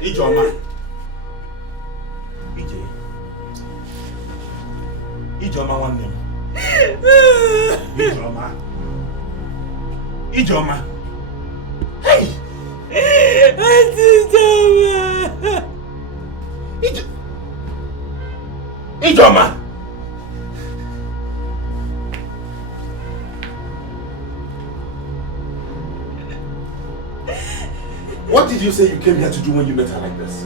Ijoma. Ijoma nwanne m. Ijoma. Ijoma. Hey! Auntie Ijoma. Ijoma! What did you say you came here to do when you met her like this?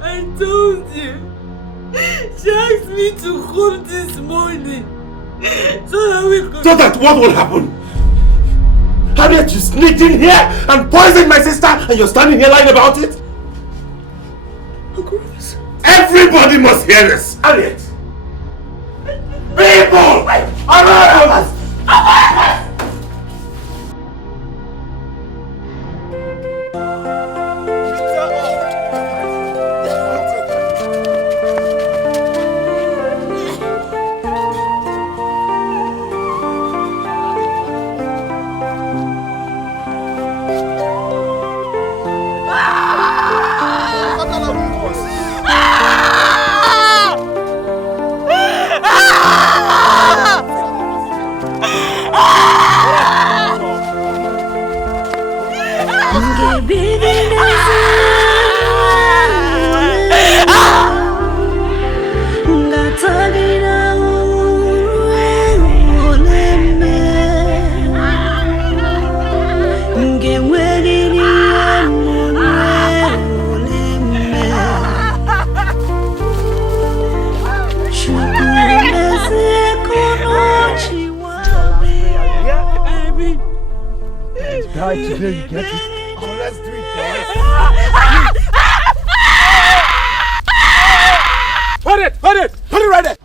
I told you. She asked me to come this morning so that we could... So that what will happen? Harriet, you sneaked in here and poisoned my sister and you're standing here lying about it? Everybody must hear this! Harriet! People! Around us! Today you get it. Oh, let's do it, boys. Hold it! Hold it! Hold it right there!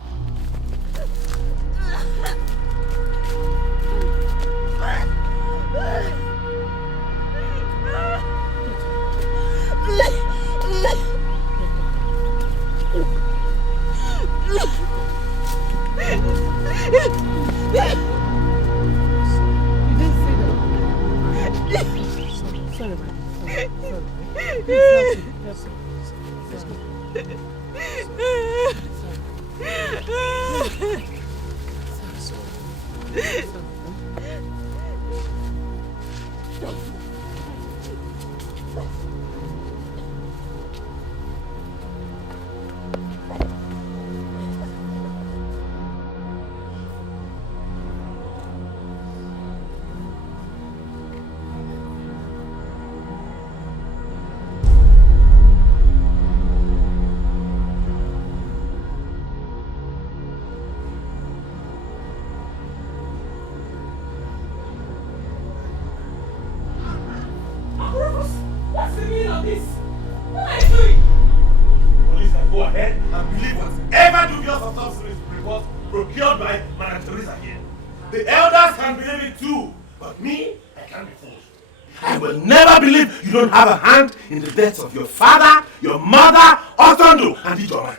You don't have a hand in the deaths of your father, your mother, Otondo, and Ijoma.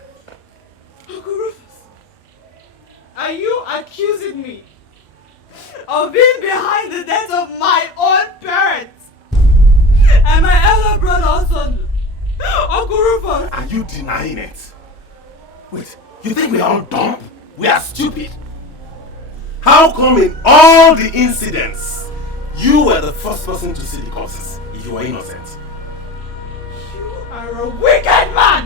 Uncle Rufus, are you accusing me of being behind the death of my own parents and my elder brother Otondo? Uncle Rufus! Are you denying it? Wait, you think we are all dumb? We are stupid? How come in all the incidents, you were the first person to see the corpses? You are innocent. You are a wicked man!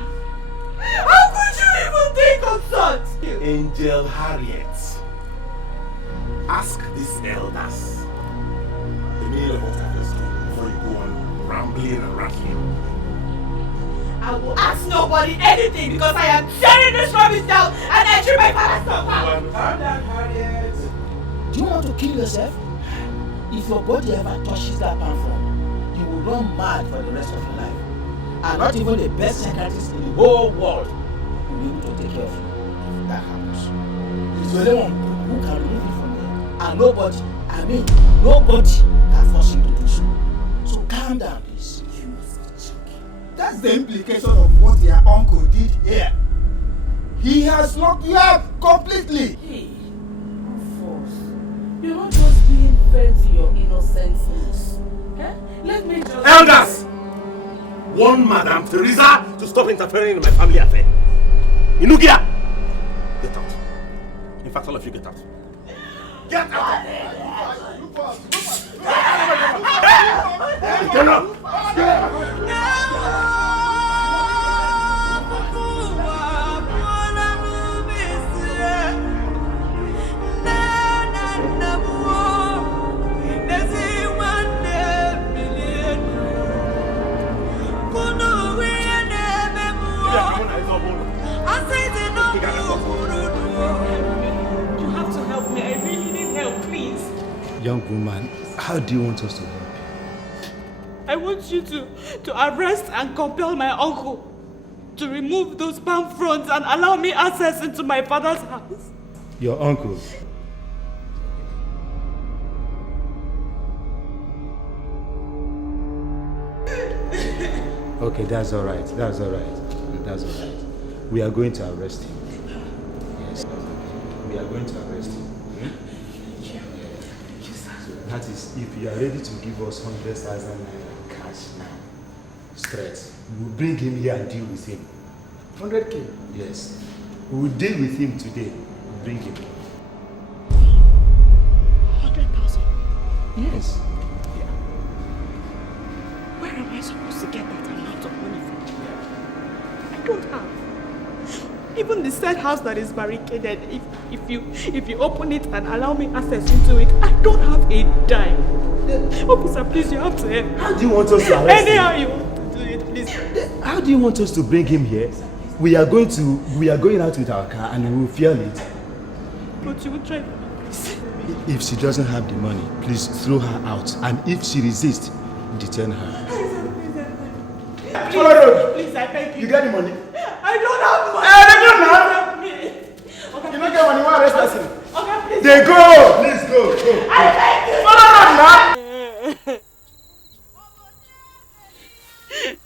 How could you even think of such? Angel Harriet, ask these elders the meaning of what I just told before you go on rambling and rattling. I will ask nobody anything because I am tearing this rubbish down and I treat my father's stuff out. Calm down, Harriet. Do you want to kill yourself? If your body ever touches that palm front, you will run mad for the rest of your life. And not even the best psychiatrist in the whole world will be able to take care of you if that happens. It's the only one who can remove it from there. And nobody can force you to do so. So calm down, please. That's the implication of what your uncle did here. He has locked you up completely. Hey, Force, you're not just being fair to your innocence. Let me just... Elders! Warn Madame Teresa to stop interfering in my family affair. Inugia! Get out. In fact, all of you get out. Get out! Get out! woman, how do you want us to help you? I want you to arrest and compel my uncle to remove those palm fronds and allow me access into my father's house. Your uncle? Okay, that's all right. That's all right. That's all right. We are going to arrest him. Yes. We are going to arrest him. So that is, if you are ready to give us 100,000 naira cash now, straight, we will bring him here and deal with him. 100K? Yes. We will deal with him today. We'll bring him. 100,000? Yes. Where am I supposed to get that amount of money from? I don't have. Even the said house that is barricaded, if you open it and allow me access into it, I don't have a dime. Officer, please, you have to help. How do you want us to arrest him? Anyhow you want to do it, please. How do you want us to bring him here? We are going out with our car and we will fuel it. But you will try for me, please. If she doesn't have the money, please throw her out. And if she resists, detain her. Please, I beg you. You got the money? I don't have money. Hey, you don't get money, why arrest us? Okay, please. They go! Please go. I beg you.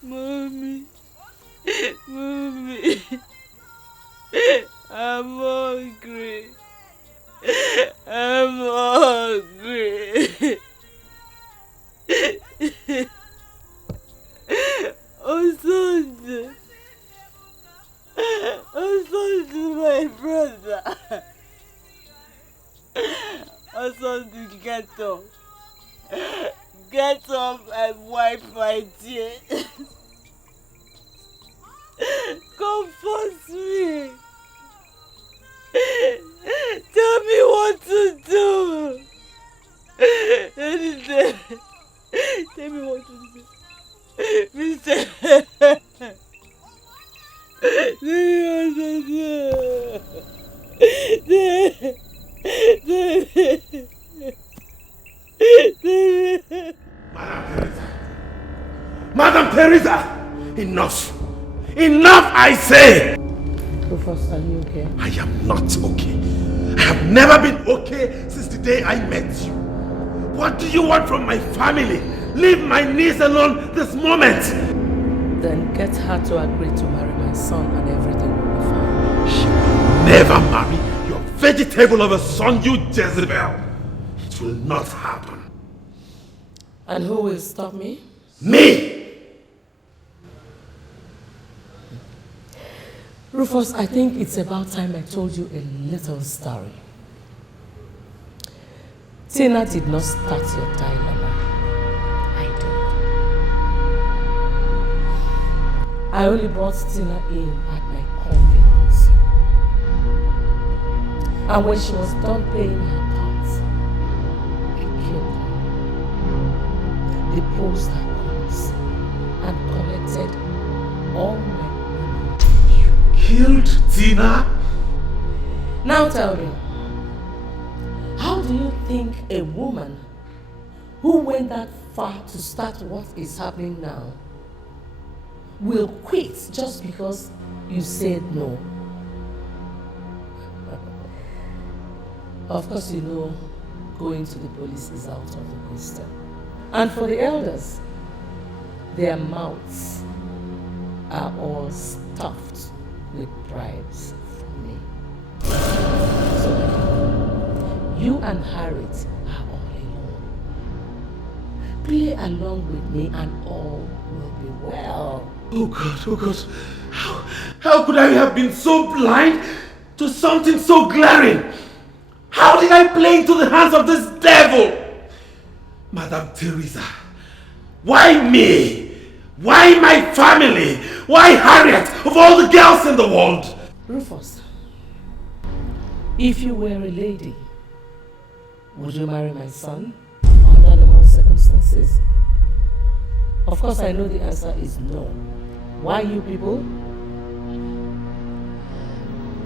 Mommy. I'm hungry. I'm hungry. Oh, Sunday. Oh, Sunday, my brother. Oh, Sunday, get up. Get up and wipe my tears. Comfort me. Tell me what to do. Tell me what to do. Mister. Madam Teresa! Enough! Enough, I say! Rufus, are you okay? I am not okay. I have never been okay since the day I met you. What do you want from my family? Leave my niece alone this moment! Then get her to agree to marry my son and everything will be fine. She will never marry your vegetable of a son, you Jezebel. It will not happen. And who will stop me? Me! Rufus, I think it's about time I told you a little story. Tina did not start your dilemma. I did. I only brought Tina in at my convenience. And when she was done playing her part, I killed her. Deposed her corpse and collected all my money. Killed Tina? Now tell me, how do you think a woman who went that far to start what is happening now will quit just because you said no? Of course, you know going to the police is out of the question. And for the elders, their mouths are all stuffed with bribes from me. So you and Harriet are all alone. Play along with me and all will be well. Oh God, how could I have been so blind to something so glaring? How did I play into the hands of this devil? Madam Teresa, why me? Why my family? Why Harriet of all the girls in the world? Rufus, if you were a lady, would you marry my son under normal circumstances? Of course, I know the answer is no. Why you people?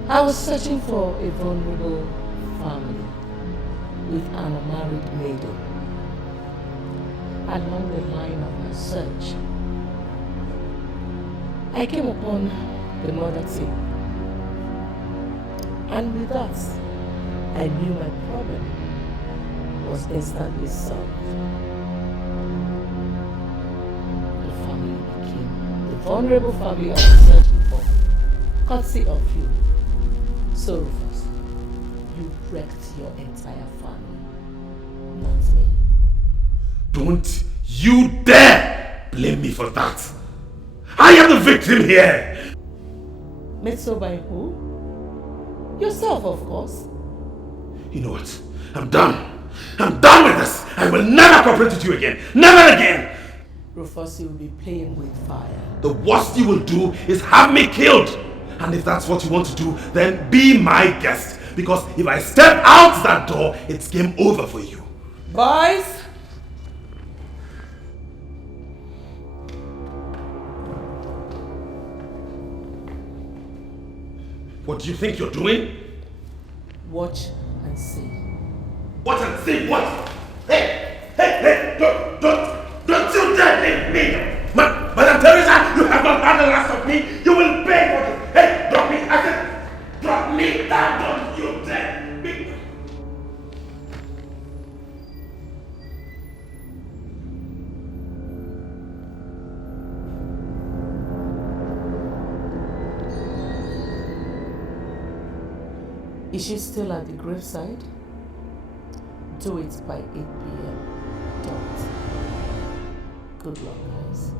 I was searching for a vulnerable family with an unmarried maiden. along the line of my search, I came upon the murder team. And with that, I knew my problem was instantly solved. The family became the vulnerable family I was searching for, courtesy of you. So Rufus, you wrecked your entire family, not me. Don't you dare blame me for that! I am the victim here! Made so by who? Yourself, of course. You know what? I'm done. I'm done with this. I will never cooperate with you again. Never again. Rufus, you will be playing with fire. The worst you will do is have me killed. And if that's what you want to do, then be my guest. Because if I step out that door, it's game over for you. Boys! What do you think you're doing? Watch and see. Watch and see what? Hey! Don't you dare leave me! Madam Teresa, you have not had the last of me. You will pay for it. Hey, drop me. I said, drop me down. Don't you dare. Is she still at the graveside? Do it by 8 p.m. Don't. Good luck, guys.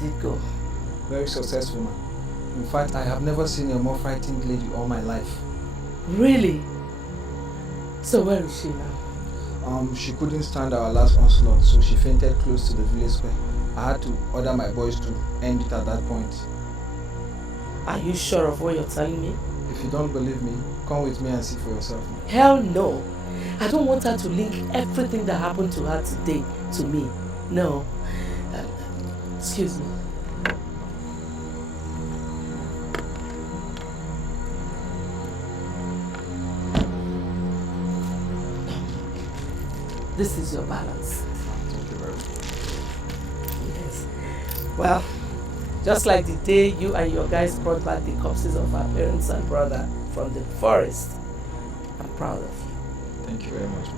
did it go? Very successful, man. In fact, I have never seen a more frightened lady all my life. Really? So where is she now? She couldn't stand our last onslaught, so she fainted close to the village square. I had to order my boys to end it at that point. Are you sure of what you're telling me? If you don't believe me, come with me and see for yourself. Hell no. I don't want her to link everything that happened to her today to me. No. Excuse me. This is your balance. Thank you very much. Yes. Well, just like the day you and your guys brought back the corpses of our parents and brother from the forest, I'm proud of you. Thank you very much.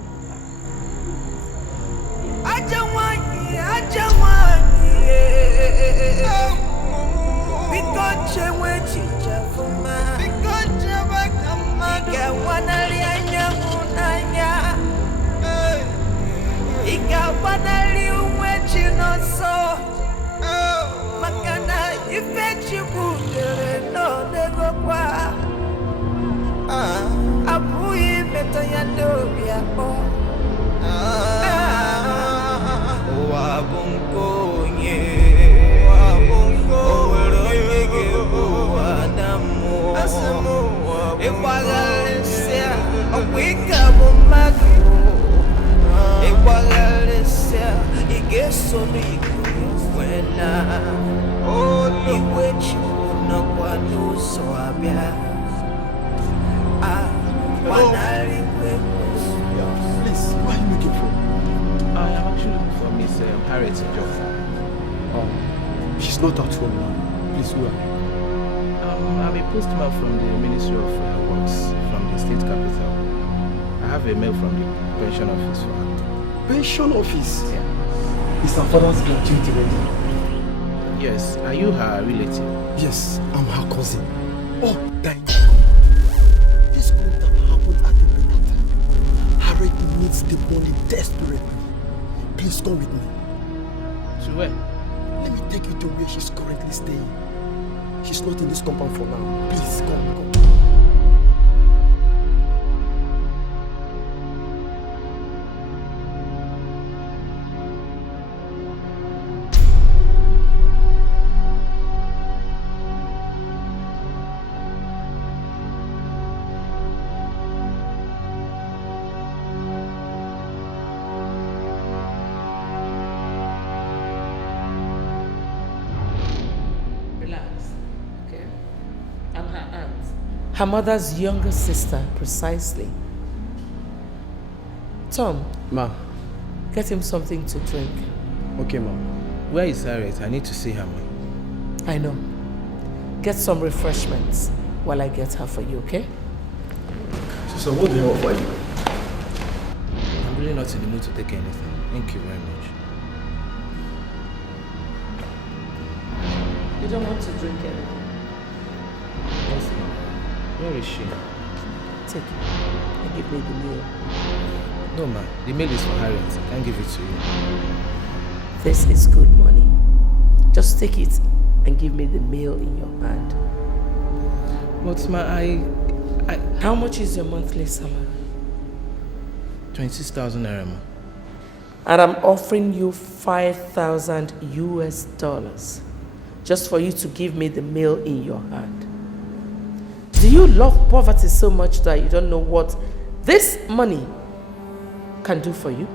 Please, why are you looking for? I am actually looking for Miss Harriet Job. She's not at home now. Please, who are you? I'm a postman from the Ministry of Works from the state capital. I have a mail from the pension office for her. Pension office? Yeah. Is her father's gratuity ready? Yes. Are you her relative? Yes, I'm her cousin. Oh, thank you. This could have happened at a better time. Harriet needs the money desperately. Please come with me. To where? Let me take you to where she's currently staying. She's not in this compound for now. Please, come. Her mother's younger sister, precisely. Tom. Ma. Get him something to drink. Okay, Ma. Where is Harriet? I need to see her, Ma. I know. Get some refreshments while I get her for you, okay? So what do you offer you? I'm really not in the mood to take anything. Thank you very much. You don't want to drink anything? Yes, Ma. Where is she? Take it and give me the meal. No, ma. The meal is for Harriet. I can't give it to you. This is good money. Just take it and give me the meal in your hand. But, ma, How much is your monthly salary? 26,000 naira, ma. And I'm offering you $5,000 US just for you to give me the meal in your hand. Do you love poverty so much that you don't know what this money can do for you?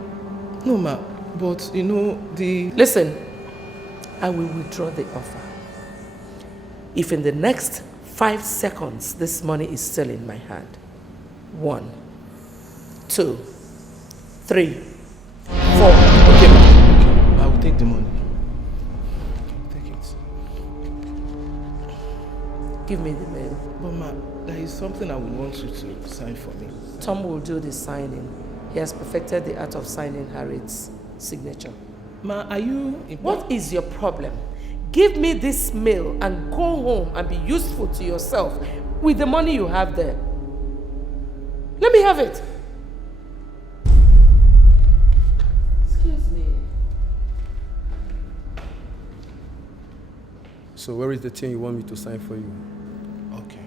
No, ma, but you know, Listen, I will withdraw the offer. If in the next 5 seconds this money is still in my hand. 1, 2, 3, 4. Okay, ma. Okay, I will take the money. Take it. Give me the mail. But ma, there is something I would want you to sign for me. Tom will do the signing. He has perfected the art of signing Harriet's signature. Ma, are you... What is your problem? Give me this mail and go home and be useful to yourself with the money you have there. Let me have it. Excuse me. So where is the thing you want me to sign for you? Okay,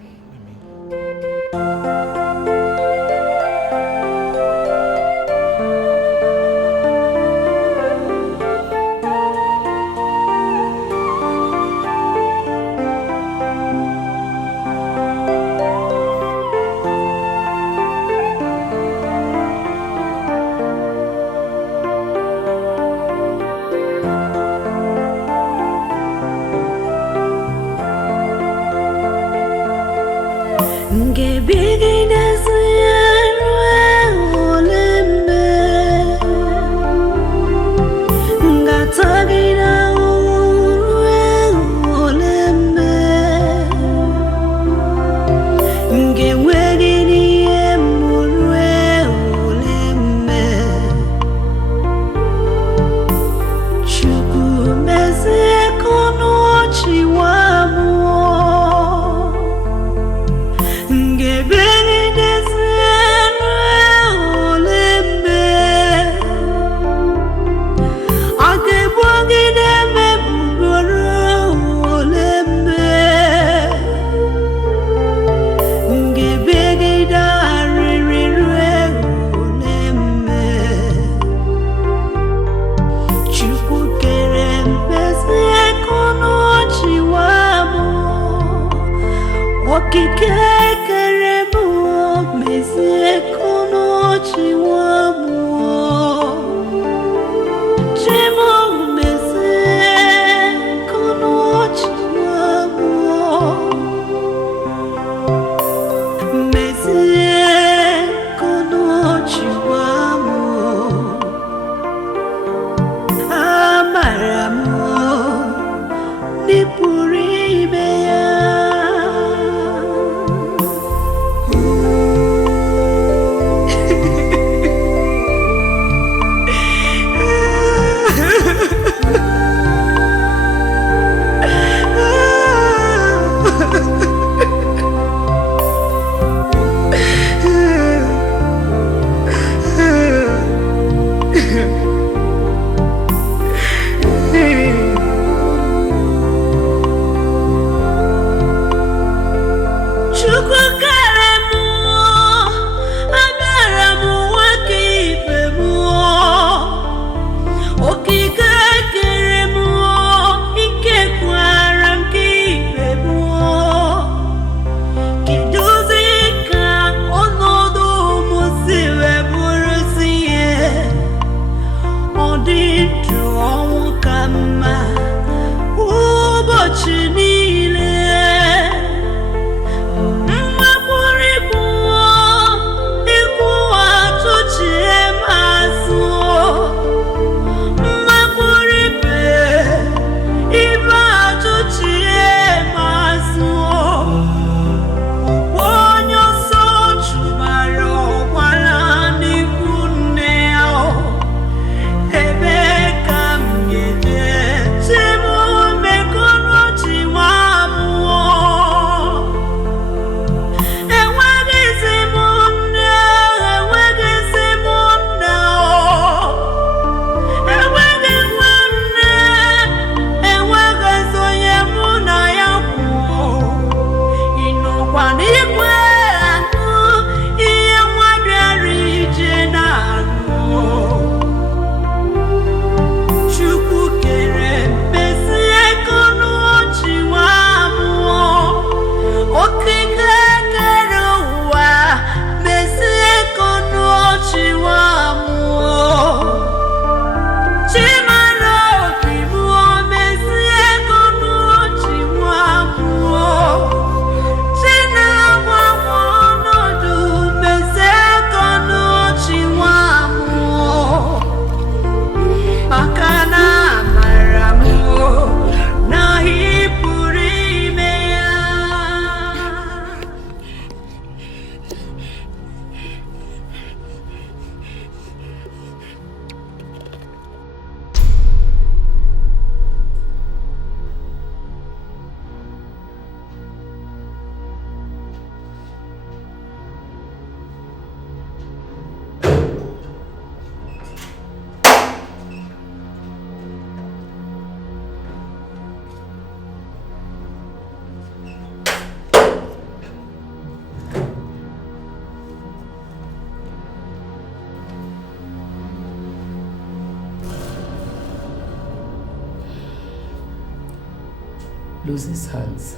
loose his hands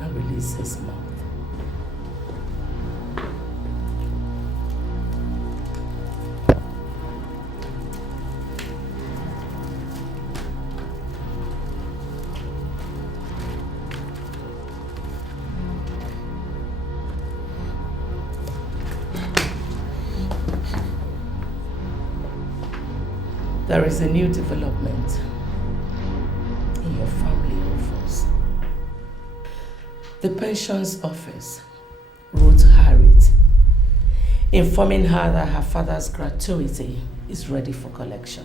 and release his mouth. There is a new development in your family, Rufus. The pensions office wrote Harriet, informing her that her father's gratuity is ready for collection.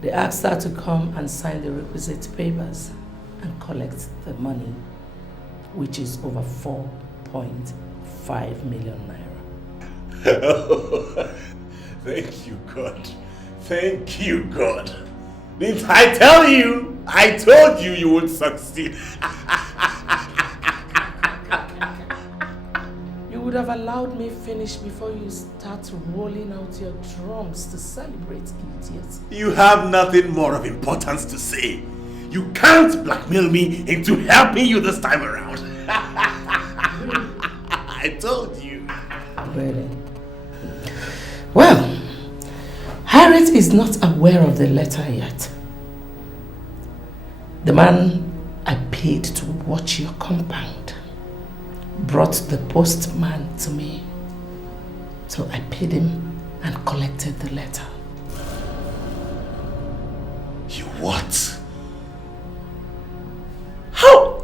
They asked her to come and sign the requisite papers and collect the money, which is over 4.5 million naira. Thank you, God. Thank you, God. Didn't I tell you? I told you you would succeed. You would have allowed me finish before you start rolling out your drums to celebrate, idiot. You have nothing more of importance to say. You can't blackmail me into helping you this time around. I told you. Really? Well, Harriet is not aware of the letter yet. The man I paid to watch your compound brought the postman to me. So I paid him and collected the letter. You what? How?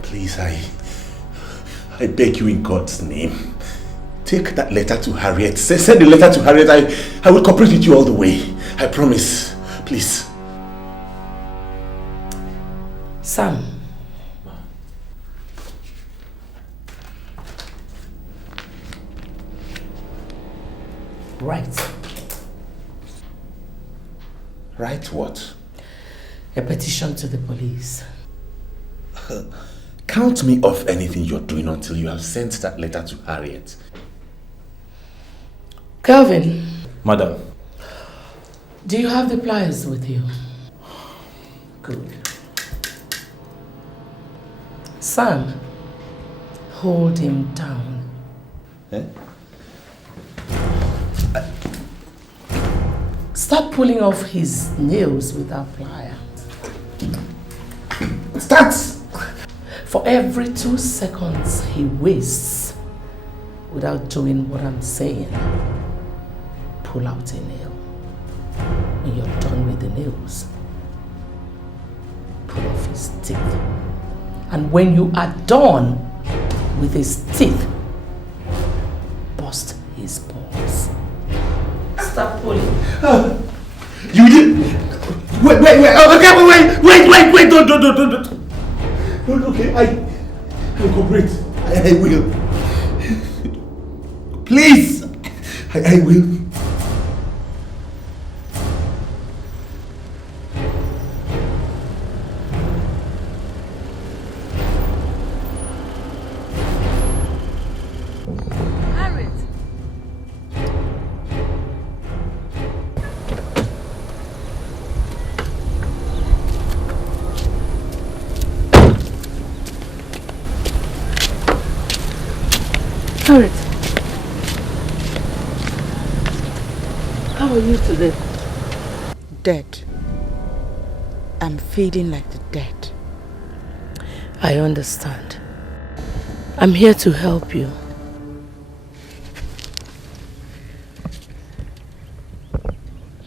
Please, I beg you in God's name. Take that letter to Harriet. Send the letter to Harriet. I will cooperate with you all the way. I promise. Please. Sam. Right. Write what? A petition to the police. Count me off anything you're doing until you have sent that letter to Harriet. Calvin. Madam. Do you have the pliers with you? Good. Sam, hold him down. Eh? Stop pulling off his nails without plier. Start! For every 2 seconds he wastes without doing what I'm saying, pull out a nail. When you're done with the nails, pull off his teeth. And when you are done with his teeth, bust his balls. Stop pulling. You did. Wait. Okay, wait. Don't. Okay, I will cooperate. I will. Please. I will. Harriet, how are you today? Dead. I'm feeling like the dead. I understand. I'm here to help you.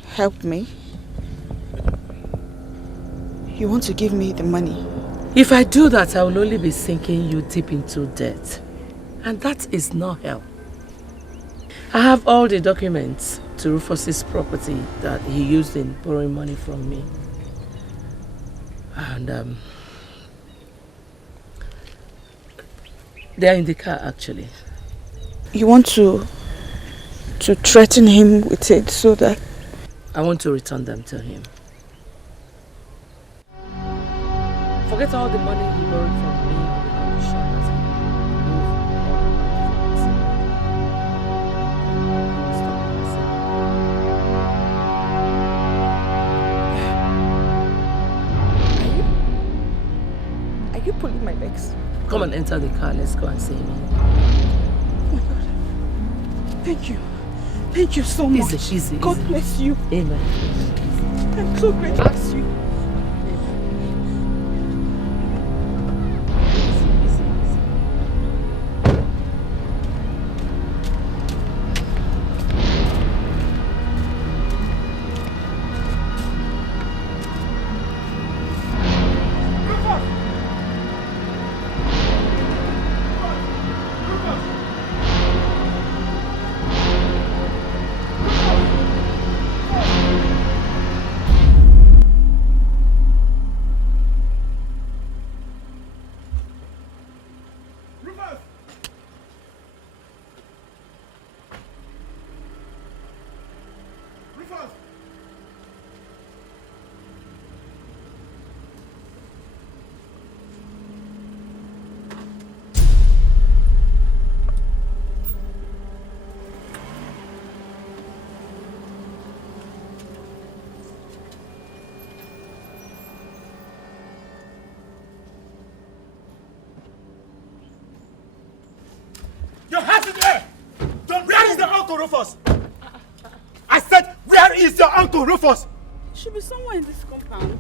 Help me? You want to give me the money? If I do that, I will only be sinking you deep into debt. And that is not help. I have all the documents to Rufus's property that he used in borrowing money from me. And they are in the car actually. You want to threaten him with it so that... I want to return them to him. Forget all the money he borrowed from me on the condition that he remove all the you pulling my legs? Come and enter the car. Let's go and see him. Oh my God. Thank you. Thank you so much. Easy. God bless you. Amen. I'm so grateful to you. Your hands in the air! Where is the Uncle Rufus? I said, where is your Uncle Rufus? Should be somewhere in this compound.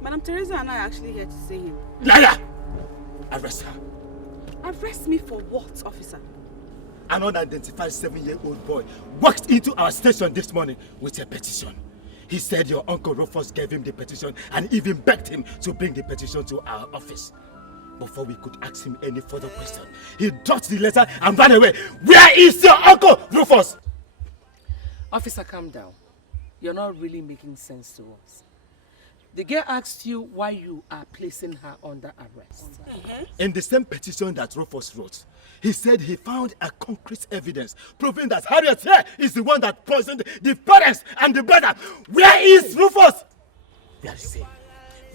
Madam Teresa and I are actually here to see him. Liar! Arrest her. Arrest me for what, officer? An unidentified 7-year-old boy walked into our station this morning with a petition. He said your Uncle Rufus gave him the petition and even begged him to bring the petition to our office. Before we could ask him any further question, he dropped the letter and ran away. Where is your Uncle Rufus? Officer, calm down. You're not really making sense to us. The girl asked you why you are placing her under arrest. In the same petition that Rufus wrote, he said he found a concrete evidence proving that Harriet here is the one that poisoned the parents and the brother. Where is Rufus? Where is he?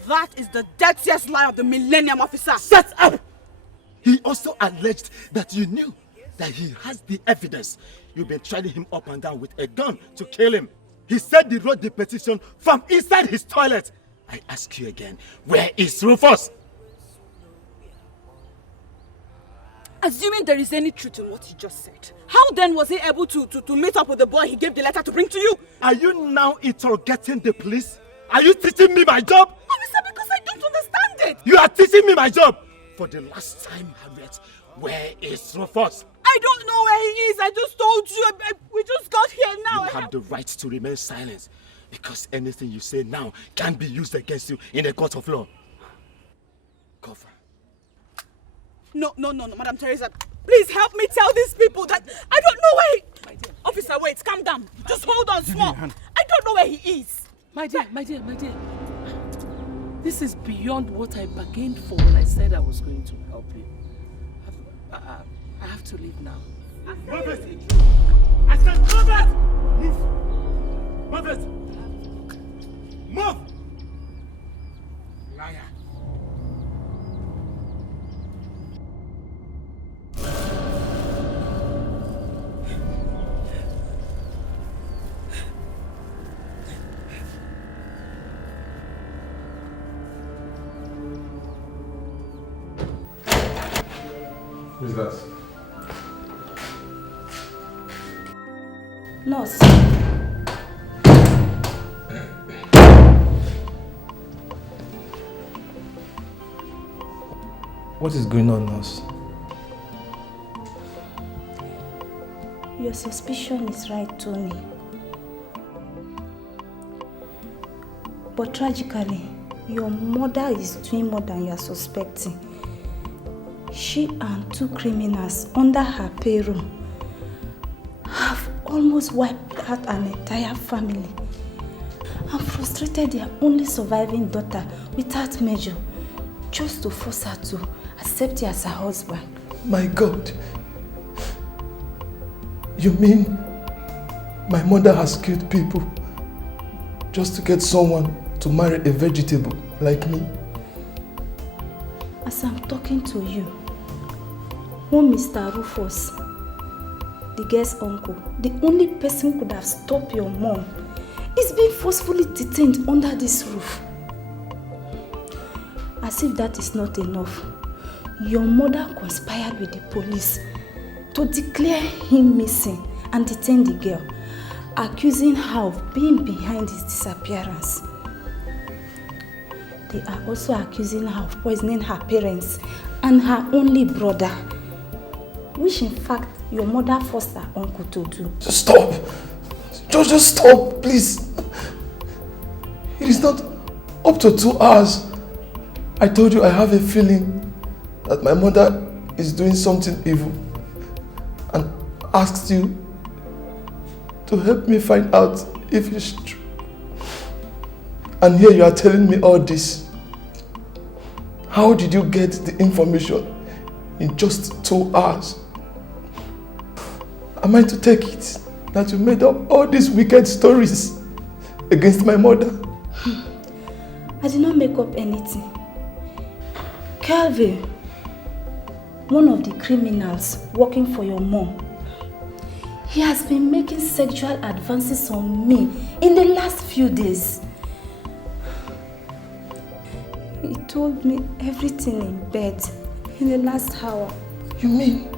That is the dirtiest lie of the millennium, officer. Shut up! He also alleged that you knew that he has the evidence. You've been trailing him up and down with a gun to kill him. He said he wrote the petition from inside his toilet. I ask you again, where is Rufus? Assuming there is any truth in what he just said, how then was he able to meet up with the boy he gave the letter to bring to you? Are you now interrogating the police? Are you teaching me my job? Officer, because I don't understand it. You are teaching me my job. For the last time, Harriet, where is Rufus? I don't know where he is. I just told you. We just got here now. You have the right to remain silent because anything you say now can be used against you in a court of law. Cover. No, Madam Teresa. Please help me tell these people that I don't know where he... Officer, wait, calm down. Just hold on small. I don't know where he is. My dear. This is beyond what I bargained for when I said I was going to help you. I have to leave now. Move it! I said move it! Move! Move it! Move! Liar! Who's that? Nurse. What is going on, nurse? Your suspicion is right, Tony. But tragically, your mother is doing more than you are suspecting. She and 2 criminals under her payroll have almost wiped out an entire family and frustrated their only surviving daughter without measure, just to force her to accept you as her husband. My God. You mean my mother has killed people just to get someone to marry a vegetable like me? As I'm talking to you, one Mr. Rufus, the girl's uncle, the only person who could have stopped your mom, is being forcefully detained under this roof. As if that is not enough, your mother conspired with the police to declare him missing and detain the girl, accusing her of being behind his disappearance. They are also accusing her of poisoning her parents and her only brother, which in fact your mother forced her uncle to do. Stop! Just stop, please. It is not up to 2 hours. I told you I have a feeling that my mother is doing something evil and asked you to help me find out if it's true. And here you are telling me all this. How did you get the information in just 2 hours? Am I to take it that you made up all these wicked stories against my mother? I did not make up anything. Calvin, one of the criminals working for your mom, he has been making sexual advances on me in the last few days. He told me everything in bed in the last hour. You mean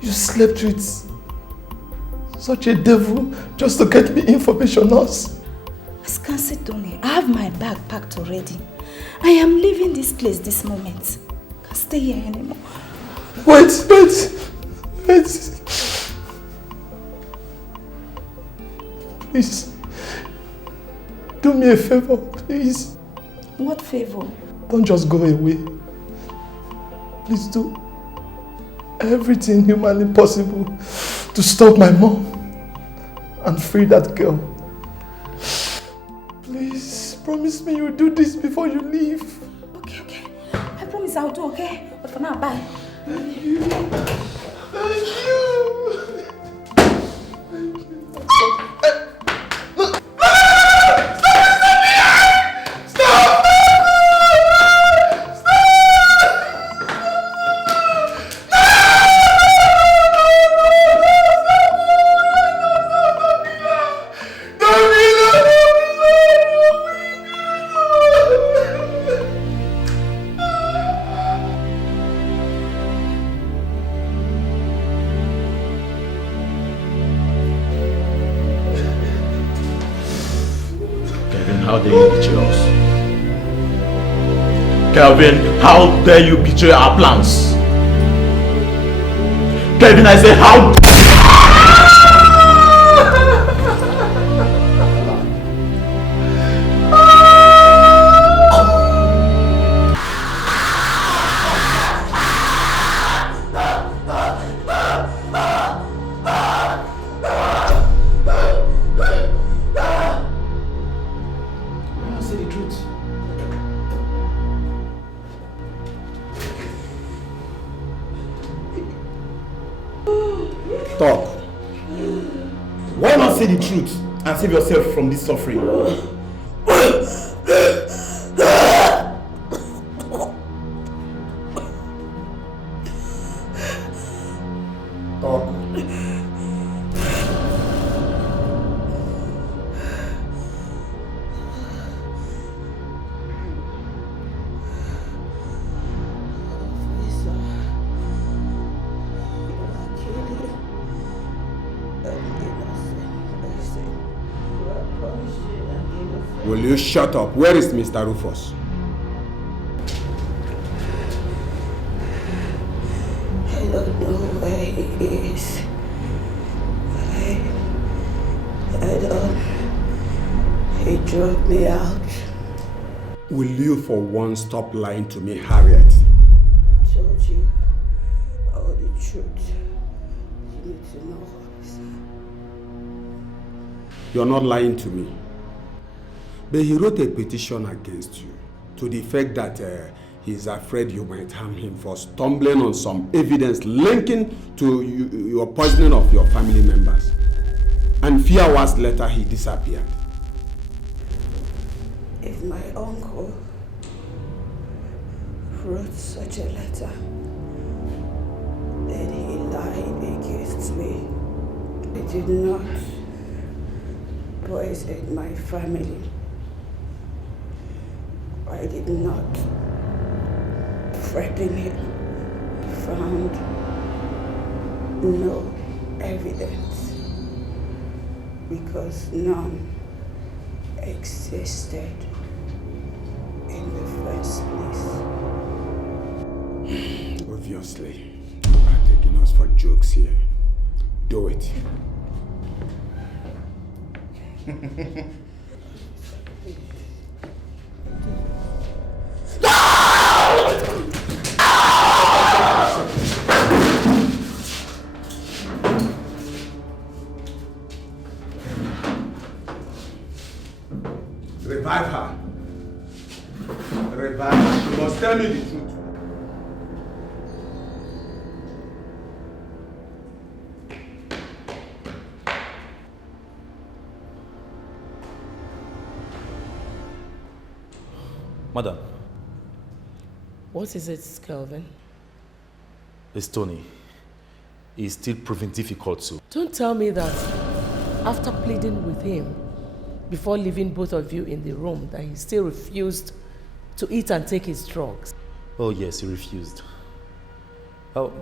you slept with such a devil just to get me information, nurse? Scansi Tony, I have my bag packed already. I am leaving this place this moment. I can't stay here anymore. Wait. Please, do me a favor, please. What favor? Don't just go away. Please do everything humanly possible to stop my mom and free that girl. Please, promise me you'll do this before you leave. Okay. I promise I'll do, okay? But for now, bye. Thank you. Kelvin, how dare you betray our plans? Kelvin, I say, how Talk. Why not say the truth and save yourself from this suffering? Talk. Will you shut up? Where is Mr. Rufus? I don't know where he is. I don't. He drove me out. Will you for once stop lying to me, Harriet? I told you all the truth. You need to know. You're not lying to me. But he wrote a petition against you to the effect that he's afraid you might harm him for stumbling on some evidence linking to your poisoning of your family members. And few hours later, he disappeared. If my uncle wrote such a letter, then he lied against me. He did not poison my family. I I did not threaten him. Found no evidence because none existed in the first place. Obviously, you are taking us for jokes here. Do it. Revive her. Revive her. You must tell me the truth. Madam. What is it, Kelvin? It's Tony. He's still proving difficult to. Don't tell me that after pleading with him, before leaving both of you in the room, that he still refused to eat and take his drugs. Oh yes, he refused.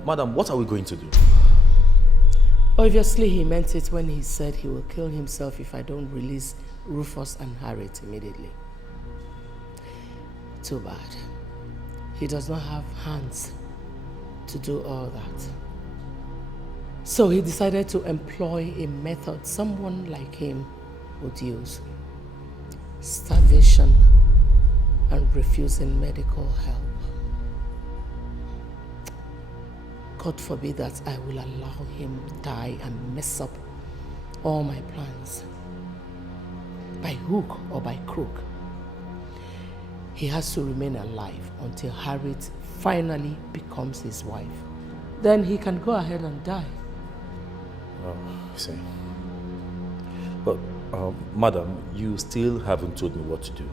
Madam, what are we going to do? Obviously, he meant it when he said he will kill himself if I don't release Rufus and Harriet immediately. Too bad. He does not have hands to do all that. So he decided to employ a method someone like him would use. Starvation and refusing medical help. God forbid that I will allow him die and mess up all my plans. By hook or by crook. He has to remain alive until Harriet finally becomes his wife. Then he can go ahead and die. Oh, I see. But, madam, you still haven't told me what to do.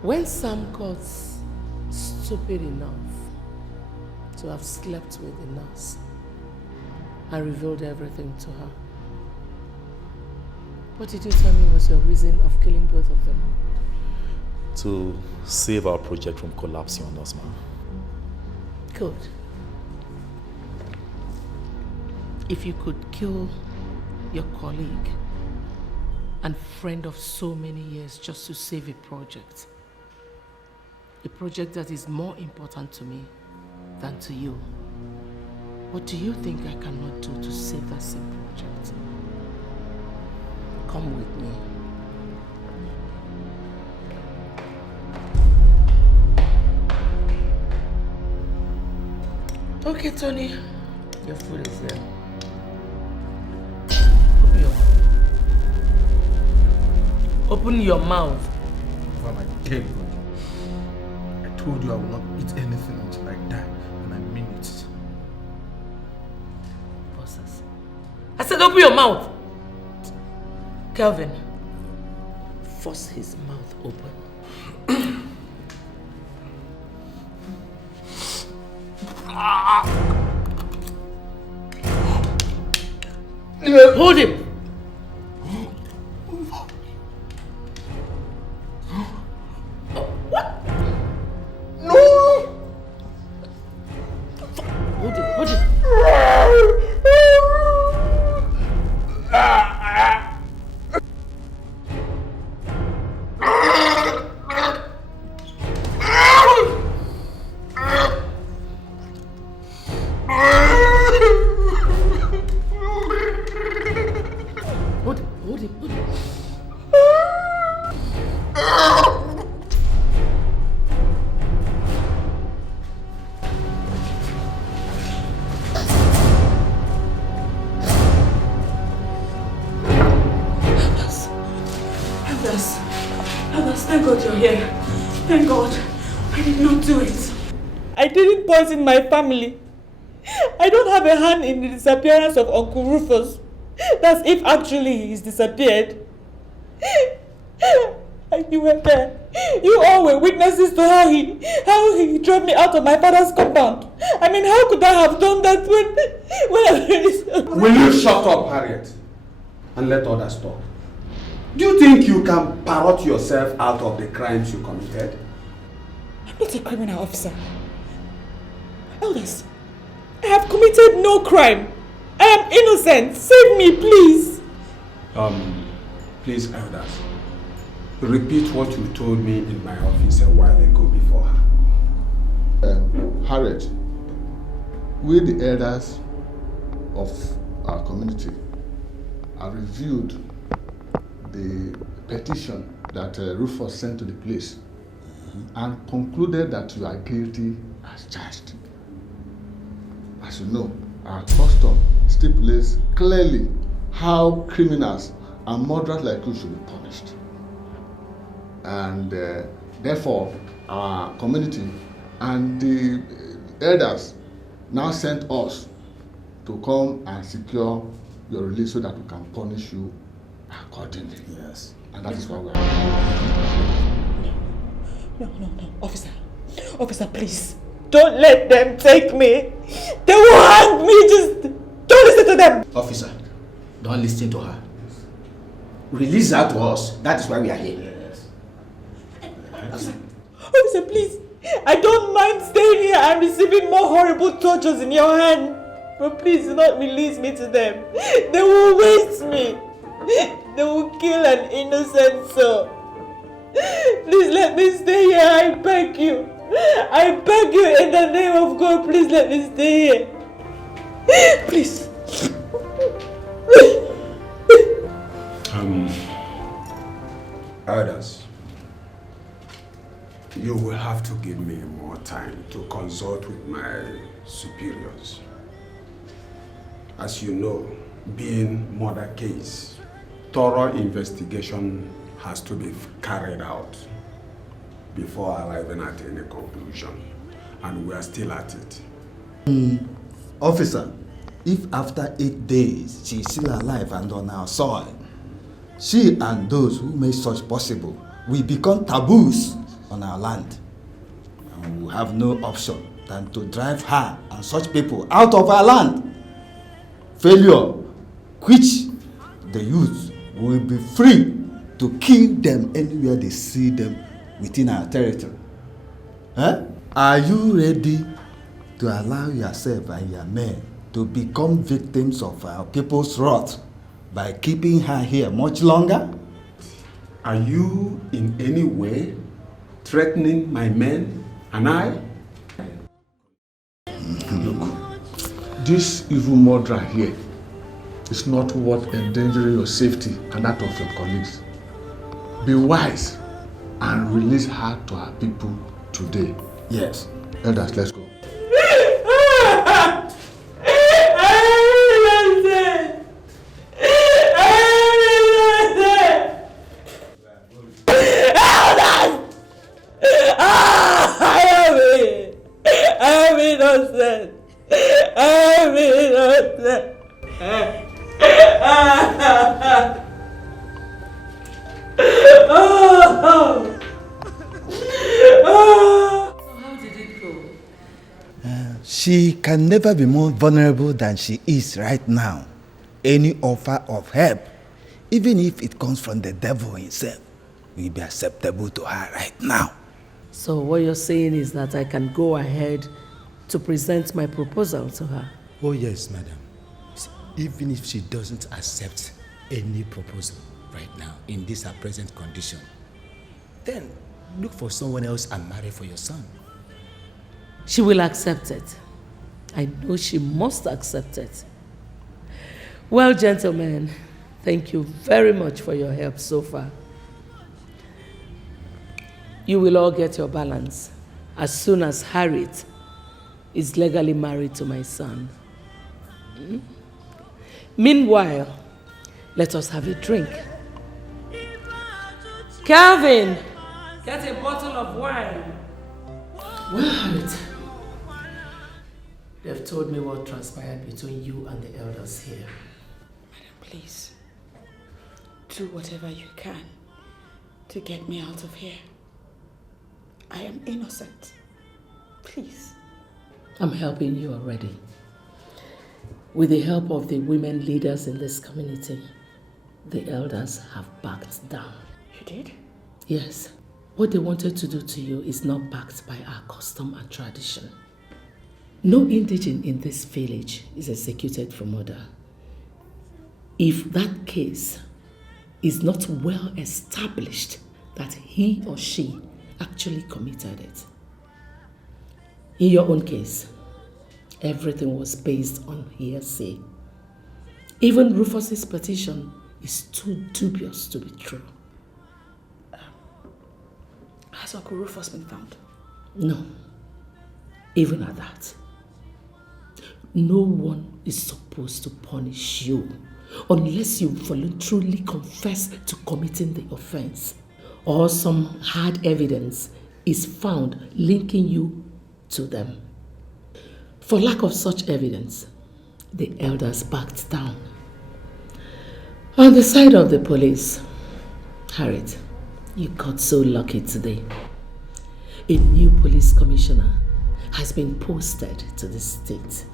When Sam got stupid enough to have slept with the nurse and revealed everything to her, what did you tell me was your reason of killing both of them? To save our project from collapsing on us, ma'am. Good. If you could kill your colleague and friend of so many years just to save a project that is more important to me than to you, what do you think I cannot do to save that same project? Come with me. Okay, Tony. Your food is there. Open your mouth. For my dead body. I told you I will not eat anything until I die, and I mean it. Process. I said open your mouth. Kelvin, force his mouth open. Hold him. What? No. Hold him. Hold him. In my family. I don't have a hand in the disappearance of Uncle Rufus. That's if actually he's disappeared. And you were there. You all were witnesses to how he drove me out of my father's compound. I mean, how could I have done that when I really... Will you shut up, Harriet? And let others talk? Do you think you can parrot yourself out of the crimes you committed? I'm not a criminal, officer. Elders, I have committed no crime. I am innocent. Save me, please. Please, elders, repeat what you told me in my office a while ago before her. Harriet, we the elders of our community have reviewed the petition that Rufus sent to the police and concluded that you are guilty as charged. As you know, our custom stipulates clearly how criminals and murderers like you should be punished. And therefore, our community and the elders now sent us to come and secure your release so that we can punish you accordingly. Yes. And that is why we are No, officer. Officer, please. Don't let them take me. They will hang me. Just don't listen to them. Officer, don't listen to her. Release her to us. That is why we are here. Yes. Officer, please. I don't mind staying here and receiving more horrible tortures in your hand. But please do not release me to them. They will waste me. They will kill an innocent soul. Please let me stay here. I beg you. I beg you in the name of God. Please let me stay here. Please. Elders, you will have to give me more time to consult with my superiors. As you know, being murder case, thorough investigation has to be carried out before arriving at any conclusion, and we are still at it. Officer, if after 8 days she is still alive and on our soil, she and those who make such possible will become taboos on our land. And we have no option than to drive her and such people out of our land. Failure, which the youth will be free to kill them anywhere they see them within our territory. Are you ready to allow yourself and your men to become victims of our people's wrath by keeping her here much longer? Are you in any way threatening my men and I? Look, this evil murderer here is not worth endangering your safety and that of your colleagues. Be wise and release her to her people today. Yes. Elders, let's go. I'm innocent. I'm innocent. How did it go? She can never be more vulnerable than she is right now. Any offer of help, even if it comes from the devil himself, will be acceptable to her right now. So what you're saying is that I can go ahead to present my proposal to her? Oh yes, madam. Even if she doesn't accept any proposal right now in this her present condition, then look for someone else and marry for your son. She will accept it. I know she must accept it. Well, gentlemen, thank you very much for your help so far. You will all get your balance as soon as Harriet is legally married to my son. Meanwhile, let us have a drink. Calvin, get a bottle of wine. Well, Harriet, they've told me what transpired between you and the elders here. Madam, please, do whatever you can to get me out of here. I am innocent. Please. I'm helping you already. With the help of the women leaders in this community, the elders have backed down. You did? Yes. What they wanted to do to you is not backed by our custom and tradition. No indigene in this village is executed for murder. If that case is not well established that he or she actually committed it. In your own case, everything was based on hearsay. Even Rufus's petition is too dubious to be true. Has Uncle Rufus been found? No. Even at that. No one is supposed to punish you unless you voluntarily confess to committing the offense or some hard evidence is found linking you to them. For lack of such evidence, the elders backed down. On the side of the police, Harriet, you got so lucky today. A new police commissioner has been posted to the state,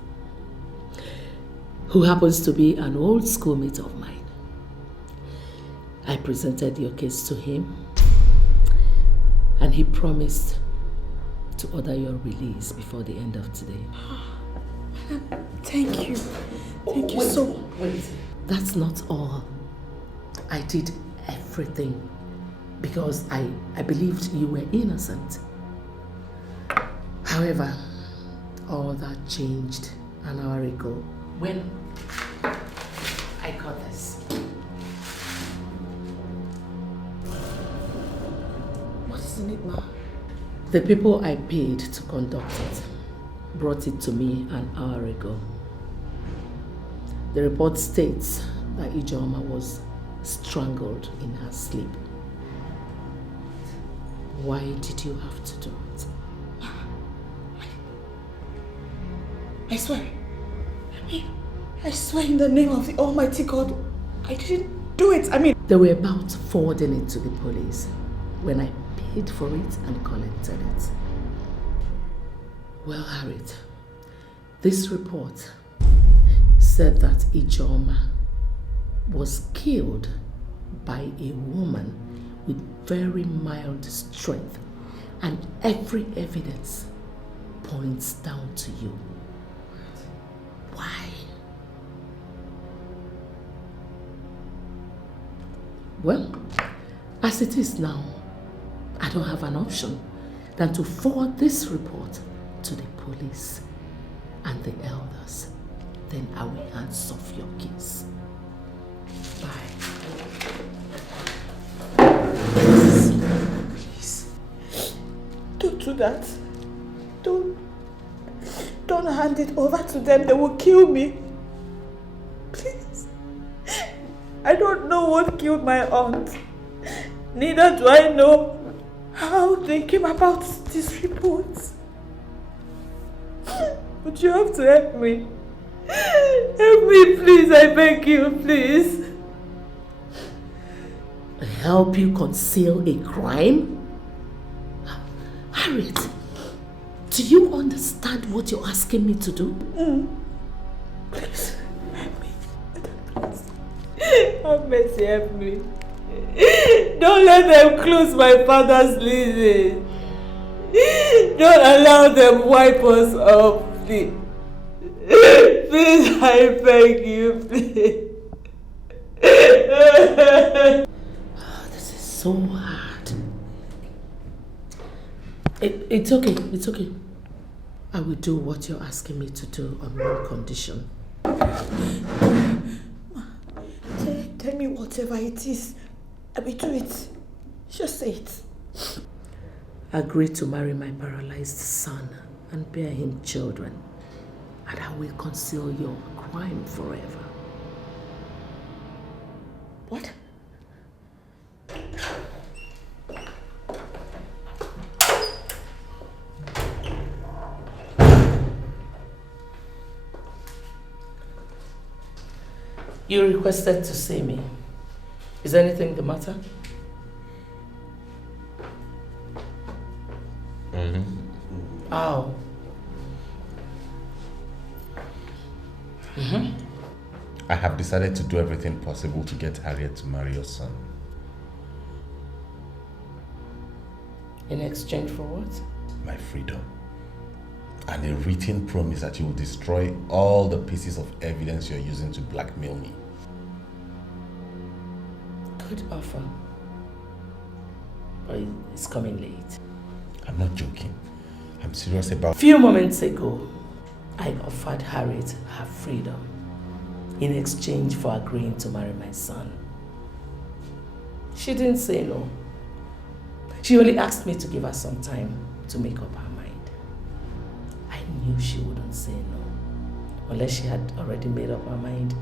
who happens to be an old schoolmate of mine. I presented your case to him, and he promised to order your release before the end of today. Thank you. Thank you so. Wait. That's not all. I did everything because I believed you were innocent. However, all that changed an hour ago when I got this. What is in it, Ma? The people I paid to conduct it brought it to me an hour ago. The report states that Ijeoma was strangled in her sleep. Why did you have to do it? I swear. I swear in the name of the Almighty God, I didn't do it. They were about forwarding it to the police when I paid for it and collected it. Well, Harriet, this report said that Ijeoma was killed by a woman with very mild strength, and every evidence points down to you. Why? Well, as it is now, I don't have an option than to forward this report to the police and the elders. Then I will hands off your case. Bye. Please. Don't do that. Don't hand it over to them. They will kill me. Please. I don't know what killed my aunt. Neither do I know how they came about these reports. But you have to help me. Help me, please. I beg you, please. Help you conceal a crime? Harriet, do you understand what you're asking me to do? Please, help me. Have mercy, help me. Don't let them close my father's leases. Don't allow them wipe us off, please. Please, I beg you, please. This is so hard. It's okay, it's okay. I will do what you're asking me to do on one condition. Tell me whatever it is. I will do it. Just say it. Agree to marry my paralyzed son and bear him children, and I will conceal your crime forever. What? You requested to see me. Is anything the matter? Oh. I have decided to do everything possible to get Harriet to marry your son. In exchange for what? My freedom. And a written promise that you will destroy all the pieces of evidence you're using to blackmail me. Good offer. But it's coming late. I'm not joking. I'm serious about... Few moments ago, I offered Harriet her freedom in exchange for agreeing to marry my son. She didn't say no. She only asked me to give her some time to make up her mind. I knew she wouldn't say no, unless she had already made up her mind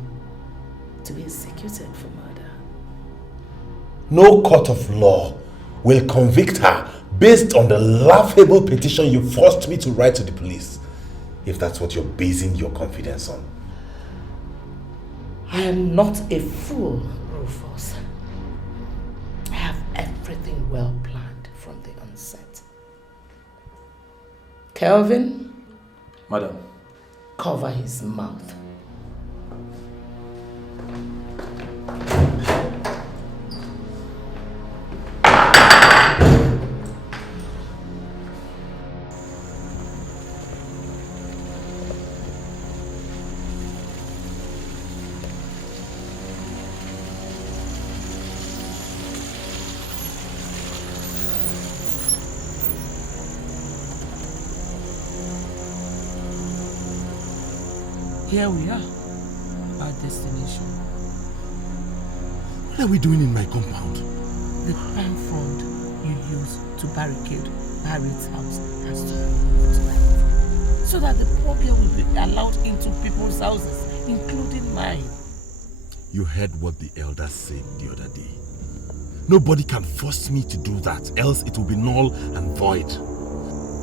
to be executed for murder. No court of law will convict her based on the laughable petition you forced me to write to the police, if that's what you're basing your confidence on. I am not a fool, Rufus. I have everything well planned from the onset. Kelvin? Madam. Cover his mouth. Here we are, our destination. What are we doing in my compound? The palm frond you used to barricade Harriet's house has to be removed, so that the poor girl will be allowed into people's houses, including mine. You heard what the elders said the other day. Nobody can force me to do that, else it will be null and void.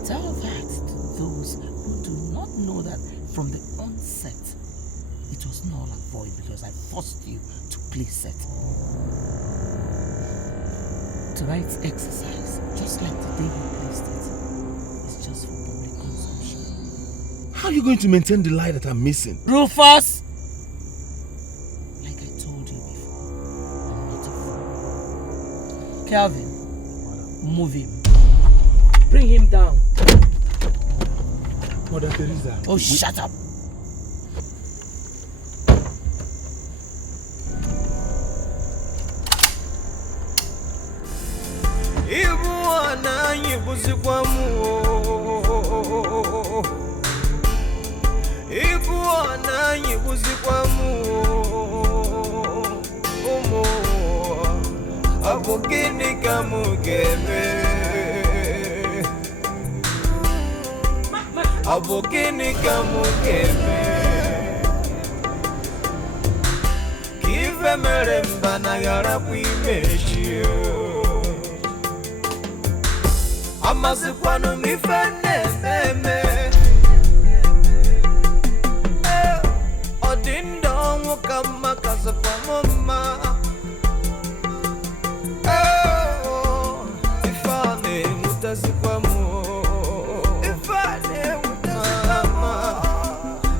Tell that to those who do not know that from the onset, it was null and void because I forced you to play set. Tonight's exercise, just like the day you placed it, is just for public consumption. How are you going to maintain the lie that I'm missing? Rufus! Like I told you before, I'm not a fool. Calvin, move him. Bring him down. Mother Teresa. Oh, shut up! Abogini kamugeme Kive meremba na yara kuimeshio Amasi kwanu mifene meme Odindo mukama kasa kwa mama Ifane mutasi kwa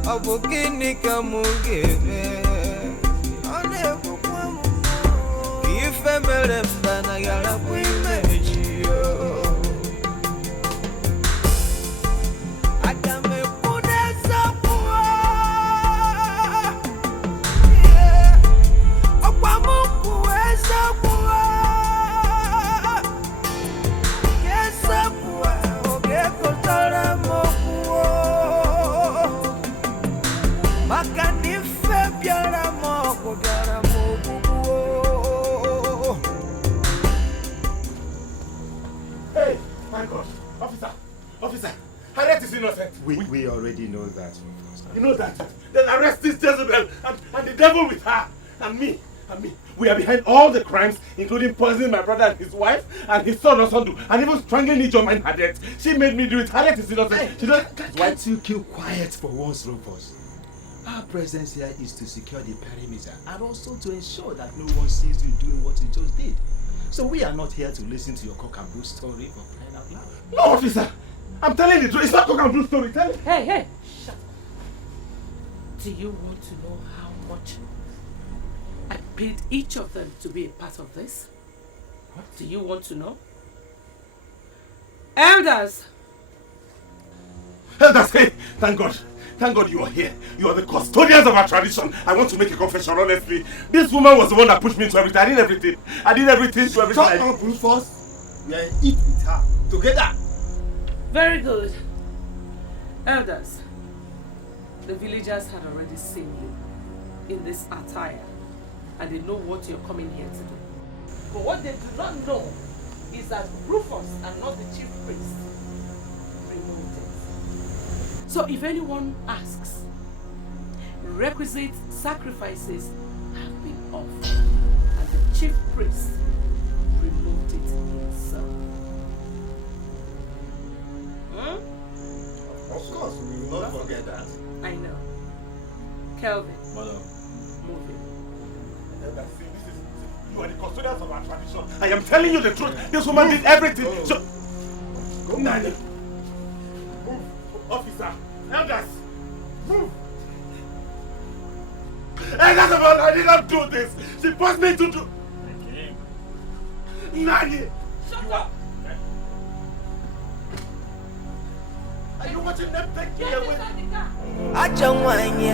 Abogini kamugeme Anebu kwa mumo Kife meremba na yara kuimejio Akame kuneza kuwa Okwa mungu weza kuwa Kesa kuwa Ogeko tara mokuwa Hey, my God. Officer, Harriet is innocent. We already know that. You know that? Then arrest this Jezebel and the devil with her. And me. We are behind all the crimes, including poisoning my brother and his wife, and his son Osondu, and even strangling Ijoma in Harriet. She made me do it. Harriet is innocent. Can't you keep quiet for once, Rufus? Our presence here is to secure the perimeter and also to ensure that no one sees you doing what you just did. So we are not here to listen to your cock and bull story for crying out loud. No, officer! I'm telling the truth. It's not cock and bull story. Tell me. Hey! Shut up. Do you want to know how much I paid each of them to be a part of this? What? Do you want to know? Elders! Elders, hey, thank God. Thank God you are here. You are the custodians of our tradition. I want to make a confession, honestly. This woman was the one that pushed me into everything. I did everything. I did everything to everything. Shut up, Rufus. We are in it with her. Together. Very good. Elders, the villagers had already seen you in this attire, and they know what you're coming here to do. But what they do not know is that Rufus and not the chief priest removed it. So if anyone asks, requisite sacrifices have been offered, and the chief priest removed it himself. Of course, we will not forget that. I know. Kelvin. Madam. Move it. You are the custodians of our tradition. I am telling you the truth. This woman did everything. So, go, Nani. Move, officer. Elders, move. Elders, I did not do this. She forced me to do. Nani. Shut up. Are you watching them take me away? Ajawanye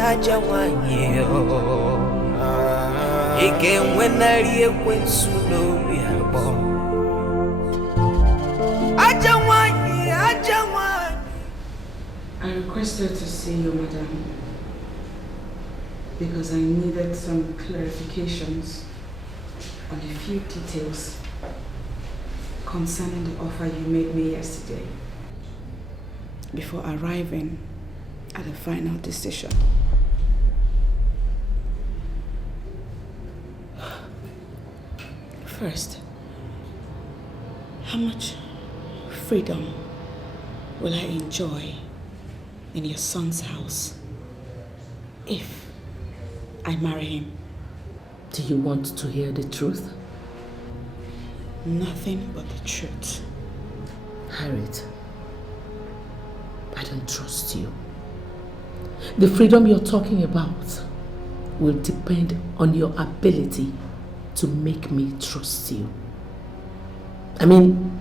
Again when I hear when Suno we are born. Ajawanye I requested to see you, madam, because I needed some clarifications on a few details concerning the offer you made me yesterday before arriving at a final decision. First, how much freedom will I enjoy in your son's house if I marry him? Do you want to hear the truth? Nothing but the truth. Harriet, I don't trust you. The freedom you're talking about will depend on your ability to make me trust you. I mean,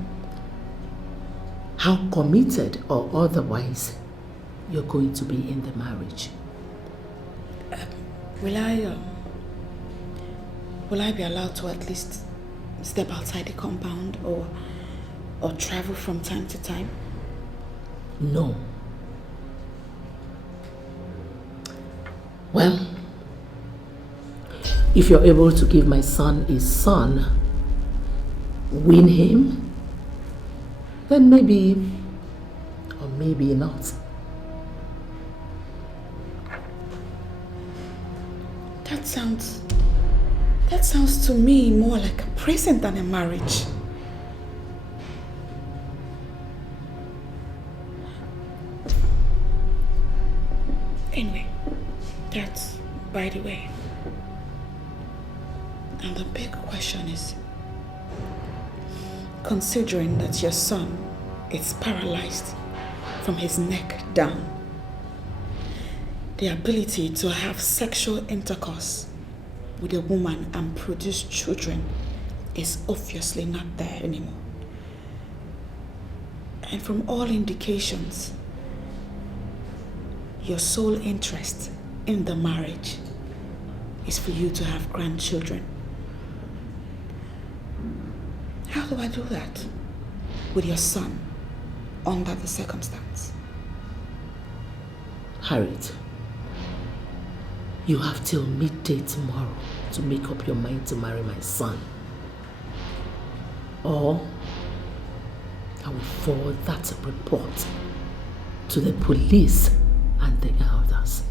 how committed or otherwise you're going to be in the marriage. Will I be allowed to at least step outside the compound or travel from time to time? No. Well, if you're able to give my son a son, win him, then maybe, or maybe not. That sounds to me more like a present than a marriage. Anyway, that's by the way. And the big question is, considering that your son is paralyzed from his neck down, the ability to have sexual intercourse with a woman and produce children is obviously not there anymore. And from all indications, your sole interest in the marriage is for you to have grandchildren. How do I do that with your son under the circumstance? Harriet, you have till midday tomorrow to make up your mind to marry my son. Or I will forward that report to the police and the elders.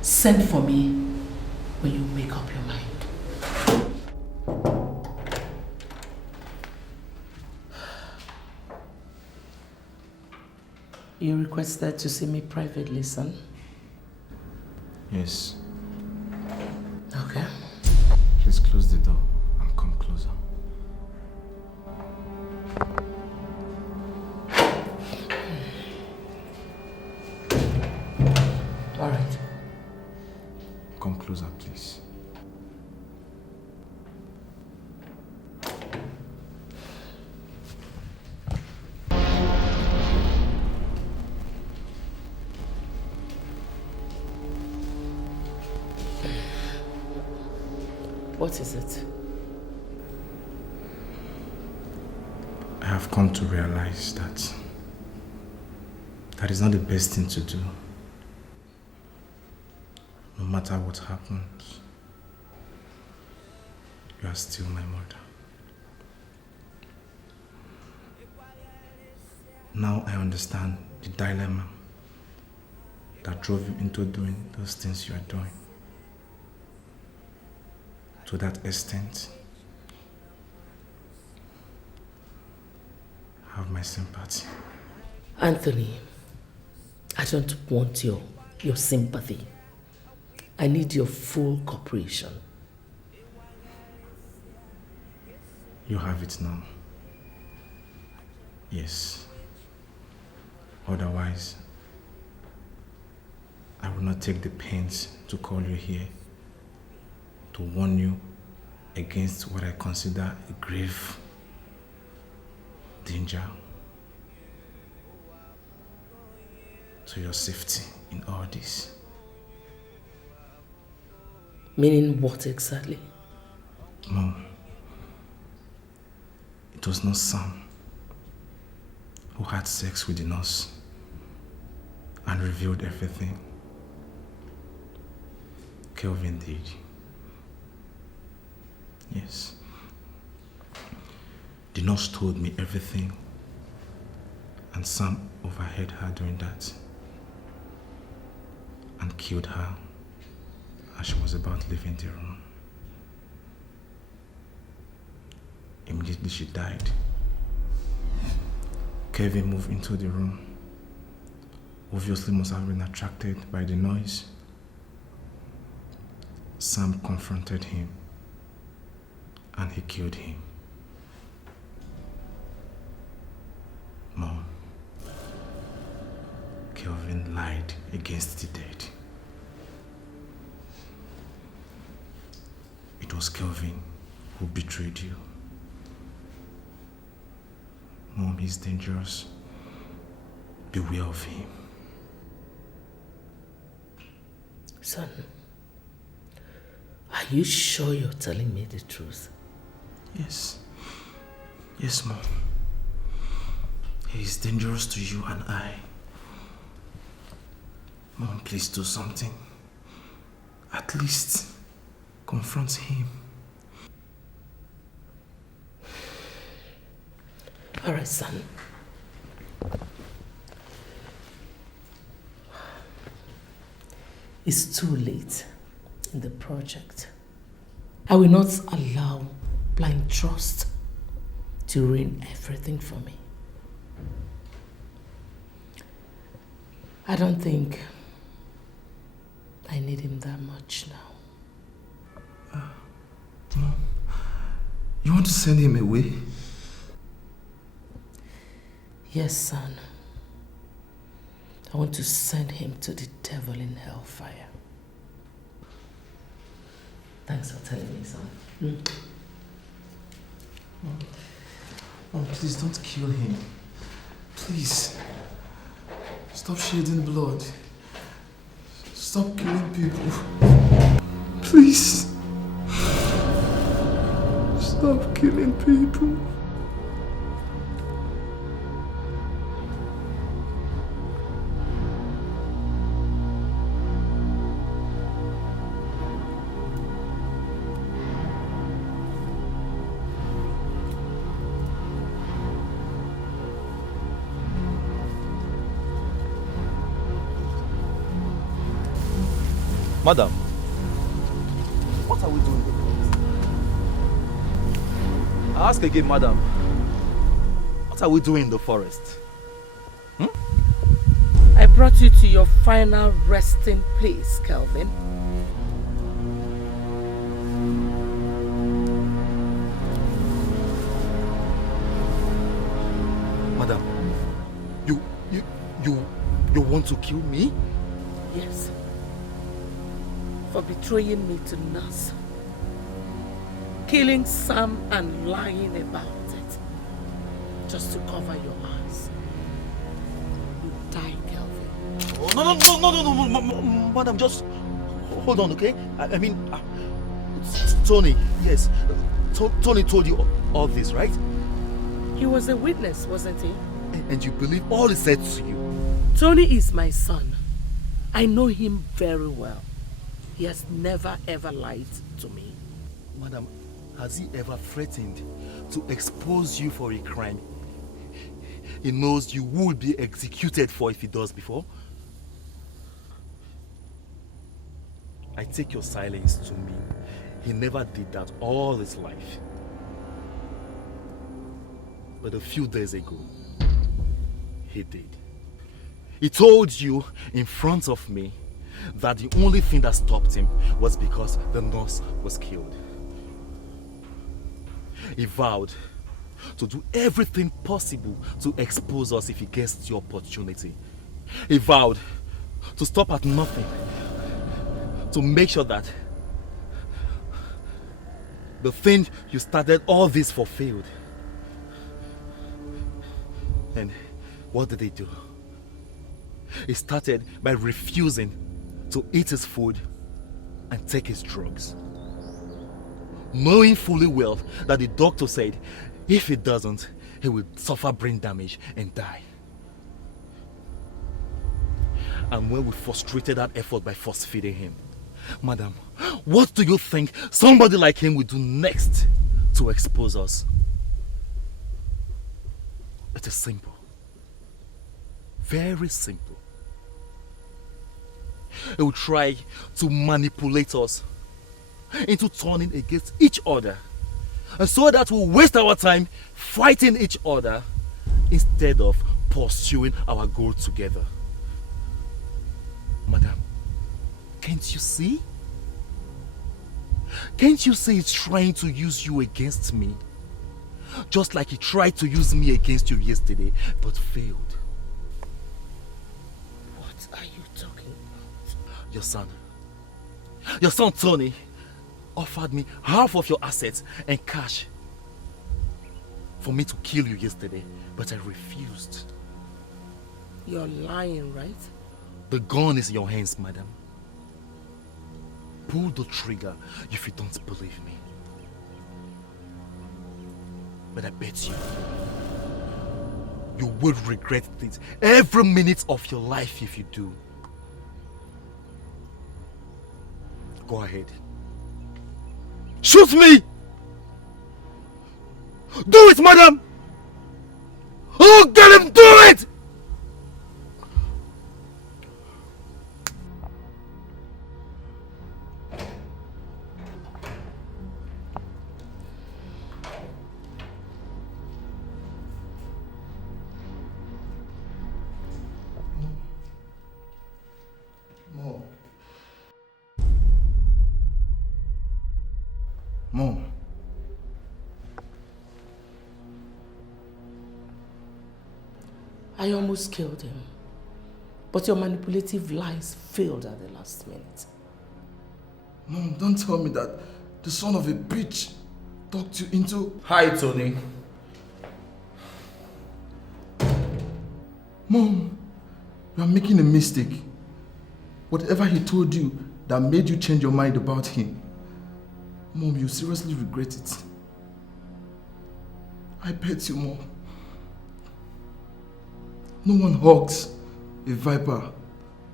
Send for me when you make up your mind. You requested to see me privately, son? Yes. Okay. Please close the door and come closer. All right. Come. What is it? I have come to realize that that is not the best thing to do. No matter what happens, you are still my mother. Now I understand the dilemma that drove you into doing those things you are doing. To that extent, have my sympathy. Anthony, I don't want your sympathy. I need your full cooperation. You have it now. Yes. Otherwise, I will not take the pains to call you here to warn you against what I consider a grave danger to your safety in all this. Meaning what exactly? Mom, it was not Sam who had sex with the nurse and revealed everything. Kelvin did. Yes. The nurse told me everything, and Sam overheard her doing that and killed her as she was about leaving the room. Immediately she died. Kevin moved into the room. Obviously must have been attracted by the noise. Sam confronted him and he killed him. Mom, Kelvin lied against the dead. It was Kelvin who betrayed you. Mom, he's dangerous. Beware of him. Son, are you sure you're telling me the truth? Yes. Yes, Mom. He is dangerous to you and I. Mom, please do something. At least confront him. All right, son. It's too late in the project. I will not allow blind trust to ruin everything for me. I don't think I need him that much now. Mom, you want to send him away? Yes, son. I want to send him to the devil in hellfire. Thanks for telling me, son. Mom, please don't kill him. Please. Stop shedding blood. Stop killing people. Please. Stop killing people. Madam, what are we doing with it? I ask again, madam, what are we doing in the forest? I brought you to your final resting place, Kelvin. Madam, you want to kill me? Yes. For betraying me to Nas, killing Sam and lying about it, just to cover your eyes. You die, Kelvin. Oh, no, madam, just hold on, okay? I mean, it's Tony. Yes, Tony told you all this, right? He was a witness, wasn't he? And you believe all he said to you? Tony is my son. I know him very well. He has never ever lied to me. Madam, has he ever threatened to expose you for a crime he knows you will be executed for if he does before? I take your silence to mean he never did that all his life. But a few days ago, he did. He told you in front of me that the only thing that stopped him was because the nurse was killed. He vowed to do everything possible to expose us if he gets the opportunity. He vowed to stop at nothing to make sure that the thing you started all this for failed. And what did he do? He started by refusing to eat his food and take his drugs, knowing fully well that the doctor said if he doesn't, he will suffer brain damage and die. And when we frustrated that effort by force feeding him, madam, what do you think somebody like him will do next to expose us? It is simple. Very simple. He will try to manipulate us into turning against each other, and so that we'll waste our time fighting each other instead of pursuing our goal together. Madam, can't you see? Can't you see he's trying to use you against me? Just like he tried to use me against you yesterday, but failed. What are you talking about? Your son Tony offered me half of your assets and cash for me to kill you yesterday, but I refused. You're lying, right? The gun is in your hands, madam. Pull the trigger if you don't believe me. But I bet you will regret it every minute of your life if you do. Go ahead. Shoot me! Do it, madam! Oh, get him! Do it! Mom. I almost killed him. But your manipulative lies failed at the last minute. Mom, don't tell me that the son of a bitch talked you into... Hi, Tony. Mom, you are making a mistake. Whatever he told you that made you change your mind about him, Mom, you seriously regret it. I bet you, Mom. No one hugs a viper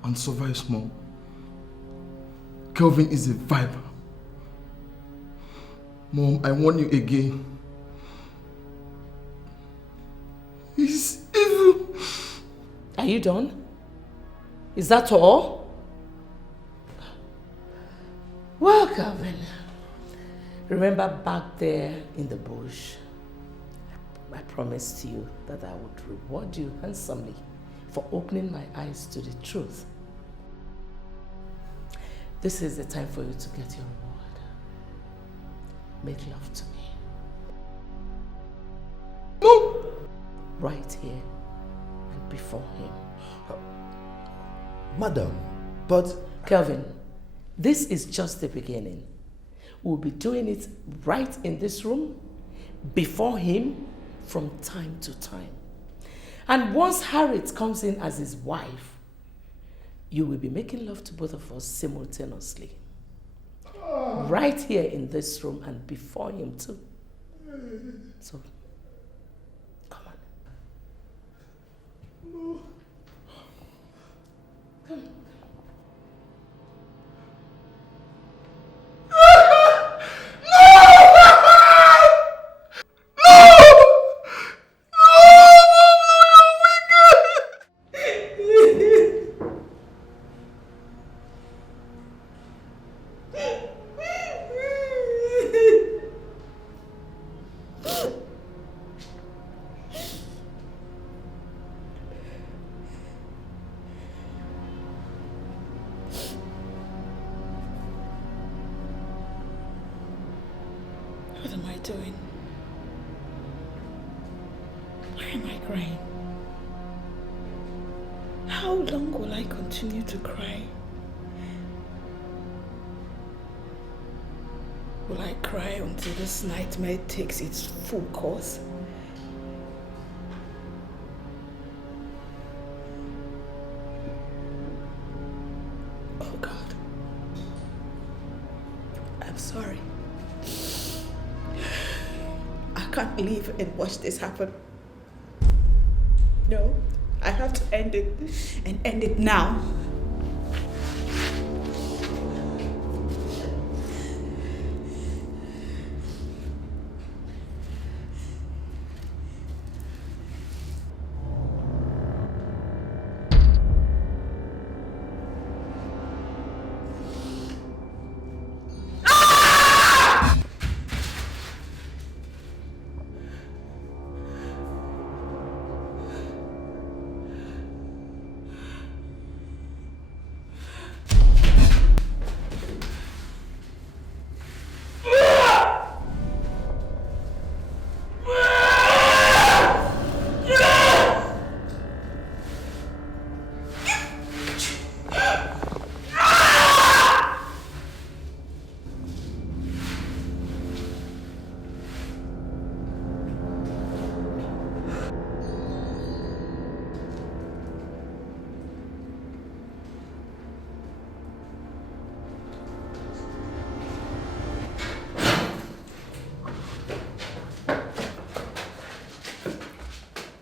and survives, Mom. Kelvin is a viper. Mom, I warn you again. He's evil. Are you done? Is that all? Well, Kelvin, remember back there in the bush, I promised you that I would reward you handsomely for opening my eyes to the truth. This is the time for you to get your reward. Make love to me. No! Right here and before him. Madam, but... Kelvin, this is just the beginning. We'll be doing it right in this room, before him, from time to time. And once Harriet comes in as his wife, you will be making love to both of us simultaneously. Right here in this room and before him too. So, come on. No. Come. What am I doing? Why am I crying? How long will I continue to cry? Will I cry until this nightmare takes its full course? Oh God. I'm sorry. I can't live and watch this happen. No, I have to end it, and end it now.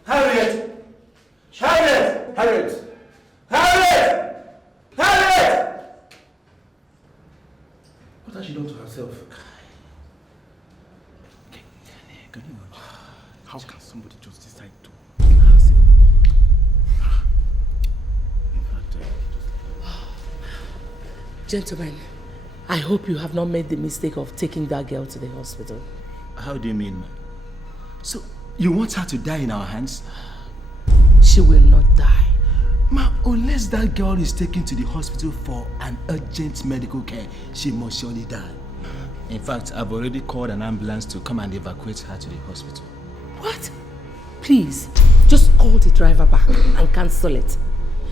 Harriet! Harriet! Harriet! Harriet! Harriet! What has she done to herself? How can somebody just decide to? Gentlemen, I hope you have not made the mistake of taking that girl to the hospital. How do you mean, ma'am? So, you want her to die in our hands? She will not die. Ma'am, unless that girl is taken to the hospital for an urgent medical care, she must surely die. In fact, I've already called an ambulance to come and evacuate her to the hospital. What? Please, just call the driver back and cancel it.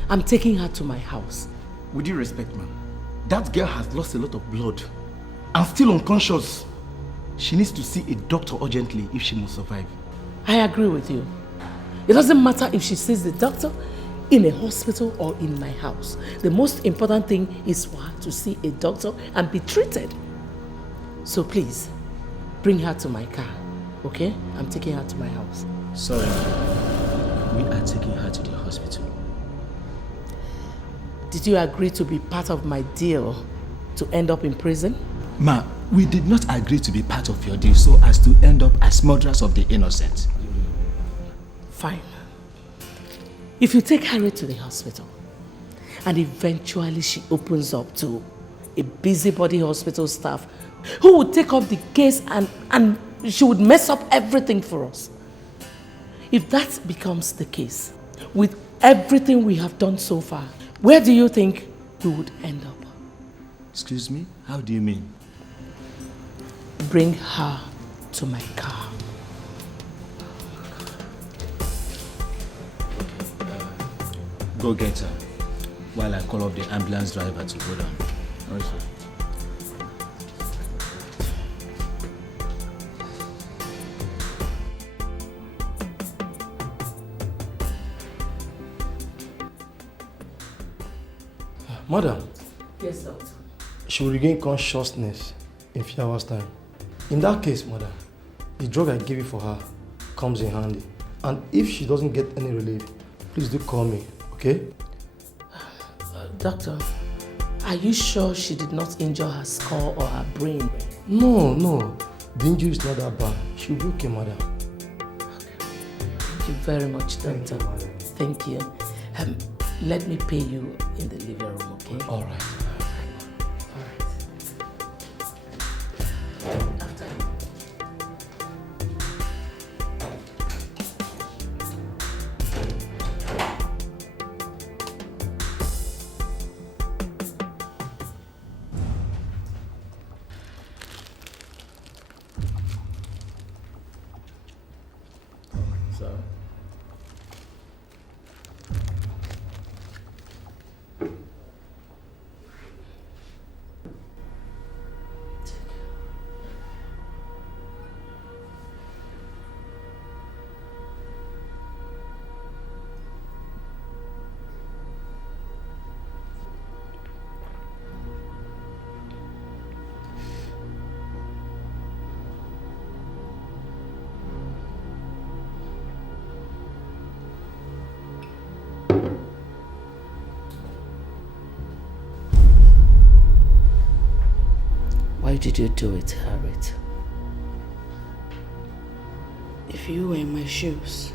I'm taking her to my house. With due respect, ma'am, that girl has lost a lot of blood and still unconscious. She needs to see a doctor urgently if she must survive. I agree with you. It doesn't matter if she sees the doctor in a hospital or in my house. The most important thing is for her to see a doctor and be treated. So please, bring her to my car, okay? I'm taking her to my house. Sorry, we are taking her to the hospital. Did you agree to be part of my deal to end up in prison? Ma, we did not agree to be part of your deal so as to end up as murderers of the innocent. Fine. If you take Harriet to the hospital and eventually she opens up to a busybody hospital staff who would take up the case and she would mess up everything for us. If that becomes the case, with everything we have done so far, where do you think we would end up? Excuse me? How do you mean? Bring her to my car. Go get her while I call up the ambulance driver to go down. All right, sir. Madam. Yes, doctor. she will regain consciousness in a few hours' time. In that case, mother, the drug I gave you for her comes in handy. And if she doesn't get any relief, please do call me, okay? Doctor, are you sure she did not injure her skull or her brain? No. The injury is not that bad. She'll be okay, mother. Thank you very much, Doctor. Thank you. Let me pay you in the living room, okay? All right. Why did you do it, Harriet? If you were in my shoes,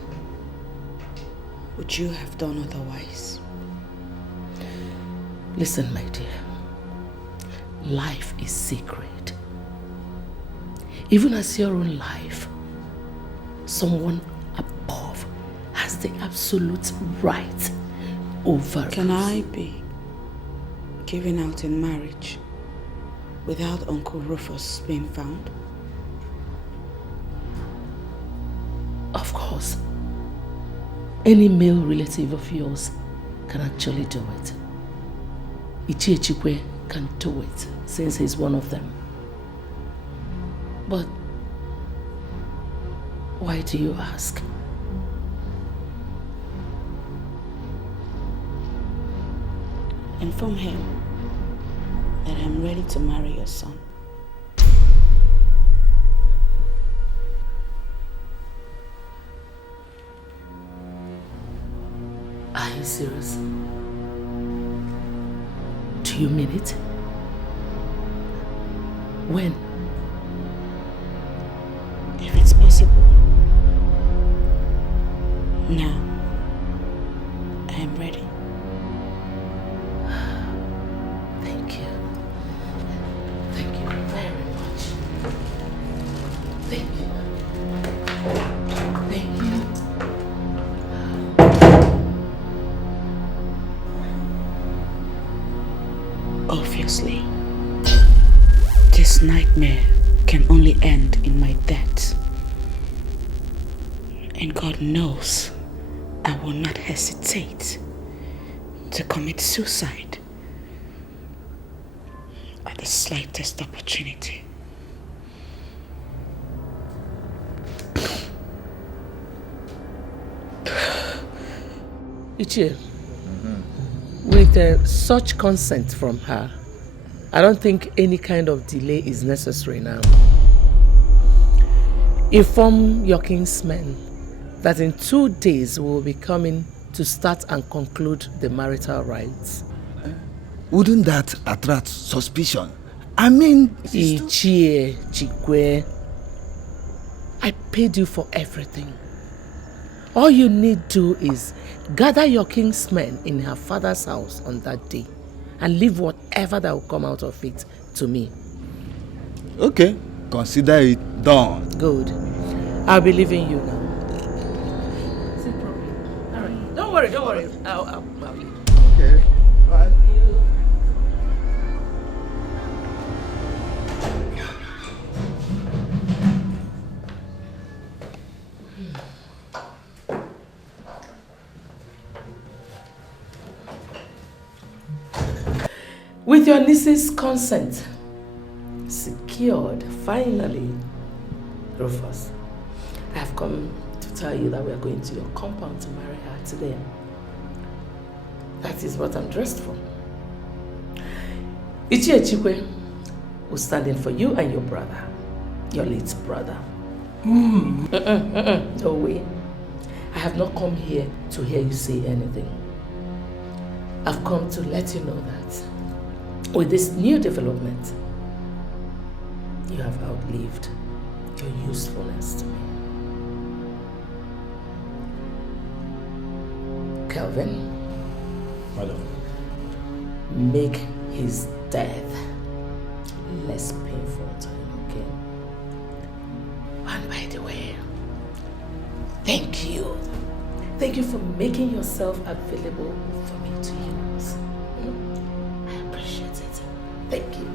would you have done otherwise? Listen, my dear. Life is sacred. Even as your own life, someone above has the absolute right over Can I be given out in marriage without Uncle Rufus being found? Of course. Any male relative of yours can actually do it. Ichie Chikwe can do it since he's one of them. But why do you ask? Inform him that I'm ready to marry your son. Are you serious? Do you mean it? When? If it's possible. Now. I am ready. Thank you. Thank you very much. Thank you. Thank you. Obviously, this nightmare can only end in my death. And God knows I will not hesitate to commit suicide at the slightest opportunity. Ichie, with such consent from her, I don't think any kind of delay is necessary now. Inform your kinsmen that in 2 days we will be coming to start and conclude the marital rites. Wouldn't that attract suspicion? I mean... Ichie Chikwe, I paid you for everything. All you need do is gather your kinsmen in her father's house on that day and leave whatever that will come out of it to me. Okay, consider it done. Good. I'll be leaving you now. All right. Don't worry. I'll leave. Okay, bye. With your niece's consent, secured, finally, Rufus, I have come to tell you that we are going to your compound to marry her today. That is what I'm dressed for. Ichie Chikwe was standing for you and your brother, your late brother. No way. I have not come here to hear you say anything. I've come to let you know that with this new development, you have outlived your usefulness to me. Kelvin. Madam. Make his death less painful to him, okay? And by the way, thank you. Thank you for making yourself available for me to use. I appreciate it. Thank you.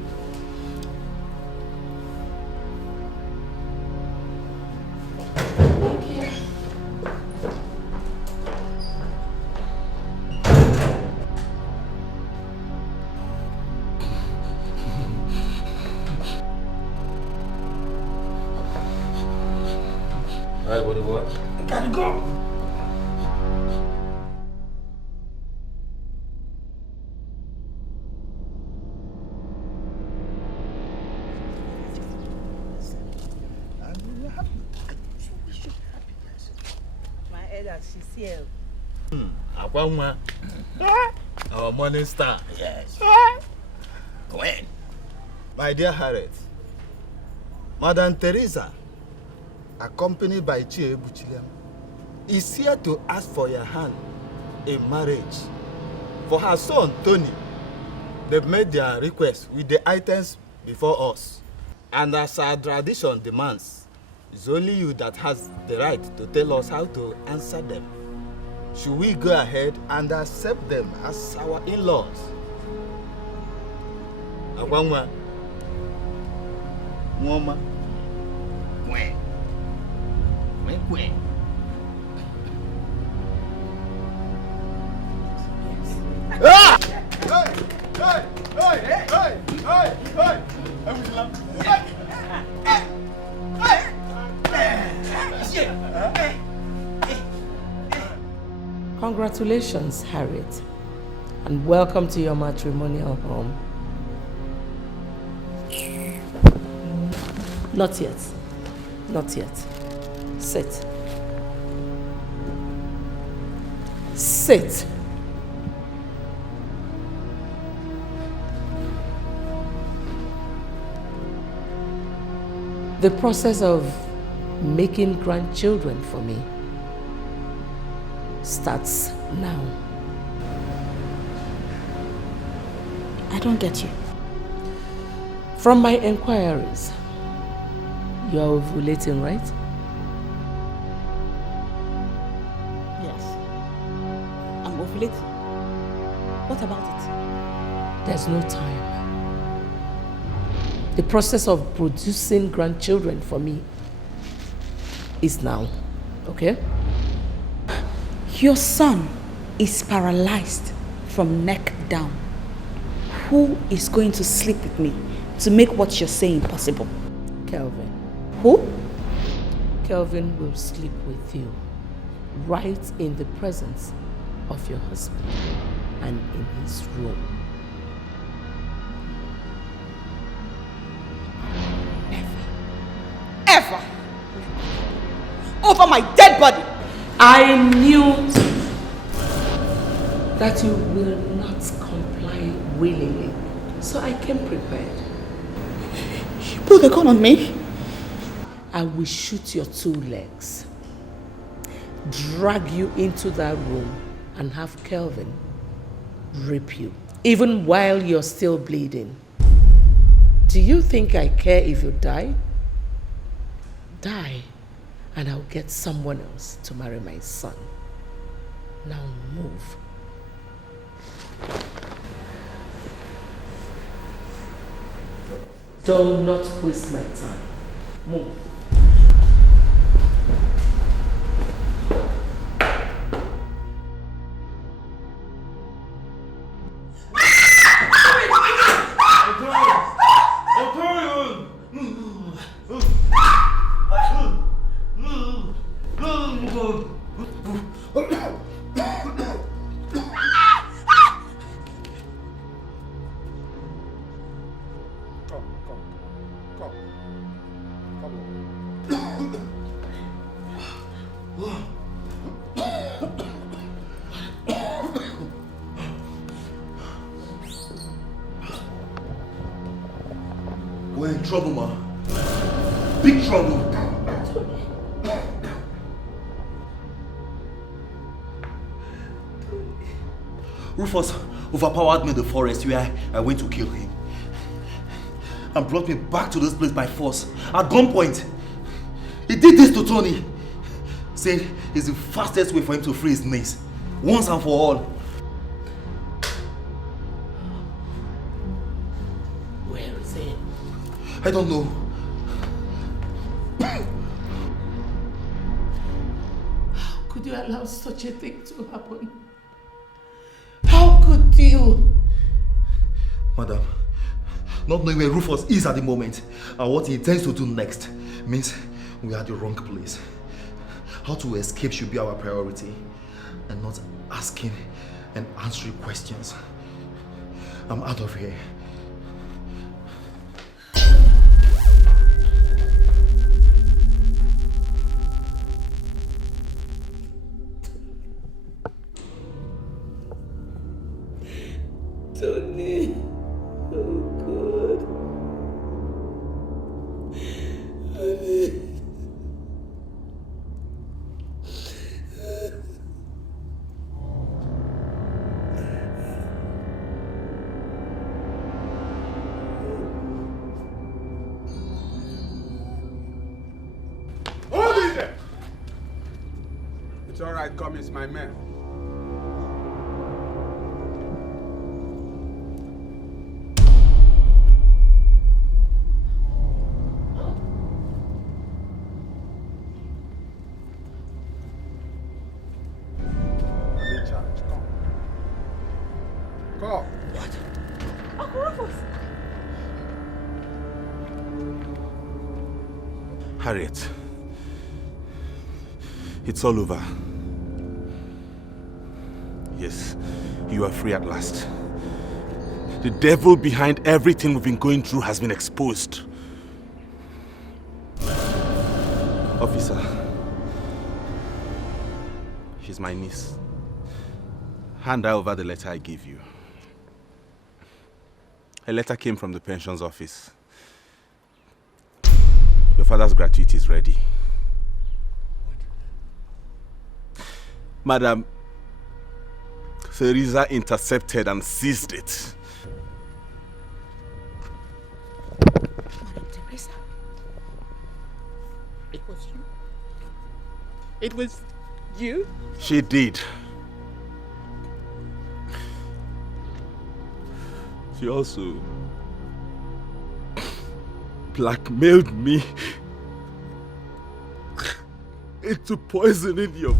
Gotta go. My elder, she's here. Akwanwa. Our morning star. Yes. When? My dear Harriet, Madam Teresa, accompanied by Chie Buchiliam, is here to ask for your hand in marriage for her son, Tony. They've made their request with the items before us. And as our tradition demands, it's only you that has the right to tell us how to answer them. Should we go ahead and accept them as our in-laws? Agwangwa. Mwoma. When? Ah! Congratulations, Harriet, and welcome to your matrimonial home. Not yet. Not yet. Sit. Sit. The process of making grandchildren for me starts now. I don't get you. From my inquiries, you are ovulating, right? Yes. I'm ovulating. What about it? There's no time. The process of producing grandchildren for me is now, okay? Your son is paralyzed from neck down. Who is going to sleep with me to make what you're saying possible? Kelvin. Who? Kelvin will sleep with you right in the presence of your husband and in his room. Ever over my dead body. I knew that you will not comply willingly, so I came prepared. You put a gun on me? I will shoot your two legs, drag you into that room, and have Kelvin rape you, even while you're still bleeding. Do you think I care if you die? Die, and I'll get someone else to marry my son. Now move. Do not waste my time. Move. trouble, ma. Big trouble. Rufus overpowered me in the forest where I went to kill him. And brought me back to this place by force, at gunpoint. He did this to Tony, saying it's the fastest way for him to free his niece, once and for all. Where is he? I don't know. How could you allow such a thing to happen? How could you? Madam, not knowing where Rufus is at the moment and what he intends to do next means we are at the wrong place. How to escape should be our priority and not asking and answering questions. I'm out of here. Tony, oh God. Honey. Hold it there! It's all right, come, it's my man. Come. What? Uncle Rufus! Harriet, it's all over. Yes, you are free at last. The devil behind everything we've been going through has been exposed. Officer, she's my niece. Hand her over the letter I gave you. A letter came from the pensions office. Your father's gratuity is ready. Madam, Theresa intercepted and seized it. Madam Teresa, it was you. It was you? She did. She also blackmailed me into poisoning your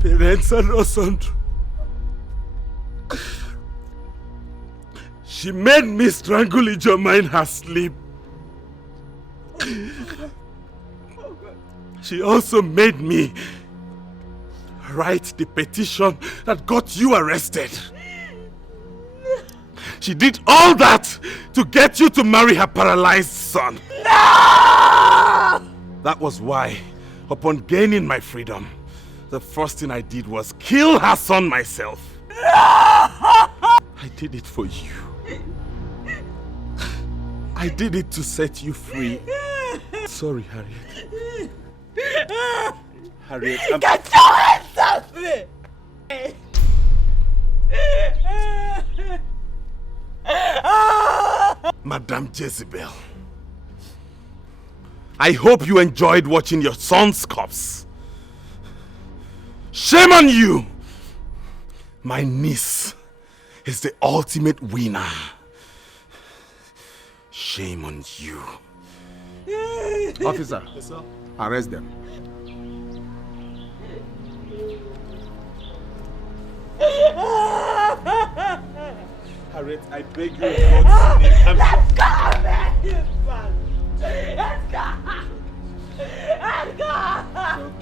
parents and Osandro. She made me strangle Ijoma in her sleep. She also made me write the petition that got you arrested. She did all that to get you to marry her paralyzed son. No! That was why, upon gaining my freedom, the first thing I did was kill her son myself. No! I did it for you. I did it to set you free. Sorry, Harriet. Harriet, I'm... Get your hands off me! Madame Jezebel, I hope you enjoyed watching your son's corpse. Shame on you! My niece is the ultimate winner. Shame on you. Officer, yes, sir. Arrest them. Harriet, I beg you in God's name. Let's go, man! Let's go! Let's go!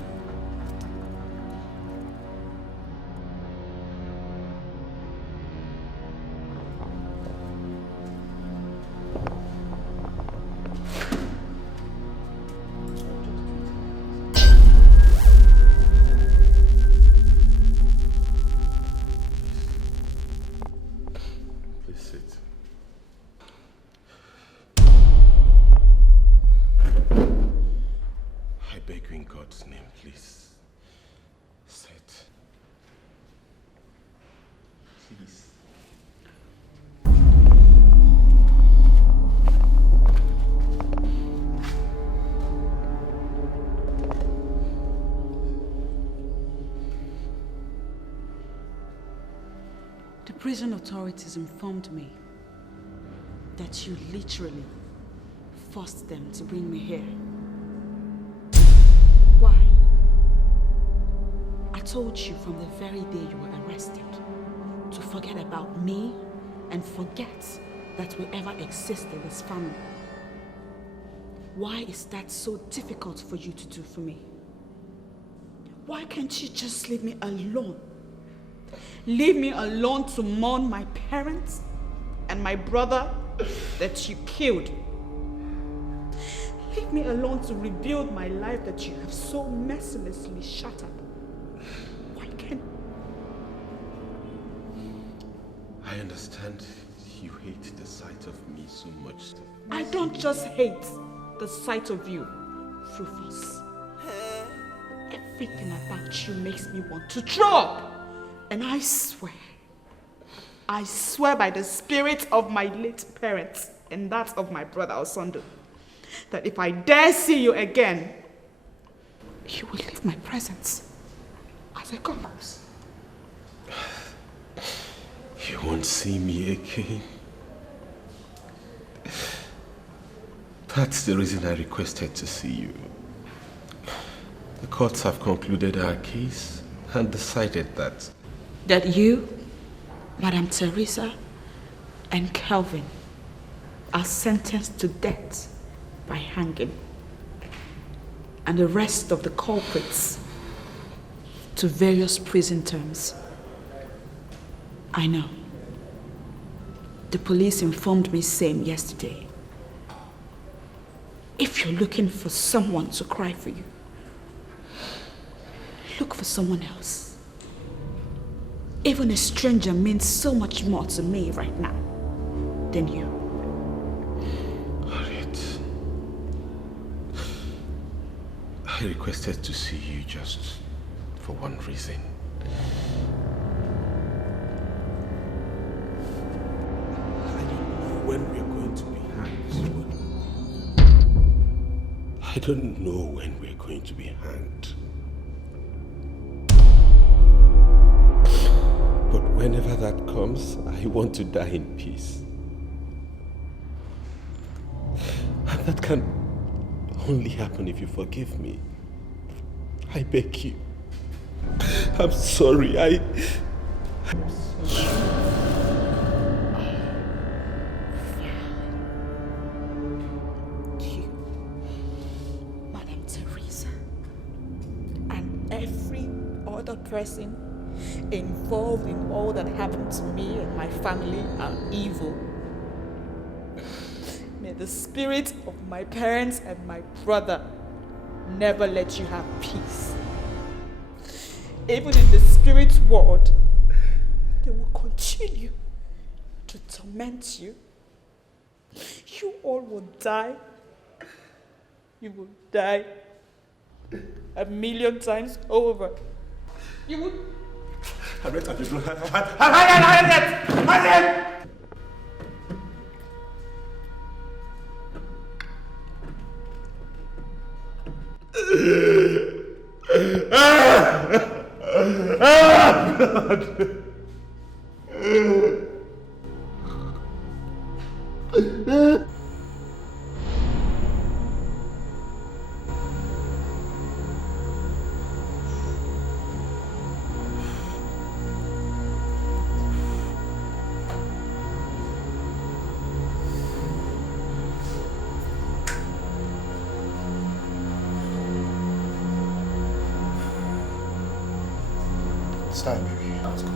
God's name, please. Sit. Please. The prison authorities informed me that you literally forced them to bring me here. Why? I told you from the very day you were arrested to forget about me and forget that we ever existed as family. Why is that so difficult for you to do for me? Why can't you just leave me alone? Leave me alone to mourn my parents and my brother that you killed. Leave me alone to rebuild my life that you have so mercilessly shattered. Why can't... I understand you hate the sight of me so much. I don't just hate the sight of you, Rufus. Everything about you makes me want to throw up. And I swear by the spirit of my late parents and that of my brother Osondo, that if I dare see you again, you will leave my presence as a corpse. You won't see me again. That's the reason I requested to see you. The courts have concluded our case and decided that you, Madame Teresa, and Calvin are sentenced to death by hanging, and the rest of the culprits to various prison terms. I know. The police informed me same yesterday. If you're looking for someone to cry for you, look for someone else. Even a stranger means so much more to me right now than you. Harriet, I requested to see you just for one reason. I don't know when we're going to be hanged. I don't know when we're going to be hanged. But whenever that comes, I want to die in peace. And that can only happen if you forgive me. I beg you. I'm sorry. I'm sorry. You, Madame Teresa, and every other person involved in all that happened to me and my family are evil. May the spirit of my parents and my brother never let you have peace. Even in the spirit world, they will continue to torment you. You all will die. You will die 1,000,000 times over. You will... Harriet, It's time, baby. Let's go.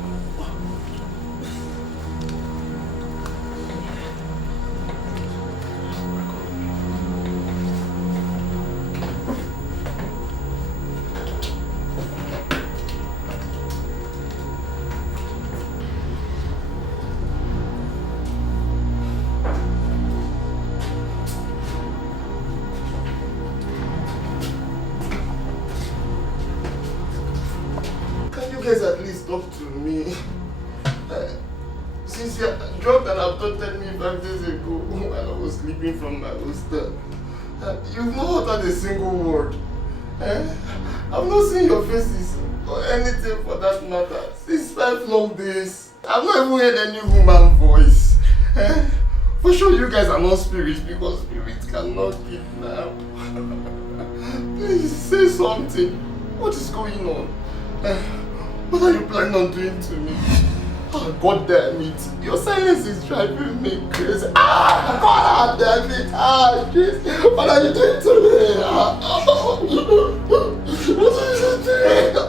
guys at least talk to me? Since you dropped and abducted me 5 days ago while I was sleeping from my hostel, you've not uttered a single word. I've not seen your faces or anything for that matter since 5 long days. I've not even heard any human voice. For sure you guys are not spirits because spirits cannot kidnap. Please say something. What is going on? What are you planning on doing to me? Oh, God damn it. Your silence is driving me crazy. God damn it. Jeez. What are you doing to me? What are you doing?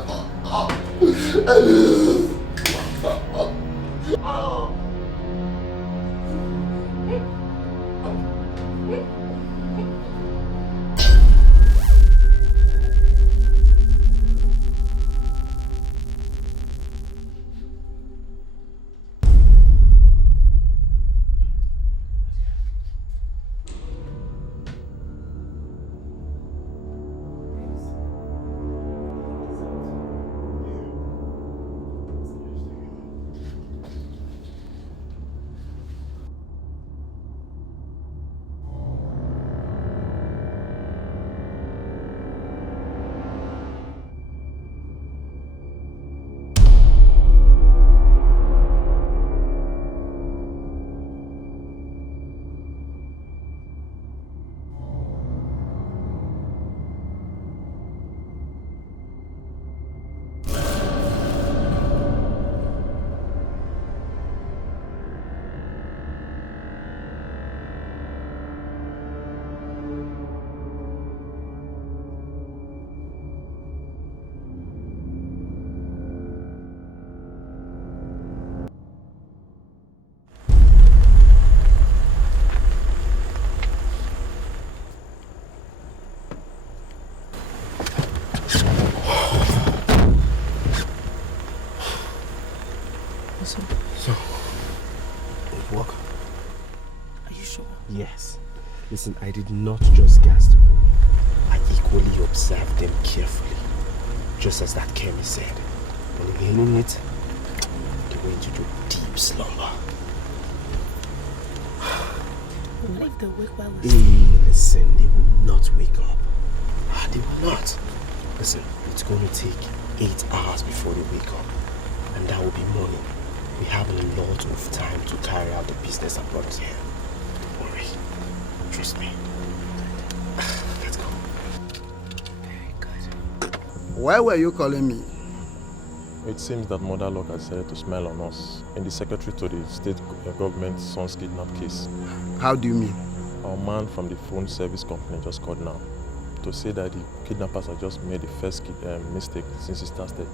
Yes. Listen, I did not just gas the room. I equally observed them carefully. Just as that Kemi said. When hearing it, they went into deep slumber. What if they wake while we Hey, listen, they will not wake up. They will not. Listen, it's going to take 8 hours before they wake up. And that will be morning. We have a lot of time to carry out the business that brought us here. Don't worry. Trust me. Let's go. Very good. Why were you calling me? It seems that Mother Luck has decided to smile on us in the secretary to the state government son's kidnap case. How do you mean? Our man from the phone service company just called now to say that the kidnappers have just made the first mistake since it started.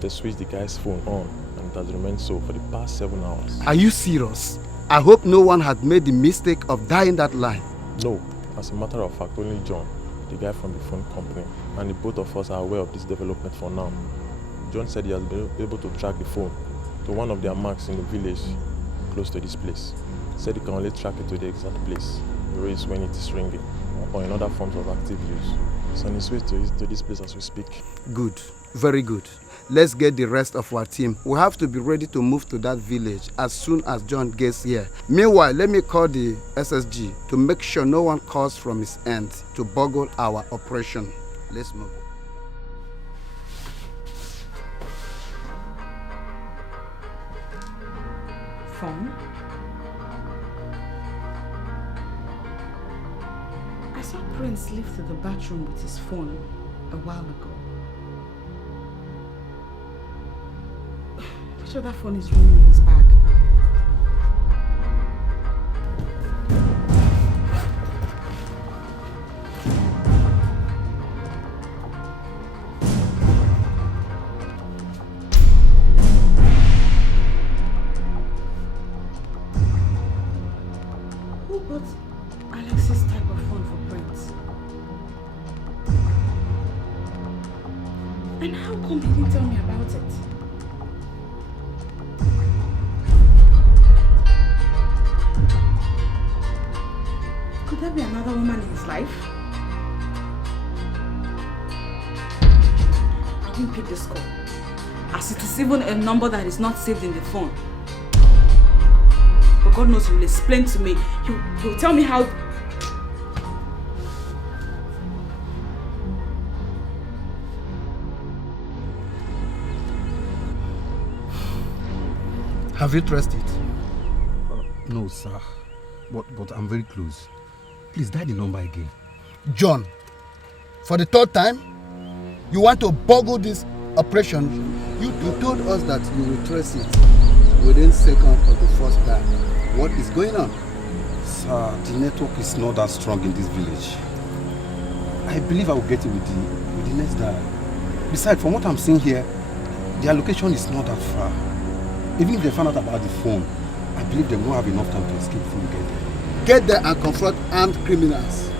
They switched the guy's phone on and it has remained so for the past 7 hours. Are you serious? I hope no one had made the mistake of dialing that line. No, as a matter of fact, only John, the guy from the phone company, and the both of us are aware of this development for now. John said he has been able to track the phone to one of their marks in the village close to this place. He said he can only track it to the exact place, the race when it is ringing, or in other forms of active use. So on his way to this place as we speak. Good, very good. Let's get the rest of our team. We have to be ready to move to that village as soon as John gets here. Meanwhile, let me call the SSG to make sure no one calls from his end to boggle our operation. Let's move. Phone? I saw Prince leave to the bathroom with his phone a while ago. I'm sure that phone is ringing in his bag. Who bought Alex's type of phone for Prince? And how come he didn't tell me about it? Could there be another woman in his life? I won't pick this call. as it is even a number that is not saved in the phone. But God knows he will explain to me. He'll tell me how. Have you traced it? No, sir. But I'm very close. Please dial the number again. John, for the third time, you want to boggle this operation. You told us that you will trace it within seconds of the first dial. What is going on? Sir, the network is not that strong in this village. I believe I will get it with the next dial. Besides, from what I'm seeing here, their location is not that far. Even if they find out about the phone, I believe they won't have enough time to escape before we get there. Get there and confront armed criminals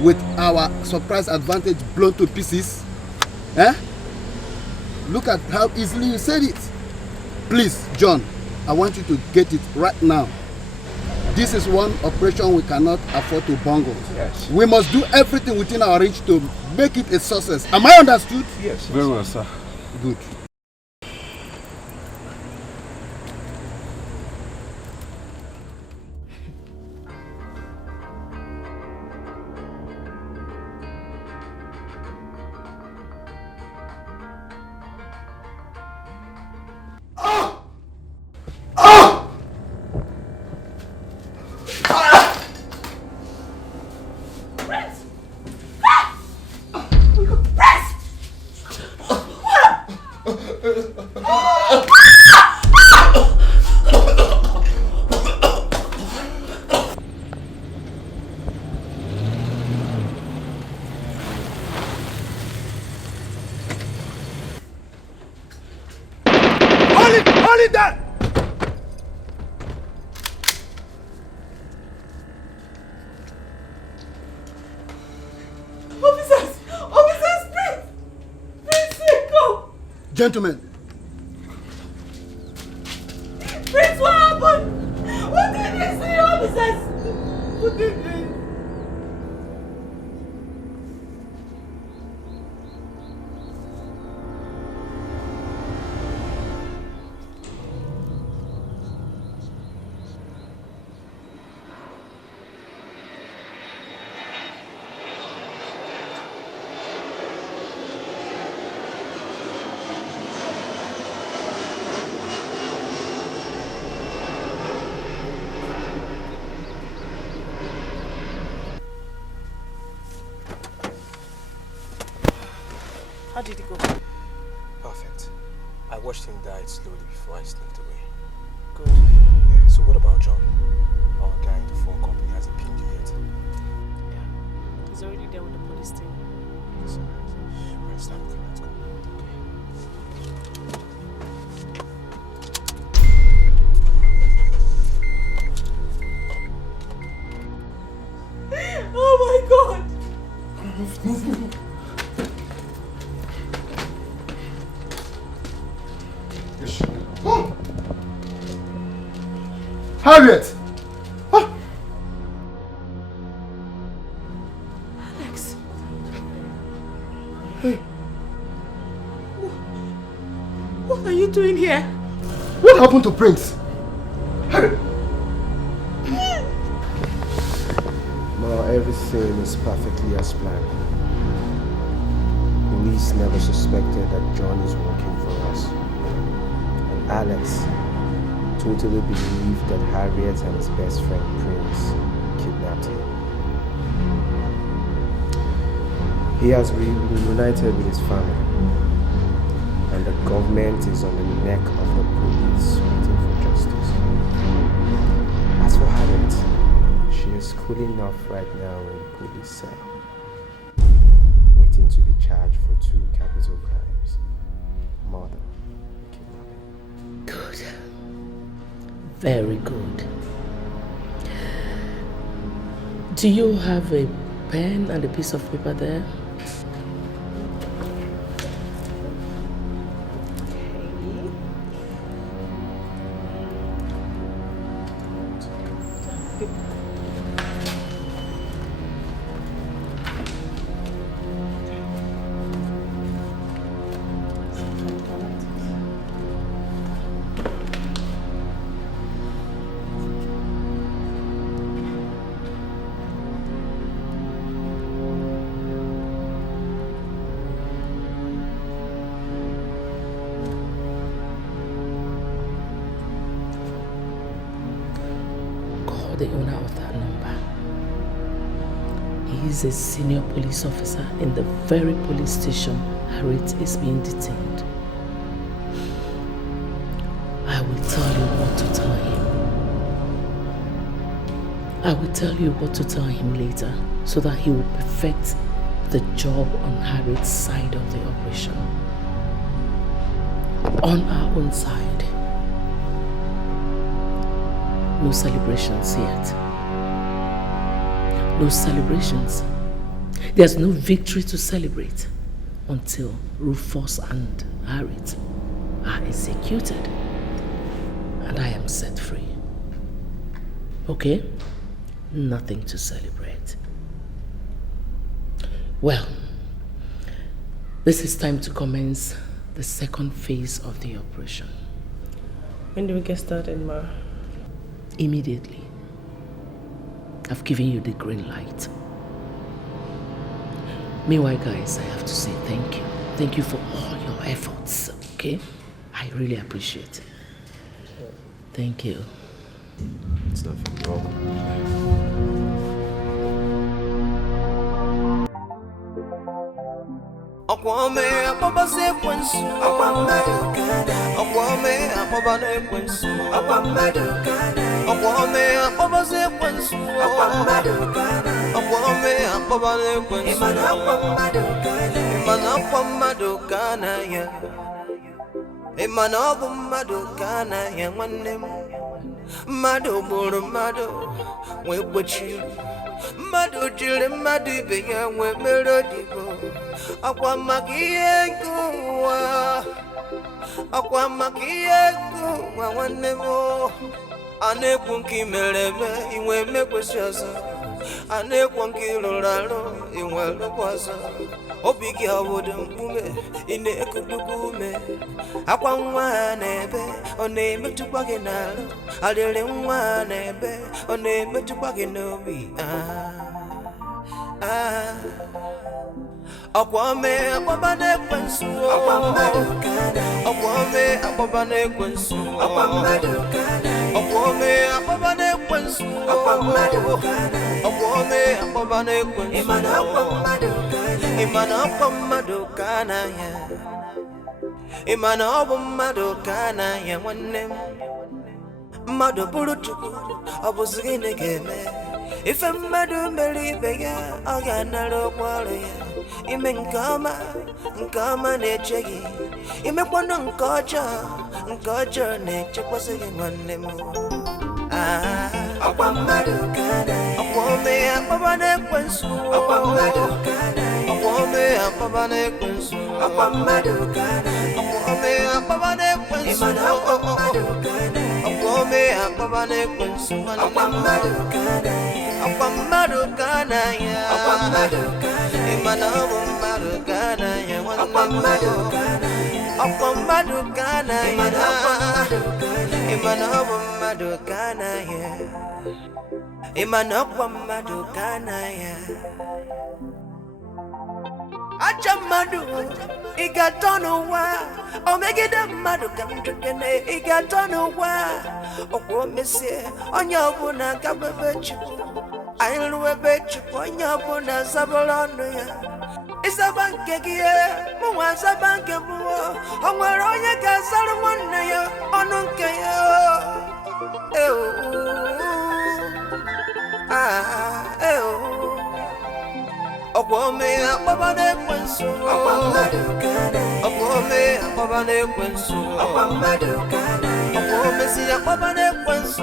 with our surprise advantage blown to pieces. Eh? Look at how easily you said it. Please, John, I want you to get it right now. This is one operation we cannot afford to bungle. Yes. We must do everything within our reach to make it a success. Am I understood? Yes. Very well, sir. Good. Hold it there! Officers, please, go! Gentlemen, Prince, what happened? What did you see, officers? What did you? How did it go? Perfect. I watched him die slowly before I sneaked away. Good. Yeah, so what about John? Our guy in the phone company hasn't pinged you yet. Yeah. He's already there with the police team. Yes, sir. Right, it's time. Let's go. Oh my God! Move. Harriet! Alex! Hey. What are you doing here? What happened to Prince? Harriet! Now everything is perfectly as planned. Police never suspected that John is working for us. And Alex totally believed that Harriet and his best friend Prince kidnapped him. He has reunited with his family, and the government is on the neck of the police waiting for justice. As for Harriet, she is cooling off right now in the police cell, waiting to be charged for 2 capital crimes: murder and kidnapping. Good. Very good. Do you have a pen and a piece of paper there? the owner of that number. He is a senior police officer in the very police station Harriet is being detained. I will tell you what to tell him. I will tell you what to tell him later so that he will perfect the job on Harriet's side of the operation. On our own side, no celebrations yet. No celebrations. There's no victory to celebrate until Rufus and Harriet are executed and I am set free. Okay? Nothing to celebrate. Well, this is time to commence the second phase of the operation. When do we get started, Ma? Immediately. I've given you the green light. Meanwhile, guys, I have to say thank you. Thank you for all your efforts, okay? I really appreciate it. Thank you. It's nothing wrong. Akwame apaba sequence. Akwame apaba sequence. Akwame apaba sequence. Akwame apaba sequence. Imana kwamadukana ya. Imana kwamadukana ya mwanem. Mado buru mado we wachi. Mado jile mado beya we melodigo. Akwa makiyengu wa wanemo anekunki meleme iwe mekweshaza anekunki lolalo iwe lokwaza obiki awodo mpume ine ekudukume akwa nwanebe one metukwage nalo alele nwanebe one metukwage nobi Akwame apabane kwensu Akwame apabane kwensu Akwame apabane kwensu Akwame apabane kwensu Imana kwamadukana ya Imana kwamadukana ya wanem Mado buluchuku abuzigine geme Ife madu melibe ya aganalo kwalo ya Ime nkama nechegi Ime kwano nkocha neche kwa sege mwanemu Akwamadukana Akwame apabane kwensu Akwame apabane kwensu Akwamadukana Akwame apabane kwensu Akwame apabane kwensu Akwamadukana ya Imana Akwamadukana ya Akwamadukana ya Imana Akwamadukana ya Imana Akwamadukana ya Achamadu igatono wa omegide madu kamtukene igatono wa okwomese onyabuna kabebechu ailuwebechu onyabuna zabolano ya isabanke giye muwa zabanke buwo onwere onye gazaru nwanne ya onunke ya Akwame apabane kwensu Akwame apabane kwensu Akwame si apabane kwensu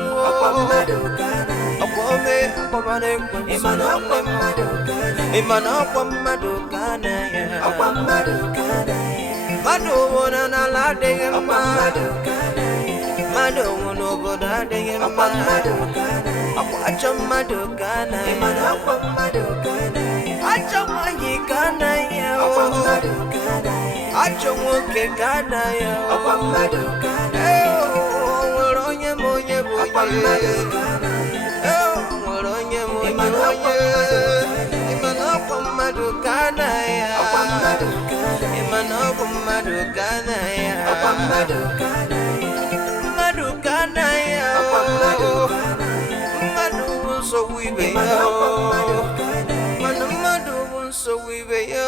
Akwame apabane kwensu Imana kwamadukana ya Mado wona na lade yema Mado wono bodade yema Akwacha madukana Imana kwamadukana Acha mwanyi kana ya Acha mwoke kana ya Mwaronye monye boye Mwaronye monye boye Imana kwamadukana ya Imana kwamadukana ya Madukana ya Madukana ibe ya mana mmadụ bụ nsogbu ibe ya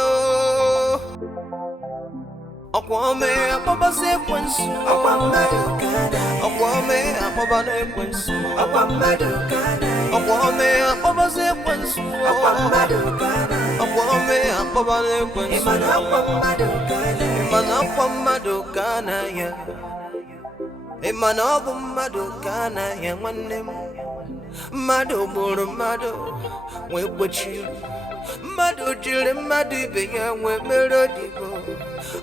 Akwame akpọbazi ekwensu Akwa mmadụ kana Akwame akpọba n'ekwensu Akwa mmadụ kana Akwame akpọbazi ekwensu Akwa mmadụ kana Akwame akpọba n'ekwensu Imana akwa mmadụ kana Imana akwa mmadụ kana ya Imana ọ bụ mmadụ kana ya nwanne m Mmadụ gburu mmadụ nwee gbochiri Mmadụ jiri mmadụ ibe ya nwee mere odibo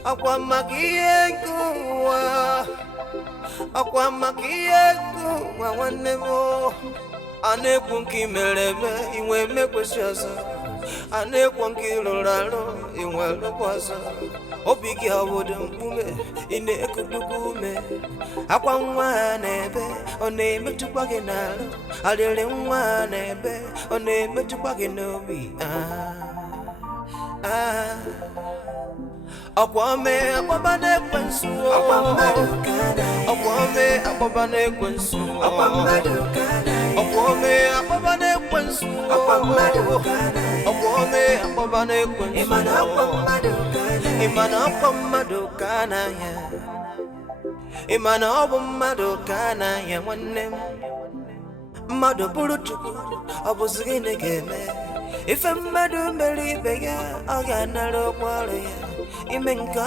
Akwa maka ihe nke ụwa Akwa maka ihe nke ụwa nwanne m A na-ekwu nke i mere eme inwe emekwesị ọzọ A na-ekwu nke ị rụrụ arụ inwe rụkwa ọzọ Obi gị obodo mkpume ị na-ekudukwa ume Akwa nwa ha na-ebe ọ na-emetụkwa gị n'arụ Arịrị nwa ha na-ebe ọ na-emetụkwa gị n'obi Akwame akpọba n'ekwensu Akwa mmadụ kana Akwame akpọba n'ekwensu Akwa mmadụ kana Akwame akpọba n'ekwensu Akwa mmadụ kana Akwame akpọba n'ekwensu Imana akwa mmadụ kana Imana akwa mmadụ kana ya Imana ọ bụ mmadụ kana ya nwanne m Mmadụ bụrụ Chukwu ọ bụzi gịnị ga-eme Ife mmadụ mere ibe ya ọ ga-anara ụgwọ ọrụ ya Ime nke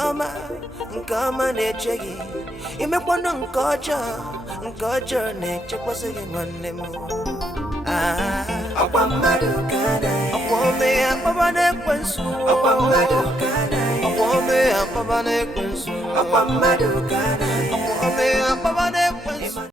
ọma na-eche gị Imekwanụ nke ọjọọ na-echekwasị gị nwanne m Akwa mmadụ kana Akwame akpọba n'ekwensu Akwa mmadụ kana Akwame akpọba n'ekwensu Akwa mmadụ kana Akwame akpọba n'ekwensu